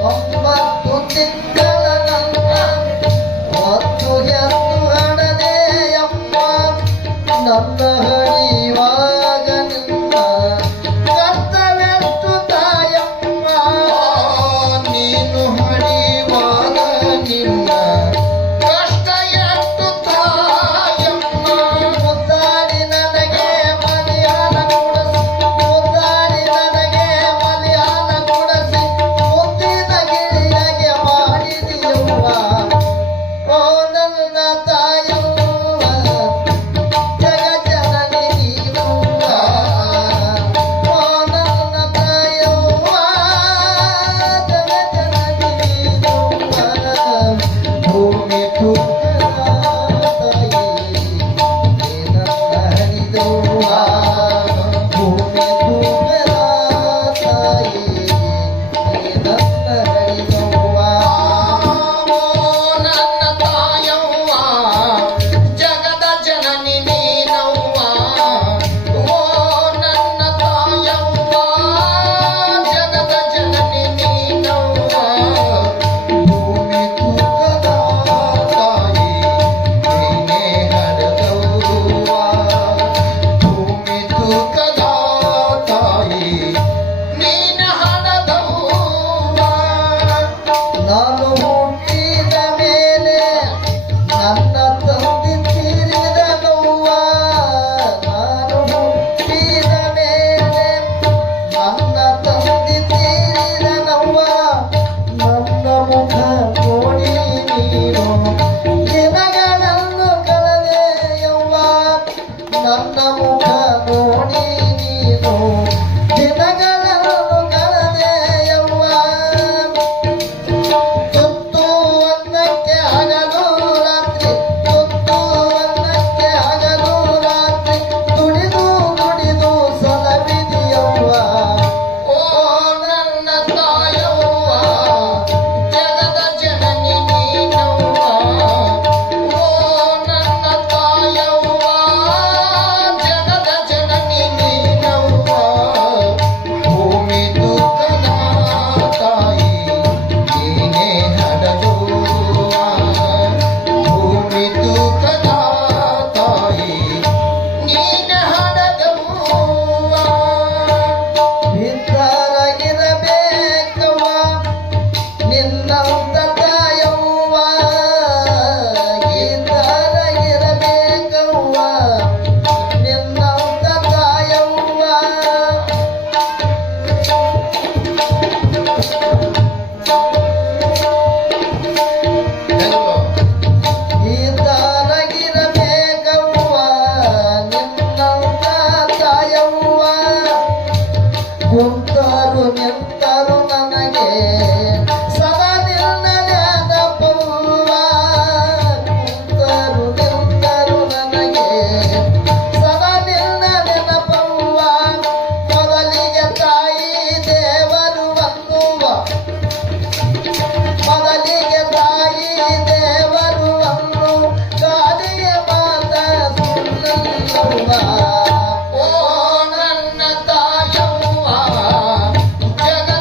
9 ತಿಂಗಳ ನನ್ನ ಹೊತ್ತು ಹೆತ್ತು ಹಡದೆಯವ್ವ ನನ್ನ ಹರಿವಾಗ ನಿನ್ನ ಕರ್ತವ್ಯತ್ತು ತಾಯಮ್ಮ ನೀನು ಹಡಿವಾಗ ನಿನ್ನ ಕಷ್ಟ ಎಷ್ಟು ತಾಯಮ್ಮ ಮುದ್ದಾಡಿ ನನಗೆ ಮಲಿಯಾನ ಕೊಡಸಿ ಮುದ್ದಾಡಿ ನನಗೆ ಮಲಿಯಾನ ಕೊಡಸಿ ಮುದ್ದಿನ ಗಿಳಿಯಾಗೆ ಮಾಡಿದೆಯವ್ವ ಓ ನನ್ನ ತಾಯವ್ವ ಜಗಜ್ಜನನಿ ನೀನವ್ವ ಓ ನನ್ನ ತಾಯವ್ವ ಜಗಜ್ಜನನಿ ನೀನವ್ವ ಭೂಮಿ ತೂಕದ ತಾಯಿ ನೀನನ್ನ ಹರಿದವ್ವ ಭೂಮಿ ತೂಕದ ತಾಯಿ ನೀನನ್ನ ಹರಿದವ್ವ ನನ್ನ ತಾಯವ್ವ ಜಗದ ಜನನಿ ನೀನವ್ವ ಓ ನನ್ನ ತಾಯವ್ವ ಜಗದ ಜನನಿ ನೀನವ್ವ ಭೂಮಿ ತೂಕದ ತಾಯಿ ನೀನೇ ಹಡದವ್ವ ಭೂಮಿ ತೂಕದ ತಾಯಿ ನೀನ ಹಡದವ್ವ ನಾನು ಹುಟ್ಟಿದ ಮೇಲೆ ನನ್ನ ತಂದೆ ತೀರಿದನವ್ವ ನಾನು ಹುಟ್ಟಿದ ಮೇಲೆ ನನ್ನ ತಂದೆ ತೀರಿದನವ್ವ ನನ್ನ ಮುಖ ನೋಡಿ ನೀನು ದಿನಗಳನ್ನು ಕಳೆದೆಯವ್ವ ನನ್ನ ಮುಖ ನೋಡಿ ನೀನು ದಿನಗಳನ್ನು ಕಳೆದೆಯವ್ವ ತುತ್ತು ಅನ್ನಕ್ಕೆ ಹಗಲು ರಾತ್ರಿ ತುತ್ತು ಅನ್ನಕ್ಕೆ ಹಗಲು ರಾತ್ರಿ ದುಡಿದು ದುಡಿದು ಸಲವಿದೆಯವ್ವ ಓ ನನ್ನ ತಾಯವ್ವ ಜಗದ ಜನನಿ ನೀನವ್ವ ಓ ನನ್ನ ತಾಯವ್ವ ಜಗದ ಜನನಿ ನೀನವ್ವ ಭೂಮಿ ತೂಕದ ತಾಯಿ ನೀನೇ ಹಡದವ್ವ ಭೂಮಿ ತೂಕದ ತಾಯಿ ನೀನೆ ಹಡದವ್ವ ಬಿದ್ದರಾಗಿರಬೇಕವ್ವ ನಿನ್ನಂತ ತಾಯವ್ವ ಇದ್ದರಾಗಿರಬೇಕವ್ವ ನಿನ್ನಂತ ತಾಯವ್ವ ಇದ್ದರಾಗಿರಬೇಕವ್ವ ನಿನ್ನಂತ ತಾಯವ್ವ ಕುಂತರು ನಿಂತರು ನನಗೆ ಸದಾ ನಿನ್ನ ಧ್ಯಾನಪವ್ವ ಕುಂತರು ನಿಂತರು ನನಗೆ ಸದಾ ನಿನ್ನ ನೆನಪವ್ವ ಮೊದಲಿಗೆ ತಾಯಿ ದೇವರು ಅನ್ನುವ ಮೊದಲಿಗೆ ತಾಯಿ ದೇವರು ಅನ್ನು ಕಾಲಿಗೆ ಮಾತ ಸುಳ್ಳಲ್ಲವ್ವ ಓ ನನ್ನ ತಾಯವ್ವ ಜಗದ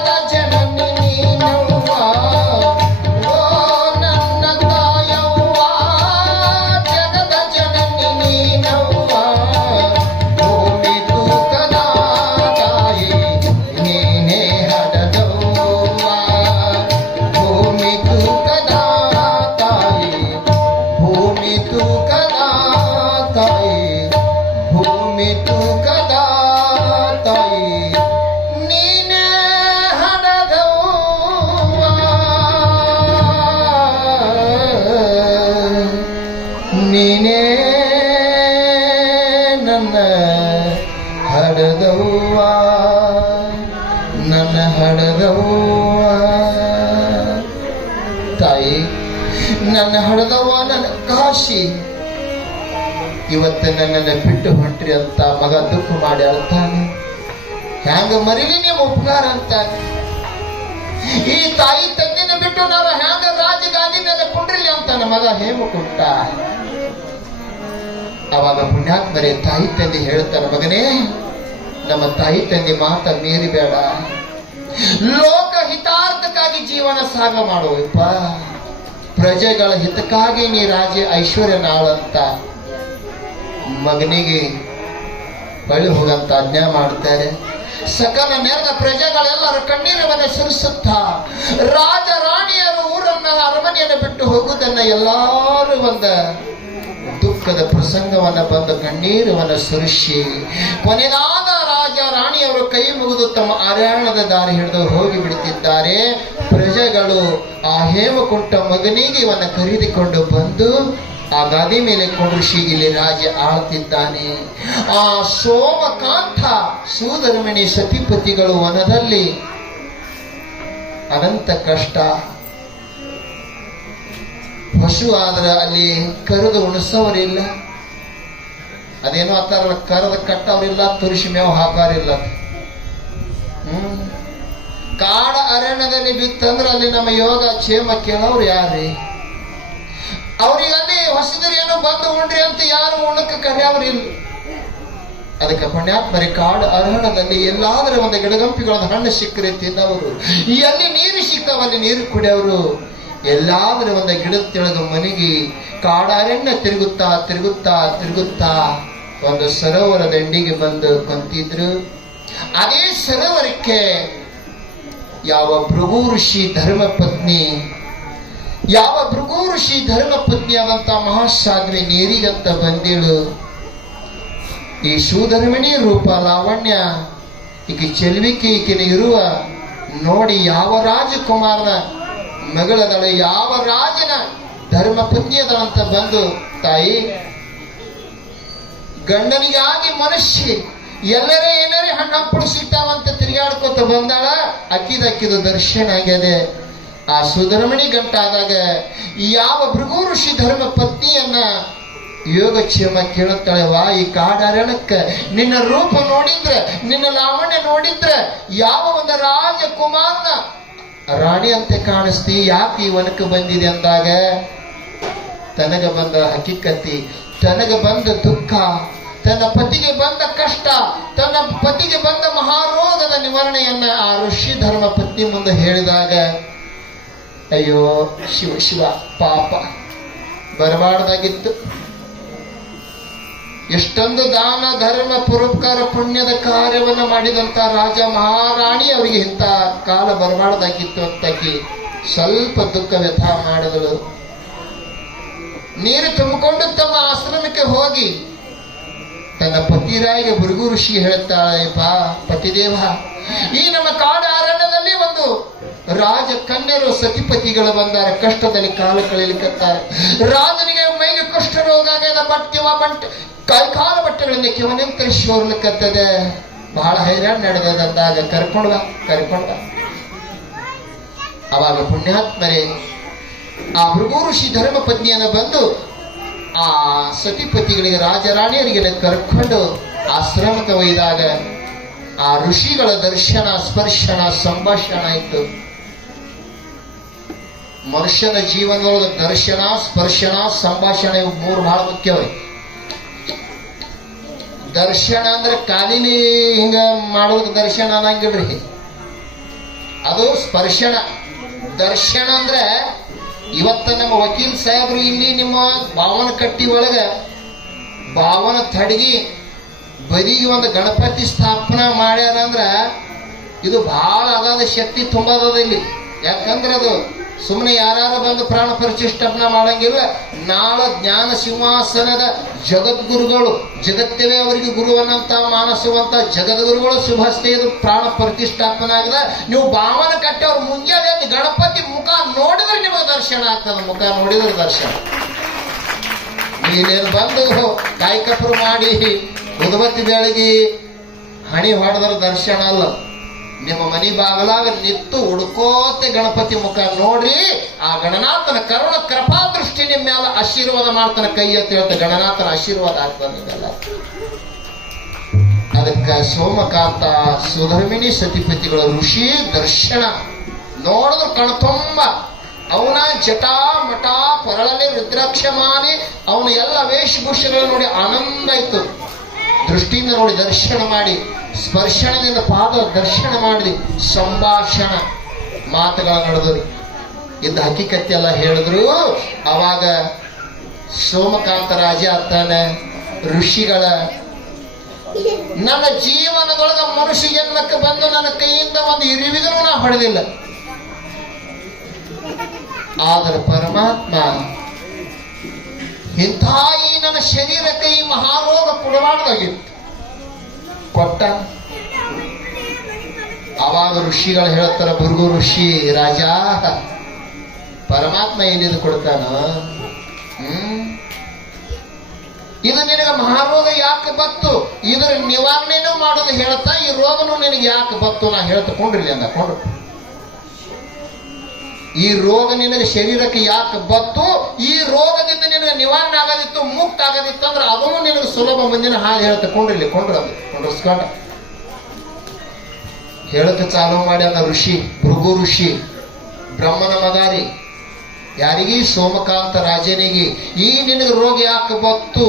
ಹಡದವ್ವ ತಾಯಿ, ನನ್ನ ಹಡದವ್ವ, ನನ್ನ ಕಾಶಿ, ಇವತ್ತು ನನ್ನನ್ನು ಬಿಟ್ಟು ಹೊಂಟ್ರಿ ಅಂತ ಮಗ ದುಃಖ ಮಾಡಿ ಅಳ್ತಾನೆ. ಹ್ಯಾಂಗ ಮರಿಲಿ ನೀವು ಉಪಕಾರ ಅಂತಾನೆ. ಈ ತಾಯಿ ತಂದೆನ ಬಿಟ್ಟು ನಾವು ಹ್ಯಾಂಗ ರಾಜಗಾದಿ ಮೇಲೆ ಕುಂಡ್ರಿಲಿ ಅಂತಾನೆ ಮಗ ಹೇಮಕುಂಟ. ಅವಾಗ ಪುಣ್ಯಾತ್ಮರೇ ತಾಯಿ ತಂದೆ ಹೇಳ್ತಾನೆ, ಮಗನೇ, ನಮ್ಮ ತಾಯಿ ತಂದೆ ಮಾತ ಮೀರಿಬೇಡ, ಲೋಕ ಹಿತಾರ್ಥಕ್ಕಾಗಿ ಜೀವನ ಸಾಗ ಮಾಡುವಪ್ಪ, ಪ್ರಜೆಗಳ ಹಿತಕ್ಕಾಗಿ ನೀ ರಾಜ್ಯ ಐಶ್ವರ್ಯನಾಳಂತ ಮಗನಿಗೆ ಬಳಿ ಹೋಗಂತ ಆಜ್ಞಾ ಮಾಡ್ತಾರೆ. ಸಕಲ ನೆರೆದ ಪ್ರಜೆಗಳೆಲ್ಲರೂ ಕಣ್ಣೀರವನ್ನ ಸುರಿಸುತ್ತಾ ರಾಜ ರಾಣಿಯರು ಊರನ್ನ ಅರಮನೆಯನ್ನು ಬಿಟ್ಟು ಹೋಗುವುದನ್ನ ಎಲ್ಲರೂ ಒಂದು ದುಃಖದ ಪ್ರಸಂಗವನ್ನ ಬಂದು ಕಣ್ಣೀರವನ್ನ ಸುರಿಸಿ ಕೊನೆಗಾದ ರಾಜ ರಾಣಿಯವರು ಕೈ ಮುಗಿದು ತಮ್ಮ ಅರಣ್ಯದ ದಾರಿ ಹಿಡಿದು ಹೋಗಿ ಬಿಡುತ್ತಿದ್ದಾರೆ. ಪ್ರಜೆಗಳು ಆ ಹೇಮಕುಂಟ ಮಗನಿಗೆ ಇವನ್ನ ಕರೆದುಕೊಂಡು ಬಂದು ಆ ಗಾದಿ ಮೇಲೆ ಕೊಂಡ್ರಿಸಿ ಇಲ್ಲಿ ರಾಜ ಆಳ್ತಿದ್ದಾನೆ. ಆ ಸೋಮಕಾಂತ ಸೂದರಮಣಿ ಸತಿಪತಿಗಳು ವನದಲ್ಲಿ ಅನಂತ ಕಷ್ಟ. ಪಶು ಆದ್ರೆ ಅಲ್ಲಿ ಕರೆದು ಉಣಿಸೋರಿಲ್ಲ, ಅದೇನೋ ಆತರ ಕರೆದ ಕಟ್ಟವ್ರಿಲ್ಲ, ತುರಿಸಿ ಮೇವು ಹಾಕೋರಿಲ್ಲ. ಕಾಡ ಅರಣ್ಯದಲ್ಲಿ ಬಿತ್ತಂದ್ರೆ ಅಲ್ಲಿ ನಮ್ಮ ಯೋಗ ಕ್ಷೇಮ ಕೇಳೋರು ಯಾರ್ರಿ? ಅವ್ರಿಗೆ ಅಲ್ಲಿ ಹೊಸದರಿ ಏನೋ ಬಂದು ಉಂಡ್ರಿ ಅಂತ ಯಾರು ಉಣ್ಣಕ್ಕೆ ಕರೆಯವ್ರಿಲ್ಲ. ಅದಕ್ಕೆ ಪುಣ್ಯಾತ್ಮರಿ ಕಾಡು ಅರಣ್ಯದಲ್ಲಿ ಎಲ್ಲಾದ್ರೂ ಒಂದು ಗಿಡಗಂಪಿಗಳ ಹಣ್ಣು ಸಿಕ್ಕರೆ ತಿನ್ನವರು, ಎಲ್ಲಿ ನೀರು ಸಿಕ್ಕವಲ್ಲಿ ನೀರು ಕುಡಿಯವರು, ಎಲ್ಲಾದ್ರೂ ಒಂದು ಗಿಡದ ತೆಳಗ ಮನೆಗೆ ಕಾಡಾರಣ್ಯ ತಿರುಗುತ್ತಾ ತಿರುಗುತ್ತಾ ತಿರುಗುತ್ತಾ ಒಂದು ಸರೋವರ ದಂಡಿಗೆ ಬಂದು ಕುಂತಿದ್ರು. ಅದೇ ಸರೋವರಕ್ಕೆ ಯಾವ ಭೃಗು ಋಷಿ ಧರ್ಮಪತ್ನಿ ಆದಂತ ಮಹಾಸಾಧ್ವಿ ನೀರಿಗಂತ ಬಂದೇಳು. ಈ ಸೂಧರ್ಮಿಣಿ ರೂಪ ಲಾವಣ್ಯ ಈಕೆ ಚೆಲುವಿಕೆ ಈಕಿನ ಇರುವ ನೋಡಿ ಯಾವ ರಾಜಕುಮಾರನ ಮಗಳದಳು, ಯಾವ ರಾಜನ ಧರ್ಮಪತ್ನಿ ಅದಳಂತ ಬಂದು, ತಾಯಿ, ಗಂಡನಿಗಾಗಿ ಮನುಷ್ಯ ಎಲ್ಲರೇ ಏನರೇ ಹಣ್ಣು ಹಂಪಳು ಸಿಗ್ತಾವಂತ ತಿರುಗಾಡ್ಕೊತ ಬಂದಾಳ. ಅಕ್ಕಿದು ದರ್ಶನ ಆಗ್ಯದೆ. ಆ ಸುಧರ್ಮಣಿ ಗಂಟಾದಾಗ ಯಾವ ಭೃಗು ಋಷಿ ಧರ್ಮ ಪತ್ನಿಯನ್ನ ಯೋಗಕ್ಷೇಮ ಕೇಳುತ್ತಾಳೆ. ವಾ, ಈ ಕಾಡಾರಣಕ್ಕ ನಿನ್ನ ರೂಪ ನೋಡಿದ್ರೆ, ನಿನ್ನ ಲಾವಣ್ಯ ನೋಡಿದ್ರೆ ಯಾವ ಒಂದು ರಾಜಕುಮಾರನ ರಾಣಿ ಅಂತ ಕಾಣಿಸ್ತಿ, ಯಾಕೆ ಈ ವನಕ್ಕೆ ಬಂದಿದೆ ಅಂದಾಗ ತನಗ ಬಂದ ಹಕ್ಕಿಕತ್ತಿ, ತನಗ ಬಂದ ದುಃಖ, ತನ್ನ ಪತಿಗೆ ಬಂದ ಕಷ್ಟ, ತನ್ನ ಪತಿಗೆ ಬಂದ ಮಹಾರೋಗದ ನಿವಾರಣೆಯನ್ನ ಆ ಋಷಿ ಧರ್ಮ ಪತ್ನಿ ಮುಂದೆ ಹೇಳಿದಾಗ, ಅಯ್ಯೋ ಶಿವ ಶಿವ, ಪಾಪ ಬರಬಾರ್ದಾಗಿತ್ತು. ಎಷ್ಟೊಂದು ದಾನ ಧರ್ಮ ಪರೋಪಕಾರ ಪುಣ್ಯದ ಕಾರ್ಯವನ್ನ ಮಾಡಿದಂತ ರಾಜ ಮಹಾರಾಣಿ ಅವರಿಗೆ ಇಂಥ ಕಾಲ ಬರಬಾರ್ದಾಗಿತ್ತು ಅಂತಾಕಿ ಸ್ವಲ್ಪ ದುಃಖ ವ್ಯಥ ಮಾಡಿದಳು. ನೀರು ತುಂಬಿಕೊಂಡು ತಮ್ಮ ಆಶ್ರಮಕ್ಕೆ ಹೋಗಿ ತನ್ನ ಪತಿರಾಯಿಗೆ ಭೃಗು ಋಷಿ ಹೇಳ್ತಾಳೆ, ಬಾ ಪತಿದೇವ, ಈ ನಮ್ಮ ಕಾಡ ಅರಣ್ಯದಲ್ಲಿ ಒಂದು ರಾಜ ಕನ್ಯರು ಸತಿಪತಿಗಳು ಬಂದಾರೆ, ಕಷ್ಟದಲ್ಲಿ ಕಾಲ ಕಳೆಯಲಿಕ್ಕತ್ತಾರೆ. ರಾಜನಿಗೆ ಮೈಗೆ ಕುಷ್ಠ ರೋಗ ಆಗ್ಯದ, ಕೈಕಾಲ ಬಟ್ಟೆಗಳಿಂದ ಕಿವನೆಂತರಿಸೋರ್ಲಿಕ್ಕತ್ತದೆ, ಬಹಳ ಹೈರಾಣ ನಡೆದ ಅಂದಾಗ ಕರ್ಕೊಂಡ್ವ. ಅವಾಗ ಪುಣ್ಯಾತ್ಮರೇ ಆ ಭೃಗು ಋಷಿ ಧರ್ಮ ಪತ್ನಿಯನ್ನು ಬಂದು ಆ ಸತಿಪತಿಗಳಿಗೆ ರಾಜರಾಣಿಯರಿಗೆ ಕರ್ಕೊಂಡು ಆಶ್ರಮಕ್ಕೆ ಒಯ್ದಾಗ ಆ ಋಷಿಗಳ ದರ್ಶನ, ಸ್ಪರ್ಶನ, ಸಂಭಾಷಣ ಇತ್ತು. ಮನುಷ್ಯನ ಜೀವನದೊಳಗೆ ದರ್ಶನ, ಸ್ಪರ್ಶನ, ಸಂಭಾಷಣೆ ಇವು ಮೂರು ಬಹಳ ಮುಖ್ಯವೇ. ದರ್ಶನ ಅಂದ್ರೆ ಕಾಲಿಲಿ ಹಿಂಗ ಮಾಡೋದು ದರ್ಶನ ಅನ್ನಂಗಿಲ್ರಿ, ಅದು ಸ್ಪರ್ಶನ. ದರ್ಶನ ಅಂದ್ರೆ ಇವತ್ತ ನಮ್ಮ ವಕೀಲ್ ಸಾಹೇಬ್ರು ಇಲ್ಲಿ ನಿಮ್ಮ ಬಾವನ ಕಟ್ಟಿ ಒಳಗ ಬಾವನ ತಡಗಿ ಬದಿಗೆ ಒಂದು ಗಣಪತಿ ಸ್ಥಾಪನಾ ಮಾಡ್ಯಾರ ಅಂದ್ರ ಇದು ಬಹಳ ಅದಾದ ಶಕ್ತಿ ತುಂಬದ ಇಲ್ಲಿ. ಯಾಕಂದ್ರೆ ಅದು ಸುಮ್ಮನೆ ಯಾರು ಬಂದು ಪ್ರಾಣ ಪ್ರತಿಷ್ಠಾಪನಾ ಮಾಡಂಗಿಲ್ಲ. ನಾಳ ಜ್ಞಾನ ಸಿಂಹಾಸನದ ಜಗದ್ಗುರುಗಳು, ಜಗತ್ತವೇ ಅವರಿಗೆ ಗುರುವನ್ನಂತ ಮಾನಸುವಂತ ಜಗದ್ಗುರುಗಳು ಶುಭಸ್ತೆ ಇದು ಪ್ರಾಣ ಪ್ರತಿಷ್ಠಾಪನೆ ಆಗದ. ನೀವು ಭಾವನ ಕಟ್ಟಿ ಅವ್ರ ಮುಂಜಾನೆ ಗಣಪತಿ ಮುಖ ನೋಡಿದ್ರೆ ನಿಮಗೆ ದರ್ಶನ ಆಗ್ತದ. ಮುಖ ನೋಡಿದ್ರೆ ದರ್ಶನ. ನೀನೇನು ಬಂದು ಕಾಯ್ಕಪ್ರು ಮಾಡಿ ಉದಬತ್ತಿ ಬೆಳಗಿ ಹಣಿ ಹೊಡೆದ್ರ ದರ್ಶನ ಅಲ್ಲ. ನಿಮ್ಮ ಮನಿ ಬಾಗಲಾಗ ನಿತ್ತು ಹುಡ್ಕೋತೆ ಗಣಪತಿ ಮುಖ ನೋಡ್ರಿ, ಆ ಗಣನಾಥನ ಕರುಣ ಕೃಪಾ ದೃಷ್ಟಿ ನಿಮ್ಮ ಮ್ಯಾಲ ಆಶೀರ್ವಾದ ಮಾಡ್ತಾನ. ಕೈ ಎತ್ತಿ ಹೇಳ್ತ ಗಣನಾಥನ ಆಶೀರ್ವಾದ ಆಗ್ತಾನೆ ನಿಮ್ಮೆಲ್ಲ. ಅದಕ್ಕ ಸೋಮಕಾಂತ ಸುಧರ್ಮಿಣಿ ಸತಿಪತಿಗಳ ಋಷಿ ದರ್ಶನ ನೋಡಿದ್ರು ಕಣ್ತುಂಬ. ಅವನ ಜಟ ಮಠ ಪರಳಲೆ ರುದ್ರಾಕ್ಷ ಮಾಲಿ ಅವನ ಎಲ್ಲ ವೇಷಭೂಷೆಗಳು ನೋಡಿ ಆನಂದ ಆಯ್ತು. ದೃಷ್ಟಿಯಿಂದ ನೋಡಿ ದರ್ಶನ ಮಾಡಿ, ಸ್ಪರ್ಶನದಿಂದ ಪಾದ ದರ್ಶನ ಮಾಡಿ, ಸಂಭಾಷಣ ಮಾತುಗಳ ನಡೆದ್ರು. ಇದ್ದ ಹಕ್ಕಿಕತ್ತಿ ಎಲ್ಲ ಹೇಳಿದ್ರು. ಅವಾಗ ಸೋಮಕಾಂತ ರಾಜ ಅಂತಾನೆ, ಋಷಿಗಳ ನನ್ನ ಜೀವನದೊಳಗ ಮನುಷ್ಯ ಜನ್ಮಕ್ಕೆ ಬಂದು ನನ್ನ ಕೈಯಿಂದ ಒಂದು ಇರುವಿಗೂ ನಾ ಹೊಡೆದಿಲ್ಲ. ಆದರೆ ಪರಮಾತ್ಮ ಇಂಥ ಈ ನನ್ನ ಶರೀರಕ್ಕೆ ಈ ಮಹಾರೋಗ ಕೊಡಬಾರ್ದಾಗಿತ್ತು, ಕೊಟ್ಟ. ಅವಾಗ ಋಷಿಗಳು ಹೇಳ್ತಾರ, ಭೃಗು ಋಷಿ ರಾಜ ಪರಮಾತ್ಮ ಏನಿದು ಕೊಡ್ತಾನ? ಇದು ನಿನಗೆ ಮಹಾರೋಗ ಯಾಕೆ ಬತ್ತು, ಇದರ ನಿವಾರಣೆನೂ ಮಾಡೋದು ಹೇಳ್ತಾ, ಈ ರೋಗನು ನಿನಗೆ ಯಾಕೆ ಬತ್ತು ನಾ ಹೇಳ್ತಕೊಂಡ್ರಿ ಅಂದಕೊಂಡ್ರು. ಈ ರೋಗ ನಿನಗೆ ಶರೀರಕ್ಕೆ ಯಾಕೆ ಬತ್ತು, ಈ ರೋಗದಿಂದ ನಿನಗೆ ನಿವಾರಣೆ ಆಗೋದಿತ್ತು, ಮುಕ್ತ ಆಗೋದಿತ್ತು ಅಂದ್ರೆ ಅದನ್ನು ನಿನಗೆ ಸುಲಭ ಮುಂದಿನ ಹಾಗೆ ಹೇಳ್ತಕೊಂಡ್ರಿ. ಕೊಂಡ್ರಸ್ಕೊಂಡ ಹೇಳಕ್ಕೆ ಚಾಲು ಮಾಡಿ ಅದ ಋಷಿ, ಭೃಗು ಋಷಿ, ಬ್ರಹ್ಮನ ಮಗಾರಿ. ಯಾರಿಗಿ? ಸೋಮಕಾಂತ ರಾಜನಿಗೆ. ಈ ನಿನಗೆ ರೋಗ ಯಾಕೆ ಬತ್ತು?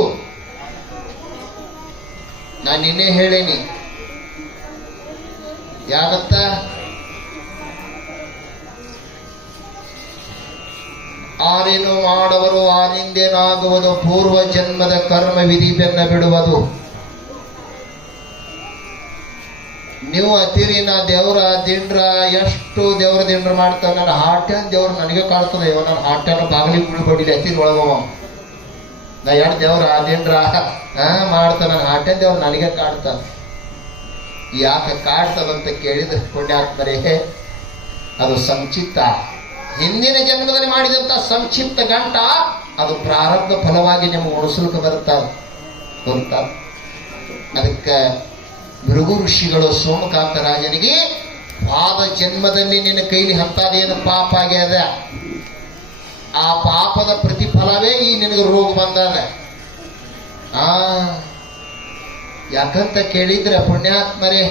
ನಾನು ನಿನ್ನೆ ಹೇಳೇನಿ ಯಾಕಂತ. ಆರೇನು ಮಾಡವರು ಆನಿಂದೇನಾಗುವುದು, ಪೂರ್ವ ಜನ್ಮದ ಕರ್ಮ ವಿಧಿ ಬೆನ್ನ ಬಿಡುವುದು. ನೀವು ಅತಿರಿ ನಾ ದೇವ್ರ ದಿಂಡ್ರ ಎಷ್ಟು ದೇವ್ರ ದಿಂಡ್ರ ಮಾಡ್ತಾನೆ. ನನ್ನ ಹಾಟ್ಯಾನ್ ದೇವ್ರು ನನಗೆ ಕಾಡ್ತದೆ. ಇವ ನನ್ನ ಹಾಟ್ಯಾನ ಬಾಗಿಲಿ ಬೀಳ್ಬಡಿಲಿ ಅತಿರಿ ಒಳಗವ. ನಾ ಎರಡು ದೇವ್ರ ದಿಂಡ್ರ ಮಾಡ್ತಾನ, ನನ್ನ ಹಾಟ್ಯಾನ್ ದೇವ್ರು ನನಗೆ ಕಾಡ್ತಾನೆ. ಯಾಕೆ ಕಾಡ್ತದಂತ ಕೇಳಿದ ಪುಣ್ಯಾತ್ಮರೇ, ಅದು ಸಂಚಿತ್ತ. ಹಿಂದಿನ ಜನ್ಮದಲ್ಲಿ ಮಾಡಿದಂತ ಸಂಕ್ಷಿಪ್ತ ಗಂಟ ಅದು ಪ್ರಾರಬ್ಧ ಫಲವಾಗಿ ನಿಮಗೆ ಉಣಿಸ್ಲಿಕ್ಕೆ ಬರುತ್ತಾರೆ. ಅದಕ್ಕೆ ಭೃಗು ಋಷಿಗಳು ಸೋಮಕಾಂತ ರಾಜನಿಗೆ, ಪಾದ ಜನ್ಮದಲ್ಲಿ ನಿನ್ನ ಕೈಲಿ ಹಂತಾದೇನು ಪಾಪ ಆಗ್ಯದ, ಆ ಪಾಪದ ಪ್ರತಿಫಲವೇ ಈ ನಿನಗೆ ರೋಗ ಬಂದದ. ಯಾಕಂತ ಕೇಳಿದ್ರೆ ಪುಣ್ಯಾತ್ಮರೇ,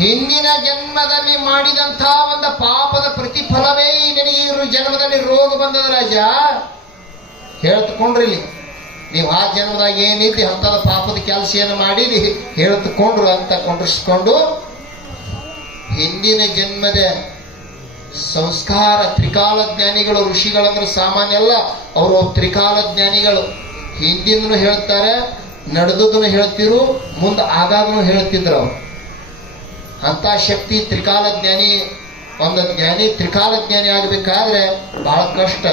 ಹಿಂದಿನ ಜನ್ಮದಲ್ಲಿ ಮಾಡಿದಂಥ ಒಂದು ಪಾಪದ ಪ್ರತಿಫಲವೇ ಈ ನಿನಗೆ ಈ ಜನ್ಮದಲ್ಲಿ ರೋಗ ಬಂದದ ರಾಜ. ಹೇಳ್ತಕೊಂಡ್ರಿ, ನೀವು ಆ ಜನ್ಮದಾಗ ಏನಿದ್ರಿ ಅಂಥದ ಪಾಪದ ಕೆಲಸ ಏನು ಮಾಡಿರಿ ಹೇಳ್ತಕೊಂಡ್ರು ಅಂತ ಕೊಂಡಿಸ್ಕೊಂಡು, ಹಿಂದಿನ ಜನ್ಮದ ಸಂಸ್ಕಾರ ತ್ರಿಕಾಲ ಜ್ಞಾನಿಗಳು. ಋಷಿಗಳಂದ್ರೆ ಸಾಮಾನ್ಯ ಅಲ್ಲ, ಅವರು ತ್ರಿಕಾಲ ಜ್ಞಾನಿಗಳು. ಹಿಂದಿನೂ ಹೇಳ್ತಾರೆ, ನಡೆದದನ್ನು ಹೇಳ್ತಿರು, ಮುಂದೆ ಆಗಾಗನು ಹೇಳ್ತಿದ್ರು ಅವರು. ಅಂತ ಶಕ್ತಿ ತ್ರಿಕಾಲ ಜ್ಞಾನಿ. ಒಂದು ಜ್ಞಾನಿ ತ್ರಿಕಾಲ ಜ್ಞಾನಿ ಆಗಬೇಕಾದ್ರೆ ಬಹಳ ಕಷ್ಟ.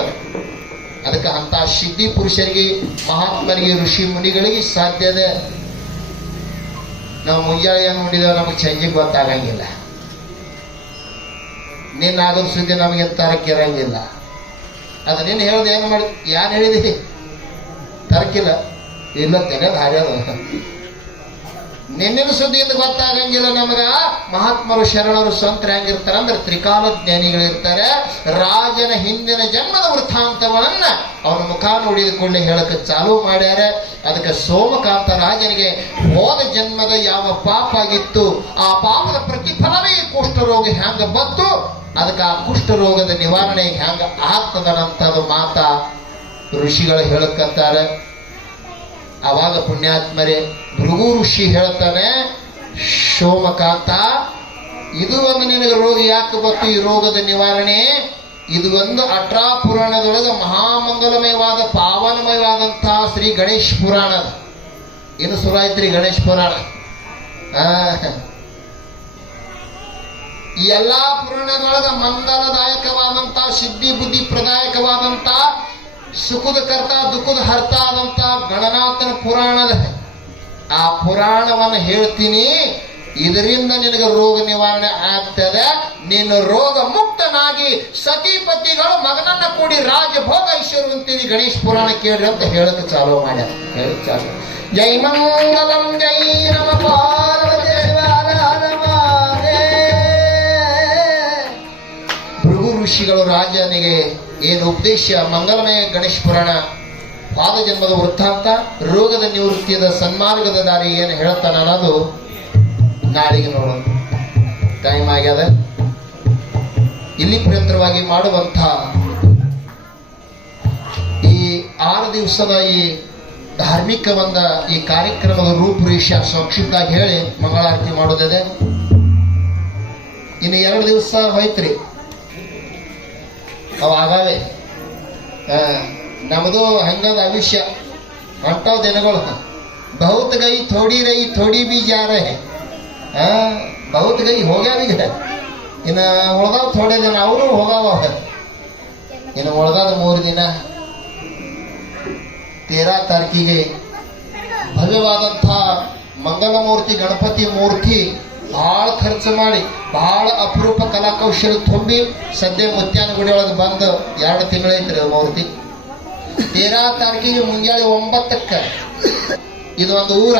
ಅದಕ್ಕೆ ಅಂತ ಸಿದ್ಧಿ ಪುರುಷರಿಗೆ, ಮಹಾತ್ಮರಿಗೆ, ಋಷಿ ಮುನಿಗಳಿಗೆ ಸಾಧ್ಯದ. ನಾವು ಮುಂಜಾನೆ ಏನು ನೋಡಿದೇವೆ ನಮಗೆ ಸಂಜೆಗೆ ಗೊತ್ತಾಗಂಗಿಲ್ಲ. ನಿನ್ನ ಆಗೋದು ಸುದ್ದಿ ನಮಗೆ ತರಕಿರಂಗಿಲ್ಲ. ಅದು ನಿನ್ನ ಹೇಳ್ದೆ ಏನು ಮಾಡಿ ಯಾರು ಹೇಳಿದಿ ತರಕಿಲ್ಲ ಇಲ್ಲ ತೆನೆ ಹಾರ್ಯದು. ನಿನ್ನಿನ ಸುದ್ದಿಯಿಂದ ಗೊತ್ತಾಗಂಗಿಲ್ಲ ನಮಗ. ಮಹಾತ್ಮರು ಶರಣರು ಸಂತರು ಹೆಂಗಿರ್ತಾರೆ ಅಂದ್ರೆ ತ್ರಿಕಾಲ ಜ್ಞಾನಿಗಳಿರ್ತಾರೆ. ರಾಜನ ಹಿಂದಿನ ಜನ್ಮದ ವೃತ್ತಾಂತವನ್ನ ಅವನ ಮುಖ ನೋಡಿದುಕೊಳ್ಳಿ ಹೇಳಕ್ಕೆ ಚಾಲು ಮಾಡ್ಯಾರ. ಅದಕ್ಕೆ ಸೋಮಕಾಂತ ರಾಜನಿಗೆ ಹೋದ ಜನ್ಮದ ಯಾವ ಪಾಪ ಆಗಿತ್ತು, ಆ ಪಾಪದ ಪ್ರತಿಫಲವೇ ಈ ಕುಷ್ಠರೋಗ ಹೆಂಗ ಬತ್ತು, ಅದಕ್ಕೆ ಆ ಕುಷ್ಠರೋಗದ ನಿವಾರಣೆ ಹೆಂಗ ಆಗ್ತದನಂತದು ಮಾತ ಋಷಿಗಳು ಹೇಳಕ್ಕಂತಾರೆ. ಅವಾಗ ಪುಣ್ಯಾತ್ಮರೇ ಭೃಗು ಋಷಿ ಹೇಳ್ತಾನೆ, ಸೋಮಕಾಂತ, ಇದು ಒಂದು ನಿನಗೆ ರೋಗ ಯಾಕೆ ಬತ್ತು, ಈ ರೋಗದ ನಿವಾರಣೆ ಇದು ಒಂದು 18 ಪುರಾಣದೊಳಗೆ ಮಹಾಮಂಗಲಮಯವಾದ ಪಾವನಮಯವಾದಂತಹ ಶ್ರೀ ಗಣೇಶ ಪುರಾಣದ. ಇನ್ನು ಸುರಾಯ್ತ್ರಿ ಗಣೇಶ ಪುರಾಣ. ಈ ಎಲ್ಲಾ ಪುರಾಣದೊಳಗ ಮಂಗಲದಾಯಕವಾದಂತ, ಸಿದ್ಧಿ ಬುದ್ಧಿ ಪ್ರದಾಯಕವಾದಂತ, ಸುಖದ ಕರ್ತ ದುಃಖದ ಹರ್ತ ಆದಂತ ಗಣನಾಥನ ಪುರಾಣದ. ಆ ಪುರಾಣವನ್ನು ಹೇಳ್ತೀನಿ, ಇದರಿಂದ ನಿನಗೆ ರೋಗ ನಿವಾರಣೆ ಆಗ್ತದೆ. ನೀನು ರೋಗ ಮುಕ್ತನಾಗಿ ಸತಿಪತಿಗಳು ಮಗನನ್ನ ಕೂಡಿ ರಾಜಭೋಗ ಐಶ್ವರ್ಯವಂತೀರಿ. ಗಣೇಶ ಪುರಾಣ ಕೇಳ್ರಿ ಅಂತ ಹೇಳಕ್ಕೆ ಚಾಲು ಮಾಡ್ಯಾರ. ಹೇಳಿ ಚಾಲು. ಜೈ ಮಂಗಲಂ ಜೈ ನಮ ಪಾರ್ವತಿ ಋಷಿಗಳು ರಾಜನಿಗೆ ಏನು ಉಪದೇಶ, ಮಂಗಲಮಯ ಗಣೇಶ ಪುರಾಣ, ಪಾದ ಜನ್ಮದ ವೃತ್ತಾಂತ, ರೋಗದ ನಿವೃತ್ತಿಯದ ಸನ್ಮಾರ್ಗದ ದಾರಿ ಏನು ಹೇಳ್ತಾನ ಅನ್ನೋದು ನಾಳೆಗೆ ನೋಡೋಣ. ಟೈಮ್ ಆಗ್ಯದ. ಇಲ್ಲಿ ಪರ್ಯಂತರವಾಗಿ ಮಾಡುವಂಥ ಈ 6 ದಿವಸದ ಈ ಧಾರ್ಮಿಕ ಈ ಕಾರ್ಯಕ್ರಮದ ರೂಪುರೇಷ ಸಂಕ್ಷಿಪ್ತವಾಗಿ ಹೇಳಿ ಮಂಗಳಾರತಿ ಮಾಡೋದಿದೆ. ಇನ್ನು 2 ದಿವಸ ಹೋಯ್ತ್ರಿ, ಅವ ಆಗಾವೆ. ನಮ್ಮದು ಹಂಗದ ಆಯುಷ್ಯ ಹೊಂಟಾವ್ ದಿನಗಳು. ಬಹುತ್ ಗೈ ಥೋಡಿ ರೈ ಥೋಡಿ ಬಿ ಜಾ ರಹೆ. ಬಹುತ್ ಗೈ ಹೋಗ್ಯಾವೀಗ. ಇನ್ನು ಉಳ್ದಾವ್ ಥೋಡೆ ದಿನ ಅವರು ಹೋಗಾವ. ಇನ್ನು ಉಳ್ದಾದ 3 ದಿನ 13 ತಾರೀಕಿಗೆ ಭವ್ಯವಾದಂಥ ಮಂಗಲಮೂರ್ತಿ ಗಣಪತಿ ಮೂರ್ತಿ ಬಹಳ ಖರ್ಚು ಮಾಡಿ ಬಹಳ ಅಪರೂಪ ಕಲಾಕೌಶಲ ತುಂಬಿ ಸದ್ಯ ಮುತ್ಯಾನ ಗುಡಿ ಒಳಗೆ ಬಂದು 2 ತಿಂಗಳೈತ್ರಿ ಮೂರ್ತಿ. 13 ತಾರೀಕಿಗೆ ಮುಂಜಾನೆ 9ಕ್ಕೆ ಇದು ಒಂದು ಊರ.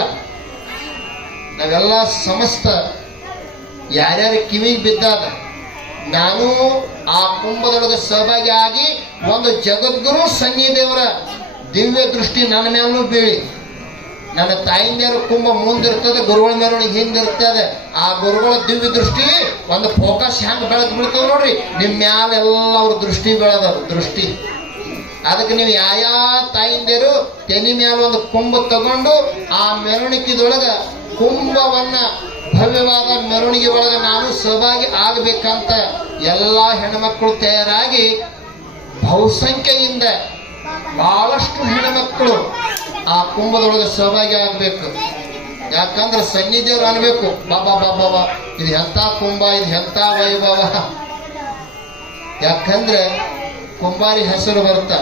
ನಾವೆಲ್ಲ ಸಮಸ್ತ ಯಾರ್ಯಾರ ಕಿವಿಗೆ ಬಿದ್ದಾದ ನಾನು ಆ ಕುಂಭದೊಳಗೆ ಸಹಭಾಗಿ ಆಗಿ ಒಂದು ಜಗದ್ಗುರು ಸನ್ನಿದೇವರ ದಿವ್ಯ ದೃಷ್ಟಿ ನನ್ನ ಮೇಲೂ ಬೀಳಿ. ನನ್ನ ತಾಯಿಂದೇರು ಕುಂಭ ಮುಂದಿರ್ತದೆ, ಗುರುಗಳ ಮೆರವಣಿಗೆ ಹಿಂದಿರ್ತದೆ. ಆ ಗುರುಗಳ ದಿವ್ಯ ದೃಷ್ಟಿ ಒಂದು ಫೋಕಸ್ ಹೆಂಗ್ ಬೆಳೆದ್ ಬಿಡ್ತದೆ ನೋಡ್ರಿ, ನಿಮ್ ಮ್ಯಾಲೆಲ್ಲ ಅವ್ರ ದೃಷ್ಟಿ ಬೆಳೆದ ದೃಷ್ಟಿ. ಅದಕ್ಕೆ ನೀವು ಯಾಯಾ ತಾಯಿಂದೇರು ತೆನಿ ಮ್ಯಾಲ ಒಂದು ಕುಂಭ ತಗೊಂಡು ಆ ಮೆರವಣಿಗೆದೊಳಗ ಕುಂಭವನ್ನ ಭವ್ಯವಾದ ಮೆರವಣಿಗೆ ಒಳಗೆ ನಾನು ಸಹಭಾಗಿ ಆಗಬೇಕಂತ ಎಲ್ಲ ಹೆಣ್ಮಕ್ಳು ತಯಾರಾಗಿ ಬಹುಸಂಖ್ಯೆಯಿಂದ ಬಹಳಷ್ಟು ಹೆಣ್ಮಕ್ಳು ಆ ಕುಂಭದೊಳಗೆ ಸಹಭಾಗಿ ಆಗ್ಬೇಕು. ಯಾಕಂದ್ರೆ ಸನ್ನಿಧಿಯವ್ರು ಅನ್ಬೇಕು, ಬಾಬಾ ಬಾಬಾ ಇದು ಎಂಥ ಕುಂಭ, ಇದು ಎಂಥ ವೈಭವ. ಯಾಕಂದ್ರೆ ಕುಂಬಾರಿ ಹೆಸರು ಬರುತ್ತ,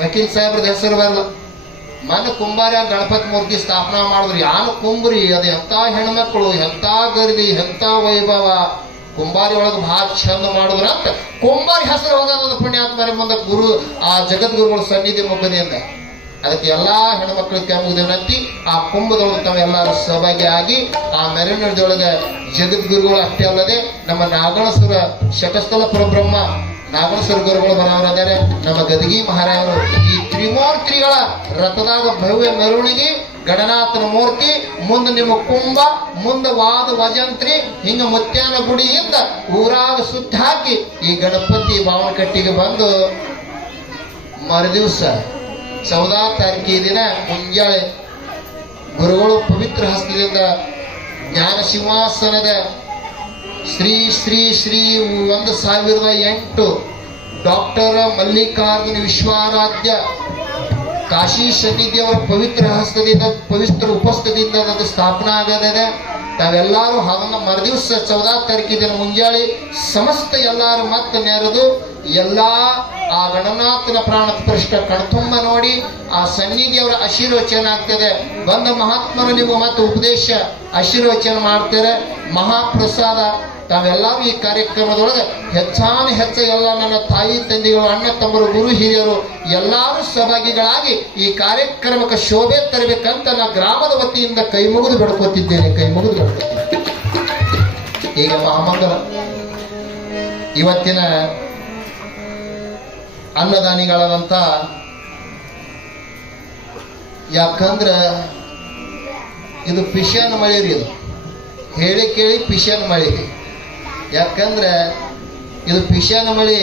ವಕೀಲ್ ಸಾಹೇಬ್ರದ ಹೆಸರು ಬರಲ್ಲ. ಮನೆ ಕುಂಬಾರಿ ಗಣಪತಿ ಮೂರ್ತಿ ಸ್ಥಾಪನಾ ಮಾಡಿದ್ರು. ಯಾನು ಕುಂಬ್ರಿ, ಅದು ಎಂಥ ಹೆಣ್ಮಕ್ಳು, ಎಂಥ ಗರಿದಿ, ಎಂಥ ವೈಭವ. ಕುಂಬಾರಿ ಒಳಗೆ ಭಾಳ ಚಂದ ಮಾಡಿದ್ರ ಅಂತ ಕುಂಬಾರಿ ಹೆಸರು ಹೋಗೋದು ಪುಣ್ಯಾತ್ಮರ ಮುಂದೆ ಗುರು ಆ ಜಗದ್ಗುರುಗಳ ಸನ್ನಿಧಿ ಮುಖದಿಂದ. ಅದಕ್ಕೆ ಎಲ್ಲಾ ಹೆಣ್ಮಕ್ಳು ಕೆಮ್ಮುದೇವನಂತಿ ಆ ಕುಂಭದೊಳಗೆ ತಾವೆಲ್ಲರೂ ಸಹಭಾಗಿ ಆಗಿ ಆ ಮೆರವಣಿಗೆಯೊಳಗೆ ಜಗದ್ಗುರುಗಳು ಅಷ್ಟೇ ಅಲ್ಲದೆ ನಮ್ಮ ನಾಗಣಸುರ ಶಟಸ್ಥಲ ಪರಬ್ರಹ್ಮ ನಾಗಣಸುರ ಗುರುಗಳು ಬರೋರಿದ್ದಾರೆ. ನಮ್ಮ ಗದಗಿ ಮಹಾರಾಯರು ಈ ತ್ರಿಮೂರ್ತಿಗಳ ರಥದಾಗ ಭವ್ಯ ಮೆರವಣಿಗೆ, ಗಣನಾಥನ ಮೂರ್ತಿ ಮುಂದೆ ನಿಮ್ಮ ಕುಂಭ, ಮುಂದೆ ವಾದ ವಜಂತ್ರಿ, ಹಿಂಗ ಮುತ್ಯಾನ ಗುಡಿಯಿಂದ ಊರಾಗ ಸುತ್ತ ಹಾಕಿ ಈ ಗಣಪತಿ ಬಾವನಕಟ್ಟಿಗೆ ಬಂದು ಮರುದಿವಸ 14 ತಾರೀಕಿನ ದಿನ ಮುಂಜಾಳೆ ಗುರುಗಳು ಪವಿತ್ರ ಹಸ್ತದಿಂದ ಜ್ಞಾನ ಸಿಂಹಾಸನದ ಶ್ರೀ ಶ್ರೀ ಶ್ರೀ 1008 ಡಾಕ್ಟರ್ ಮಲ್ಲಿಕಾರ್ಜುನ ವಿಶ್ವಾರಾಧ್ಯ ಕಾಶಿ ಸನ್ನಿಧಿಯವರ ಪವಿತ್ರ ಹಸ್ತದಿಂದ ಪವಿತ್ರ ಉಪಸ್ಥಿತಿಯಿಂದ ಅದು ಸ್ಥಾಪನಾ ಆಗದೆ. ತಾವೆಲ್ಲರೂ ಅದನ್ನ ಮರುದಿವಸ 14 ತಾರೀಕಿನ ಮುಂಜಾಳೆ ಸಮಸ್ತ ಎಲ್ಲರೂ ಮತ್ತೆ ನೆರೆದು ಎಲ್ಲಾ ಆ ಗಣನಾಥನ ಪ್ರಾಣ ಸ್ಪೃಷ್ಟ ಕಣ್ತುಂಬ ನೋಡಿ ಆ ಸನ್ನಿಧಿಯವರ ಆಶೀರ್ವಚನ ಆಗ್ತದೆ. ಬಂದ ಮಹಾತ್ಮರು ನಿಮ್ಮ ಮತ್ತೆ ಉಪದೇಶ ಆಶೀರ್ವಚನ ಮಾಡ್ತಾರೆ. ಮಹಾಪ್ರಸಾದ ತಾವೆಲ್ಲರೂ ಈ ಕಾರ್ಯಕ್ರಮದೊಳಗೆ ಹೆಚ್ಚು ಎಲ್ಲ ನನ್ನ ತಾಯಿ ತಂದೆಗಳು, ಅಣ್ಣ ತಮ್ಮರು, ಗುರು ಹಿರಿಯರು ಎಲ್ಲರೂ ಸಹಭಾಗಿಗಳಾಗಿ ಈ ಕಾರ್ಯಕ್ರಮಕ್ಕೆ ಶೋಭೆ ತರಬೇಕಂತ ನಾ ಗ್ರಾಮದ ವತಿಯಿಂದ ಕೈ ಮುಗಿದು ಬೇಡ್ಕೋತಿದ್ದೇನೆ. ಈಗ ಮಹಾಮಂಗಲ ಇವತ್ತಿನ ಅನ್ನದಾನಿಗಳಾದಂತ, ಯಾಕಂದ್ರ ಇದು ಪಿಶಾನ ಮಳೆ ರೀ, ಇದು ಹೇಳಿ ಕೇಳಿ ಪಿಶಾನ ಮಳೆ. ಯಾಕಂದ್ರೆ ಇದು ಪಿಶಾನ ಮಳೆ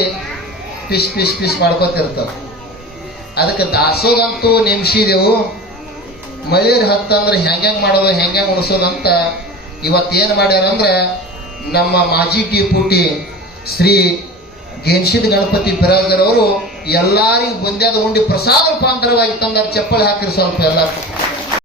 ಪಿಸ್ ಪಿಸ್ ಪಿಸ್ ಮಾಡ್ಕೊತಿರ್ತಾವ. ಅದಕ್ಕೆ ದಾಸೋಗಂತೂ ನೆಮ್ಸಿದೆವು. ಮಳೇರಿ ಹತ್ತಂದ್ರೆ ಹೆಂಗೆ ಮಾಡೋದು, ಹೆಂಗೆ ಉಣಿಸೋದಂತ ಇವತ್ತೇನು ಮಾಡ್ಯಾರಂದ್ರೆ ನಮ್ಮ ಮಾಜಿ ಡಿಪುಟಿ ಶ್ರೀ ಗೆನ್ಸಿದ್ ಗಣಪತಿ ಬಿರಾದರ್ ಅವರು ಎಲ್ಲರಿಗೂ ಬಂದ್ಯಾದ ಉಂಡಿ ಪ್ರಸಾದ ರೂಪಾಂತರವಾಗಿ ತಂದಾರ. ಚಪ್ಪಲಿ ಹಾಕಿರಿ ಸ್ವಲ್ಪ ಎಲ್ಲರೂ.